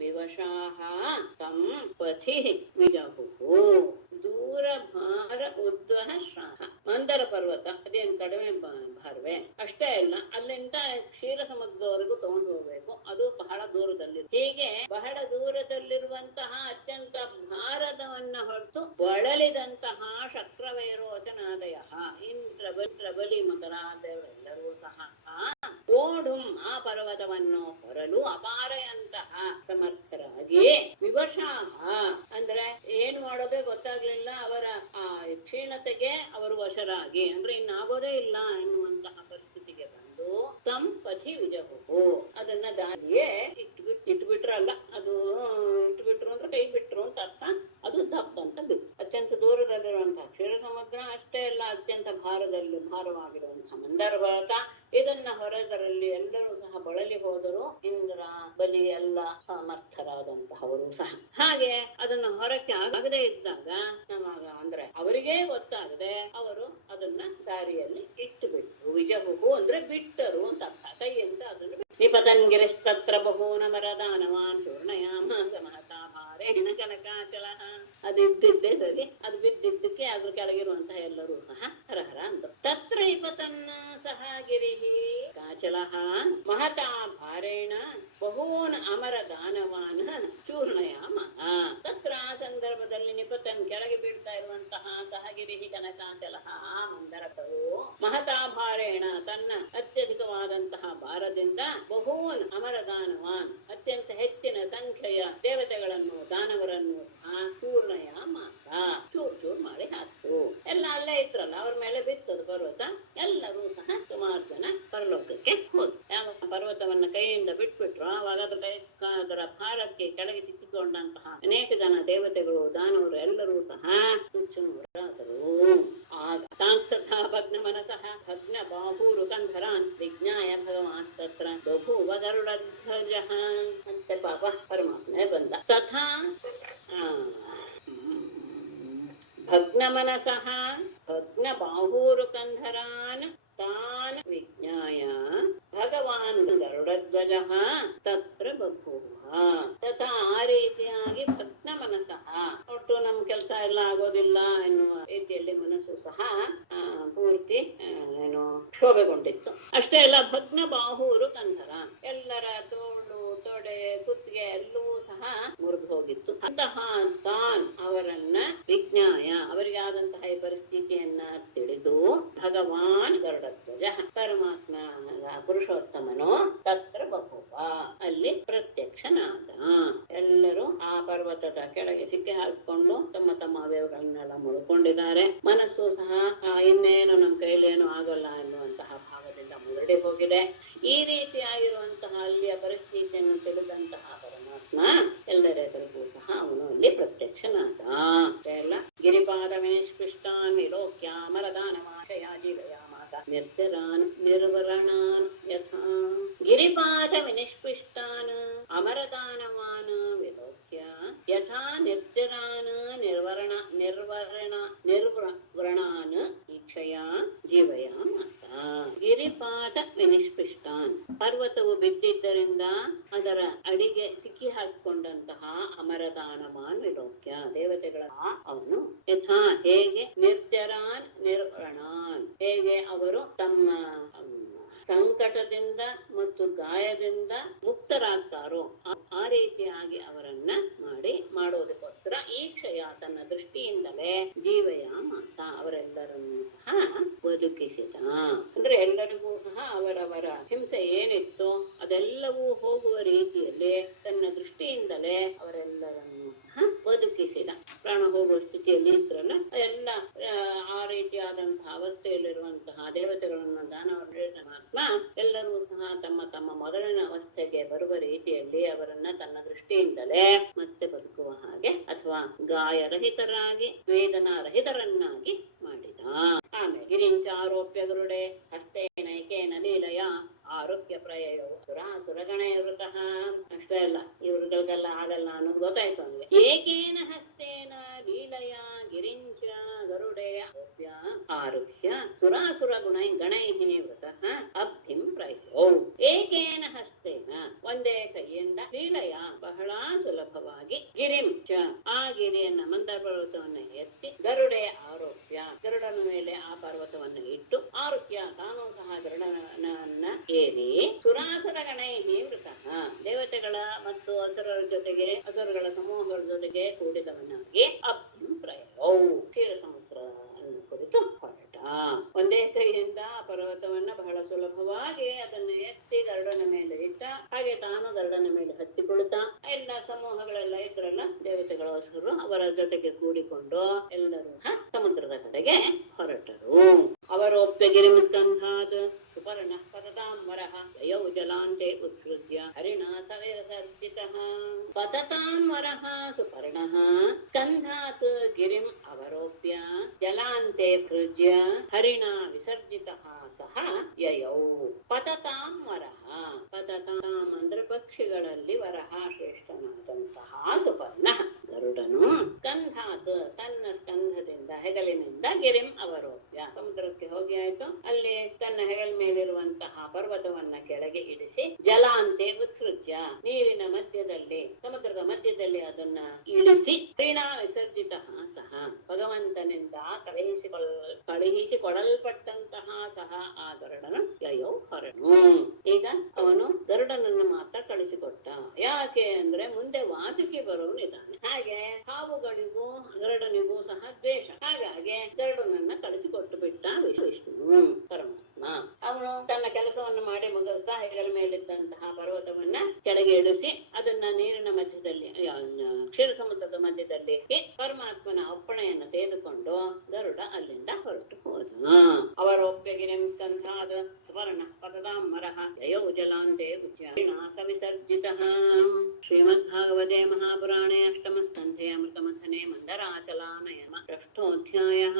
ವಿವಶಾಃ ತಂ ಪಥಿ ವಿಜಹುಃ. ದೂರ ಭಾರ ಉದ್ವಹ ಶ್ರಾಹ ಮಂದರ ಪರ್ವತ ಅದೇನು ಕಡಿಮೆ ಭಾರವೇ ಅಷ್ಟೇ ಅಲ್ಲ, ಅಲ್ಲಿಂದ ಕ್ಷೀರ ಸಮುದ್ರದವರೆಗೂ ತಗೊಂಡು ಹೋಗ್ಬೇಕು. ಅದು ಬಹಳ ದೂರದಲ್ಲಿದೆ. ಹೀಗೆ ಬಹಳ ದೂರದಲ್ಲಿರುವಂತಹ ಅತ್ಯಂತ ಭಾರತವನ್ನ ಹೊರತು ಬಳಲಿದಂತಹ ಶಕ್ರವೈರೋಚನಾದಯ ಇಂದ್ರಬಲಿ ಮೊದಲಾದವರೆಲ್ಲರೂ ಸಹ ಓಡುಂ ಆ ಪರ್ವತವನ್ನು ಹೊರಲು ಅಪಾರಯಂತಹ ಸಮರ್ಥರಾಗಿ ವಿವಶಾಹ ಅಂದ್ರೆ ಏನು ಮಾಡೋದೇ ಗೊತ್ತಾಗ್ಲಿಲ್ಲ ಅವರ ಆ ಕ್ಷೀಣತೆಗೆ ಅವರು ವಶರಾಗಿ, ಅಂದ್ರೆ ಇನ್ನಾಗೋದೇ ಇಲ್ಲ ಎನ್ನುವಂತಹ ಪರಿಸ್ಥಿತಿಗೆ ಬಂದು ತಂ ಪಥಿ ವಿಜಹು ಅದನ್ನ ದಾರಿಯೇ ಇಟ್ಬಿಟ್ರಲ್ಲ, ಅದು ಇಟ್ಬಿಟ್ರು ಅಂದ್ರೆ ಕೈ ಬಿಟ್ರು ಅಂತ ಅರ್ಥ. ಅದು ದಪ್ಪ ಅಂತ ಬಿತ್ತು. ಅತ್ಯಂತ ದೂರದಲ್ಲಿರುವಂತಹ ಕ್ಷೀರ ಸಮುದ್ರ ಅಷ್ಟೇ ಅಲ್ಲ, ಅತ್ಯಂತ ಭಾರವಾಗಿರುವಂತಹ ಮಂದರ ಪರ್ವತ ಇದನ್ನ ಹೊರದರಲ್ಲಿ ಎಲ್ಲರೂ ಸಹ ಬಳಲಿ ಹೋದರು. ಇಂದ್ರ ಬಲಿ ಎಲ್ಲ ಸಮರ್ಥರಾದಂತಹವರು ಸಹ. ಹಾಗೆ ಅದನ್ನ ಹೊರಕ್ಕೆ ಆಗದೆ ಇದ್ದಾಗ ಅಂದ್ರೆ ಅವರಿಗೇ ಗೊತ್ತಾಗದೆ ಅವರು ಅದನ್ನ ದಾರಿಯಲ್ಲಿ ಇಟ್ಟು ಬಿಟ್ರು. ವಿಜಹುಹು ಅಂದ್ರೆ ಬಿಟ್ಟರು ಅಂತ ಅರ್ಥ. ಕೈ ಅಂತ ಅದನ್ನು ನಿಪತನ್ಗಿರಿಸ್ತತ್ರ ಬಹೂನ ಮರದಾನವಾನ್ ಚೂರ್ಣಯಾಮಾಸ ಮಹತಾ ಭಾರೇಣ ಕನಕಾಚಲಃ. ಅದು ಇದ್ದಿದ್ದೇ ಸರಿ, ಅದು ಬಿದ್ದಿದ್ದಕ್ಕೆ ಅದ್ರ ಕೆಳಗಿರುವಂತಹ ಎಲ್ಲರೂ ಸಹ ಹರಹರ ಅಂತ. ತತ್ರ ನಿಪತನ್ ಸಹ ಗಿರಿಹಿ ಕಾಚಲಃ ಮಹತಾ ಭಾರೇಣ ಬಹೂನ್ ಅಮರ ದಾನವಾನ್ ಚೂರ್ಣಯಾಮ. ತತ್ರ ಆ ಸಂದರ್ಭದಲ್ಲಿ ನಿಪತನ್ ಕೆಳಗೆ ಬೀಳ್ತಾ ಇರುವಂತಹ ಸಹಗಿರಿಹಿ ಕನಕಾಚಲಃ ಆ ಮಂದರಕರು ಮಹತಾ ಭಾರೇಣ ತನ್ನ ಅತ್ಯಧಿಕವಾದಂತಹ ಭಾರದಿಂದ ಬಹೂನ್ ಅಮರ ದಾನವಾನ್ ಅತ್ಯಂತ ಹೆಚ್ಚಿನ ಸಂಖ್ಯೆಯ ದೇವತೆಗಳನ್ನು ದಾನವರನ್ನು ಚೂರ್ಣಯಾಮ ಚೂರ್ ಚೂರ್ ಮಾಡಿ ಹಾಕ್ತು. ಎಲ್ಲ ಅಲ್ಲೇ ಇತ್ರಲ್ಲ, ಅವ್ರ ಮೇಲೆ ಬಿತ್ತದು ಪರ್ವತ. ಎಲ್ಲರೂ ಸಹ ಸುಮಾರು ಜನ ಪರಲೋಕಕ್ಕೆ ಹೋದ್ರು. ಯಾವ ಪರ್ವತವನ್ನ ಕೈಯಿಂದ ಬಿಟ್ಬಿಟ್ರು ಆವಾಗ ಅದರ ಭಾರಕ್ಕೆ ಕೆಳಗೆ ಸಿಕ್ಕಿಕೊಂಡಂತಹ ಅನೇಕ ಜನ ದೇವತೆಗಳು ದಾನವರು ಎಲ್ಲರೂ ಸಹ ಹುಚ್ಚುನೂರಾದರು. ಆಗ ತಾಂಸ್ತಥಾ ಭಗ್ನ ಮನಸಃ ಭಗ್ನ ಬಾಹೂರು ಕಂಧರಾನ್ ವಿಜ್ಞಾಯ ಭಗವಾನ್ ತತ್ರ ಬಭೂವ ಗರುಡಧ್ವಜಃ ಅಂತೆ. ಪಾಪ ಪರಮಾತ್ಮನೇ ಬಂದ. ತಥಾ ಭಗ್ನ ಮನಸಃ ಭಗ್ನ ಬಾಹೂರು ಕಂಧರಾನ್ ತಾನ್ ವಿಜ್ಞಾಯ ಭಗವಾನ್ ಗರುಡಧ್ವಜಃ ತತ್ರ ಬಭೂವ. ತಥಾ ಆ ರೀತಿಯಾಗಿ ಭಗ್ನ ಮನಸಃ ಒಟ್ಟು ನಮ್ ಕೆಲಸ ಎಲ್ಲ ಆಗೋದಿಲ್ಲ ಎನ್ನುವ ರೀತಿಯಲ್ಲಿ ಮನಸ್ಸು ಸಹ ಪೂರ್ತಿ ಏನು ಕ್ಷೋಭೆಗೊಂಡಿತ್ತು. ಅಷ್ಟೇ ಅಲ್ಲ, ಭಗ್ನ ಬಾಹೂರು ಕಂಧರ ಎಲ್ಲರ ತೋಳು ತೊಡೆ ಕುತ್ತಿಗೆ ಎಲ್ಲವೂ ಸಹ ಮುರಿದು ಹೋಗಿತ್ತು. ಅಂತಹ ತಾನ್ ಅವರನ್ನ ವಿಜ್ಞಾಯ ಅವರಿಗಾದಂತಹ ಈ ಪರಿಸ್ಥಿತಿಯನ್ನ ತಿಳಿದು ಭಗವಾನ್ ಗರುಡಧ್ವಜ ಪರಮಾತ್ಮ ಪುರುಷೋತ್ತಮನು ತತ್ರ ಬಭೂವ ಅಲ್ಲಿ ಪ್ರತ್ಯಕ್ಷನಾದ. ಎಲ್ಲರೂ ಆ ಪರ್ವತದ ಕೆಳಗೆ ಸಿಕ್ಕಿ ಹಾಕಿಕೊಂಡು ತಮ್ಮ ತಮ್ಮ ಅವಯವಗಳನ್ನೆಲ್ಲ ಮುಳ್ಕೊಂಡಿದ್ದಾರೆ. ಮನಸ್ಸು ಸಹ ಇನ್ನೇನು ನಮ್ಮ ಕೈಲೇನು ಆಗೋಲ್ಲ ಎನ್ನುವಂತಹ ಭಾವದಿಂದ ಮುರಡಿ ಹೋಗಿದೆ. ಈ ರೀತಿಯಾಗಿರುವಂತಹ ಅಲ್ಲಿಯ ಪರಿಸ್ಥಿತಿಯನ್ನು ತಿಳಿದಂತಹ ಪರಮಾತ್ಮ ಎಲ್ಲರೆದುರಿಗೂ ಸಹ ಅವನು ಅಲ್ಲಿ ಪ್ರತ್ಯಕ್ಷನಾದ. ಎಲ್ಲ ಗಿರಿಪಾದ ವಿನಿಷ್ಪಿಷ್ಟಾನ್ ವಿಲೋಕ್ಯ ಮರದಾನಮಾಶಯ ಜೀವಯಾಮಾಸ ನಿರ್ಜರಾನ್ ನಿರ್ವರಣಾನ್ ಯಥಾ. ಗಿರಿಪಾದ ವಿನಿಷ್ಪಿಷ್ಟಾನ್ ಅಮರದಾನವಾನ್ ವಿಲೋಕ್ಯ ಯಥಾ ನಿರ್ಜರಾನ್ ನಿರ್ವರಣಾನ್ ಈಕ್ಷಯ ಜೀವಯಾಮಾಸ. ಗಿರಿಪಾದ ವಿನಿಷ್ಪಿಷ್ಟಾನ್ ಪರ್ವತವು ಬಿದ್ದಿದ್ದರಿಂದ ಅದರ ಅಡಿಗೆ ಸಿಕ್ಕಿ ಹಾಕಿಕೊಂಡಂತಹ ಅಮರದಾನವಾನ್ ವಿಲೋಕ್ಯ ದೇವತೆಗಳ ಅವನು ಯಥಾ ಹೇಗೆ ನಿರ್ಜರಾನ್ ನಿರ್ವರಣಾನ್ ಹೇಗೆ ಅವರು ತಮ್ಮ ಸಂಕಟದಿಂದ ಮತ್ತು ಗಾಯದಿಂದ ಮುಕ್ತರಾಗ್ತಾರೋ ಆ ರೀತಿಯಾಗಿ ಅವರನ್ನ ಮಾಡೋದಕ್ಕೋಸ್ಕರ ಈ ಕ್ಷಯ ತನ್ನ ದೃಷ್ಟಿಯಿಂದಲೇ ಜೀವಯಾಮಾಸ ಅವರೆಲ್ಲರನ್ನೂ ಸಹ ಬದುಕಿಸಿದ. ಅಂದ್ರೆ ಎಲ್ಲರಿಗೂ ಸಹ ಅವರವರ ಹಿಂಸೆ ಏನಿತ್ತು ಅದೆಲ್ಲವೂ ಹೋಗುವ ರೀತಿಯಲ್ಲಿ ತನ್ನ ದೃಷ್ಟಿಯಿಂದಲೇ ಅವರೆಲ್ಲರನ್ನೂ ಸಹ ಬದುಕಿಸಿದ. ಪ್ರಾಣ ಹೋಗುವ ಸ್ಥಿತಿಯಲ್ಲಿ ಇದ್ರಲ್ಲ ಎಲ್ಲ ಆ ರೀತಿಯಾದಂತಹ ಅವಸ್ಥೆಯಲ್ಲಿರುವಂತಹ ದೇವತೆಗಳನ್ನ ದಾನವನ್ನು ಪರಮಾತ್ಮ ಎಲ್ಲರೂ ಸಹ ತಮ್ಮ ತಮ್ಮ ಮೊದಲಿನ ಅವಸ್ಥೆಗೆ ಬರುವ ರೀತಿಯಲ್ಲಿ ಅವರನ್ನ ತನ್ನ ದೃಷ್ಟಿಯಿಂದಲೇ ಮತ್ತೆ ಬದುಕುವ ಹಾಗೆ ಅಥವಾ ಗಾಯರಹಿತರಾಗಿ ವೇದನಾರಹಿತರನ್ನಾಗಿ ಮಾಡಿದ. ಆಮೇಲೆ ಗಿರಿಂಚಾರೋಪ್ಯ ಗರುಡೆ ಹಸ್ತೇನೈಕೇನ ಲೀಲಯ ಆರೋಗ್ಯ ಪ್ರಯಯವು ಸುರಾಸುರಗಣ ವೃತಃ. ಅಷ್ಟೇ ಅಲ್ಲ, ಇವ್ರುಗಳಿಗೆಲ್ಲ ಆಗಲ್ಲ ಅನ್ನೋದು ಗೊತ್ತಾಯ್ತು ಅವ್ನಿಗೆ. ಏಕೇನ ಹಸ್ತೇನ ಲೀಲಯ ಗಿರಿಂಚ ಗರುಡೆ ಆರೋಗ್ಯ ಆರುಹ್ಯ ಸುರಾಸುರ ಗಣೈಃ ವೃತಃ ಅಬ್ಧಿಂ ಪ್ರಯಯೌ. ಏಕೇನ ಹಸ್ತೇನ ಒಂದೇ ಕೈಯಿಂದ ಲೀಲಯ ಬಹಳ ಸುಲಭವಾಗಿ ಗಿರಿಂ ಚ ಆ ಗಿರಿಯನ್ನ ಮಂದರ ಪರ್ವತವನ್ನು ಎತ್ತಿ ಗರುಡೆ ಆರೋಗ್ಯ ಗರುಡನ ಮೇಲೆ ಆ ಪರ್ವತವನ್ನು ಇಟ್ಟು ಆರೋಗ್ಯ ತಾನೂ ಸಹ ಗರುಡನನ್ನ ಏರಿ ಸುರಾಸುರ ಗಣೈಃ ವೃತಃ ದೇವತೆಗಳ ಮತ್ತು ಅಸುರರ ಜೊತೆಗೆ ಅಸುರಗಳ ಸಮೂಹಗಳ ಜೊತೆಗೆ ಕೂಡಿದವನಾಗಿ ಅಬ್ಧಿಂ ಪ್ರಯಯೌ ಕ್ಷೀರ ಸಮುದ್ರ ಅನ್ನು ಕುರಿತು ಹೊರಟ. ಒಂದೇ ಕೈಯಿಂದ ಆ ಪರ್ವತವನ್ನ ಬಹಳ ಸುಲಭವಾಗಿ ಅದನ್ನು ಎತ್ತಿ ಗರುಡನ ಮೇಲೆ ಇಟ್ಟ. ಹಾಗೆ ತಾನು ಗರುಡನ ಮೇಲೆ ಹತ್ತಿಕೊಳ್ತಾ ಎಲ್ಲ ಸಮೂಹಗಳೆಲ್ಲ ಇದ್ರಲ್ಲ ದೇವತೆಗಳ ಅಸುರರು ಅವರ ಜೊತೆಗೆ ಕೂಡಿಕೊಂಡು ಎಲ್ಲರೂ ಸಮುದ್ರದ ಕಡೆಗೆ ಹೊರಟರು. ಅವರೋಪ್ಯ ಗಿರಿಂ ಸ್ಕಂಧಾತ್ ಸುಪರ್ಣ ಪತತಾಂಬರಃ ಯಯೌ ಜಲಾಂತೆ ಉತ್ಸೃಜ್ಯ ಹರಿಣಾ ಸವಿಸರ್ಜಿತಃ. ಪತತಾಂಬರಃ ಸುಪರ್ಣಃ ಸ್ಕಂಧಾತ್ ಗಿರಿಂ ಅವರೋಪ್ಯ ಜಲಾಂತೆ ಸೃಜ್ಯ ಹರಿಣಾ ವಿಸರ್ಜಿತಃ ಸಹ ಯಯೌ. ಪತತಾಂ ವರಹ, ಪತತಾಂ ಅಂದ್ರೆ ಪಕ್ಷಿಗಳಲ್ಲಿ ವರಹ ಶ್ರೇಷ್ಠನಾದಂತಹ ಸುಪರ್ಣ ಗರುಡನು ಸ್ಕಂಧಾತ್ ತನ್ನ ಸ್ಕಂಧದಿಂದ ಹೆಗಲಿನಿಂದ ಗಿರಿಂ ಅವರೋಪ್ಯ ಸಮುದ್ರಕ್ಕೆ ಹೋಗಿ ಆಯ್ತು. ಅಲ್ಲಿ ತನ್ನ ಹೆಗಲ ಮೇಲಿರುವಂತಹ ಪರ್ವತವನ್ನ ಕೆಳಗೆ ಇಳಿಸಿ ಜಲಾಂತೆ ಉತ್ಸೃಜ್ಯ ನೀರಿನ ಮಧ್ಯದಲ್ಲಿ ಸಮುದ್ರದ ಮಧ್ಯದಲ್ಲಿ ಅದನ್ನ ಇಳಿಸಿ ಹರಿಣಾ ವಿಸರ್ಜಿತ ಸಹ ಭಗವಂತನಿಂದ ಕಳುಹಿಸಿಕೊಡಲ್ಪಟ್ಟಂತಹ ಸಹ ಆ ಗರುಡನು ಯಯೌ ಹೊರನು. ಈಗ ಅವನು ಗರುಡನನ್ನು ಮಾತ್ರ ಕಳಿಸಿಕೊಟ್ಟ. ಯಾಕೆ ಅಂದ್ರೆ ಮುಂದೆ ವಾಸುಕಿ ಬರುವನಿದ್ದಾನೆ. ಹಾಗೆ ಹಾವುಗಳಿಗೂ ಗರುಡನಿಗೂ ಸಹ ದ್ವೇಷ. ಹಾಗಾಗಿ ಗರುಡನನ್ನ ಕಳಿಸಿಕೊಟ್ಟು ಬಿಟ್ಟ ವಿಷ್ಣು ಪರಮಾತ್ಮ. ಅವನು ತನ್ನ ಕೆಲಸವನ್ನು ಮಾಡಿ ಮುಗಿಸ್ತಾ ಹೆಗಲ ಮೇಲಿದ್ದಂತಹ ಪರ್ವತವನ್ನ ಕೆಳಗೆ ಇಳಿಸಿ ಅದನ್ನ ನೀರಿನ ಮಧ್ಯದಲ್ಲಿ ಕ್ಷೀರ ಸಮುದ್ರದ ಮಧ್ಯದಲ್ಲಿ ಪರಮಾತ್ಮನ ಅಪ್ಪಣೆಯನ್ನು ತೆಗೆದುಕೊಂಡು ಗರುಡ ಅಲ್ಲಿಂದ ಹೊರಟು ಹೋದ. ಅವರೋಪ್ಯ ಗಿರಿಂ ಸ್ಕಂಧಾದ ಸುವರ್ಣ ಪತತಾಂಬರಃ ಯಯೌ ಜಲಾಂತೆ ಉಚ್ಚಾರಿಣಾ ಸವಿಸರ್ಜಿತಃ. ಶ್ರೀಮದ್ಭಾಗವತೆ ಮಹಾಪುರಾಣೇ ಅಷ್ಟಮ ಸ್ಕಂಧೆ ಅಮೃತಮಥನೆ ಮಂದರಾಚಲಾನಯನ ಷಷ್ಠೋಧ್ಯಾಯಃ.